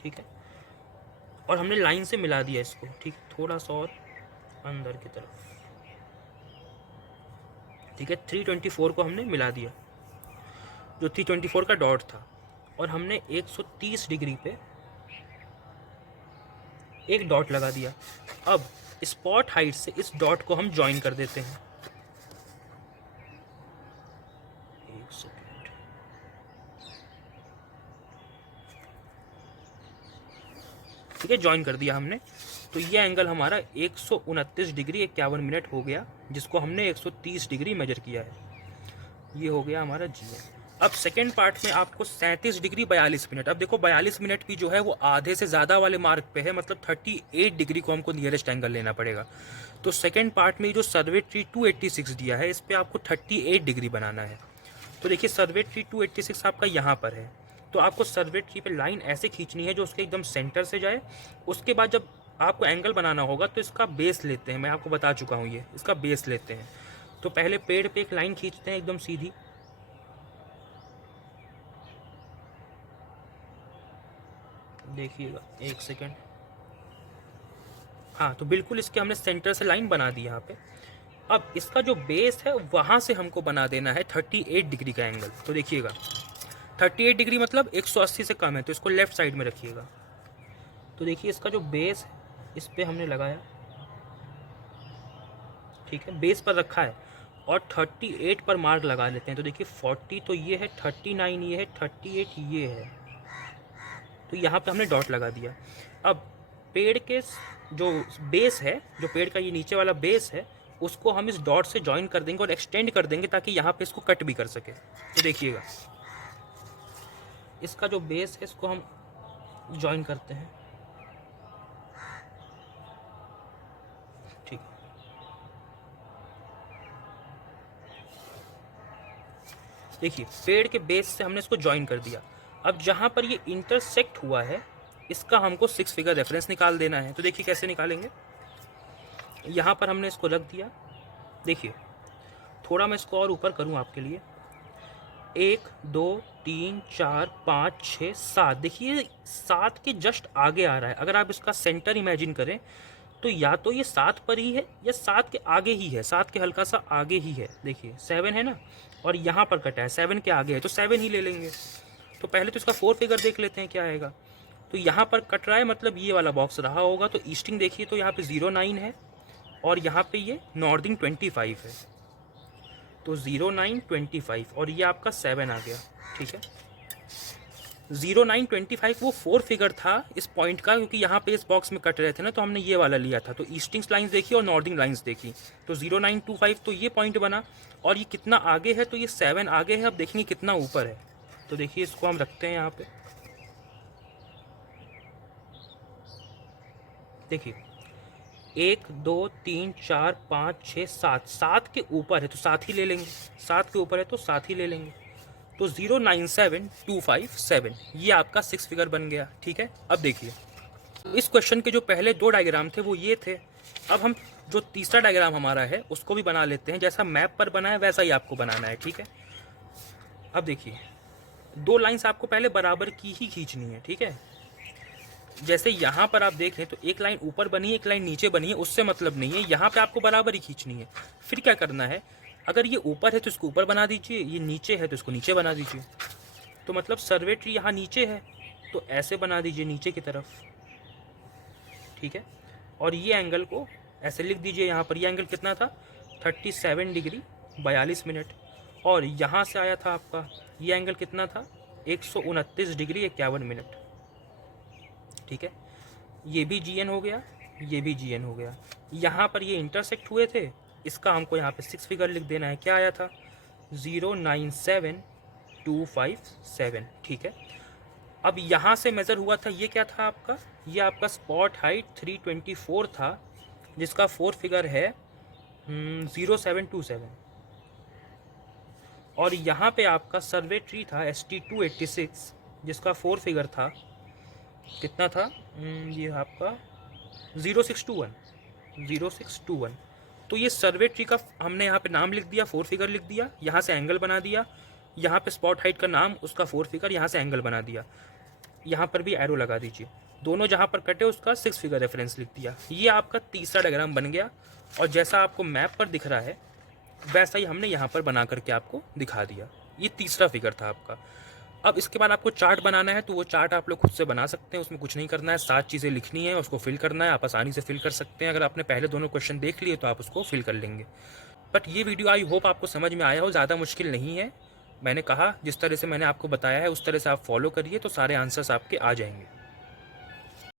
ठीक है, और हमने लाइन से मिला दिया इसको, ठीक, थोड़ा सा और अंदर की तरफ। ठीक है, 324 को हमने मिला दिया, जो 324 का डॉट था, और हमने 130 डिग्री पे एक डॉट लगा दिया। अब स्पॉट हाइट से इस डॉट को हम ज्वाइन कर देते हैं। एक सेकेंड, ठीक है, ज्वाइन कर दिया हमने। तो ये एंगल हमारा 129 डिग्री 51 मिनट हो गया, जिसको हमने 130 डिग्री मेजर किया है। ये हो गया हमारा जी एन। अब सेकेंड पार्ट में आपको 37 डिग्री 42 मिनट। अब देखो 42 मिनट भी जो है वो आधे से ज़्यादा वाले मार्क पे है, मतलब 38 डिग्री को हमको नियरेस्ट एंगल लेना पड़ेगा। तो सेकेंड पार्ट में जो सर्वे ट्री 286 दिया है, इस पर आपको 38 डिग्री बनाना है। तो देखिए सर्वे ट्री 286 आपका यहाँ पर है, तो आपको सर्वे ट्री पे लाइन ऐसे खींचनी है जो उसके एकदम सेंटर से जाए। उसके बाद जब आपको एंगल बनाना होगा तो इसका बेस लेते हैं, मैं आपको बता चुका हूँ, ये इसका बेस लेते हैं। तो पहले पेड़ पे एक लाइन खींचते हैं एकदम सीधी, देखिएगा एक सेकेंड। हाँ, तो बिल्कुल इसके हमने सेंटर से लाइन बना दी यहाँ पे। अब इसका जो बेस है वहाँ से हमको बना देना है 38 डिग्री का एंगल। तो देखिएगा 38 डिग्री मतलब 180 से कम है, तो इसको लेफ़्ट साइड में रखिएगा। तो देखिए इसका जो बेस है इस पर हमने लगाया, ठीक है, बेस पर रखा है और 38 पर मार्क लगा लेते हैं। तो देखिए 40 तो ये है, 39 ये है, 38 ये है, तो यहाँ पे हमने डॉट लगा दिया। अब पेड़ के जो बेस है, जो पेड़ का ये नीचे वाला बेस है, उसको हम इस डॉट से जॉइन कर देंगे और एक्सटेंड कर देंगे ताकि यहाँ पे इसको कट भी कर सके। तो देखिएगा इसका जो बेस है इसको हम जॉइन करते हैं, ठीक। देखिए पेड़ के बेस से हमने इसको जॉइन कर दिया। अब जहाँ पर ये इंटरसेक्ट हुआ है इसका हमको 6 फिगर रेफरेंस निकाल देना है। तो देखिए कैसे निकालेंगे, यहाँ पर हमने इसको रख दिया। देखिए थोड़ा मैं इसको और ऊपर करूँ आपके लिए, 1 2 3 4 5 6 7, देखिए 7 के जस्ट आगे आ रहा है। अगर आप इसका सेंटर इमेजिन करें तो या तो ये 7 पर ही है या 7 के आगे ही है, 7 के हल्का सा आगे ही है। देखिए 7 है ना, और यहाँ पर कटा है 7 के आगे है, तो 7 ही ले लेंगे। तो पहले तो इसका 4 फिगर देख लेते हैं क्या आएगा। तो यहाँ पर कट रहा है मतलब ये वाला बॉक्स रहा होगा, तो ईस्टिंग देखिए तो यहाँ पे 09 है और यहाँ पे ये नॉर्दिंग 25 है, तो 09 25 और ये आपका 7 आ गया, ठीक है। 09 25 वो 4 फिगर था इस पॉइंट का, क्योंकि यहाँ पे इस बॉक्स में कट रहे थे ना, तो हमने ये वाला लिया था। तो ईस्टिंग लाइंस देखी और नॉर्दिंग लाइंस देखी, तो 09 25 तो ये पॉइंट बना। और ये कितना आगे है, तो ये 7 आगे है। अब देखेंगे कितना ऊपर है, तो देखिए इसको हम रखते हैं यहाँ पे। देखिए 1 2 3 4 5 6 7, 7 के ऊपर है तो 7 ही ले लेंगे, 7 के ऊपर है तो 7 ही ले लेंगे। तो 097257 ये आपका 6 फिगर बन गया, ठीक है। अब देखिए इस क्वेश्चन के जो पहले 2 डायग्राम थे वो ये थे। अब हम जो तीसरा डायग्राम हमारा है उसको भी बना लेते हैं, जैसा मैप पर बना है वैसा ही आपको बनाना है, ठीक है। अब देखिए 2 लाइंस आपको पहले बराबर की ही खींचनी है, ठीक है। जैसे यहाँ पर आप देखें तो एक लाइन ऊपर बनी है, एक लाइन नीचे बनी है, उससे मतलब नहीं है, यहाँ पे आपको बराबर ही खींचनी है। फिर क्या करना है, अगर ये ऊपर है तो इसको ऊपर बना दीजिए, ये नीचे है तो इसको नीचे बना दीजिए। तो मतलब सर्वे ट्री यहाँ नीचे है तो ऐसे बना दीजिए नीचे की तरफ, ठीक है। और ये एंगल को ऐसे लिख दीजिए, यहाँ पर ये एंगल कितना था 37 डिग्री 42 मिनट, और यहाँ से आया था आपका ये एंगल कितना था 129 डिग्री 51 मिनट, ठीक है। ये भी GN हो गया, ये भी GN हो गया। यहाँ पर ये इंटरसेक्ट हुए थे, इसका हमको यहाँ पे 6 फिगर लिख देना है। क्या आया था 097257, ठीक है। अब यहाँ से मेज़र हुआ था, ये क्या था आपका, ये आपका स्पॉट हाइट 324 था, जिसका 4 फिगर है 0727। और यहाँ पे आपका सर्वे ट्री था ST286, जिसका 4 फिगर था, कितना था ये आपका 0621। तो ये सर्वे ट्री का हमने यहाँ पे नाम लिख दिया, 4 फिगर लिख दिया, यहाँ से एंगल बना दिया, यहाँ पे स्पॉट हाइट का नाम, उसका 4 फिगर, यहाँ से एंगल बना दिया, यहाँ पर भी एरो लगा दीजिए, दोनों जहाँ पर कटे उसका 6 फिगर रेफरेंस लिख दिया। ये आपका तीसरा डायग्राम बन गया, और जैसा आपको मैप पर दिख रहा है वैसा ही हमने यहाँ पर बना करके आपको दिखा दिया। ये तीसरा फिगर था आपका। अब इसके बाद आपको चार्ट बनाना है, तो वो चार्ट आप लोग खुद से बना सकते हैं, उसमें कुछ नहीं करना है, 7 चीज़ें लिखनी है, उसको फिल करना है, आप आसानी से फिल कर सकते हैं। अगर आपने पहले दोनों क्वेश्चन देख लिए तो आप उसको फिल कर लेंगे। बट ये वीडियो आई होप आपको समझ में आया हो, ज़्यादा मुश्किल नहीं है। मैंने कहा जिस तरह से मैंने आपको बताया है उस तरह से आप फॉलो करिए तो सारे आंसर्स आपके आ जाएंगे।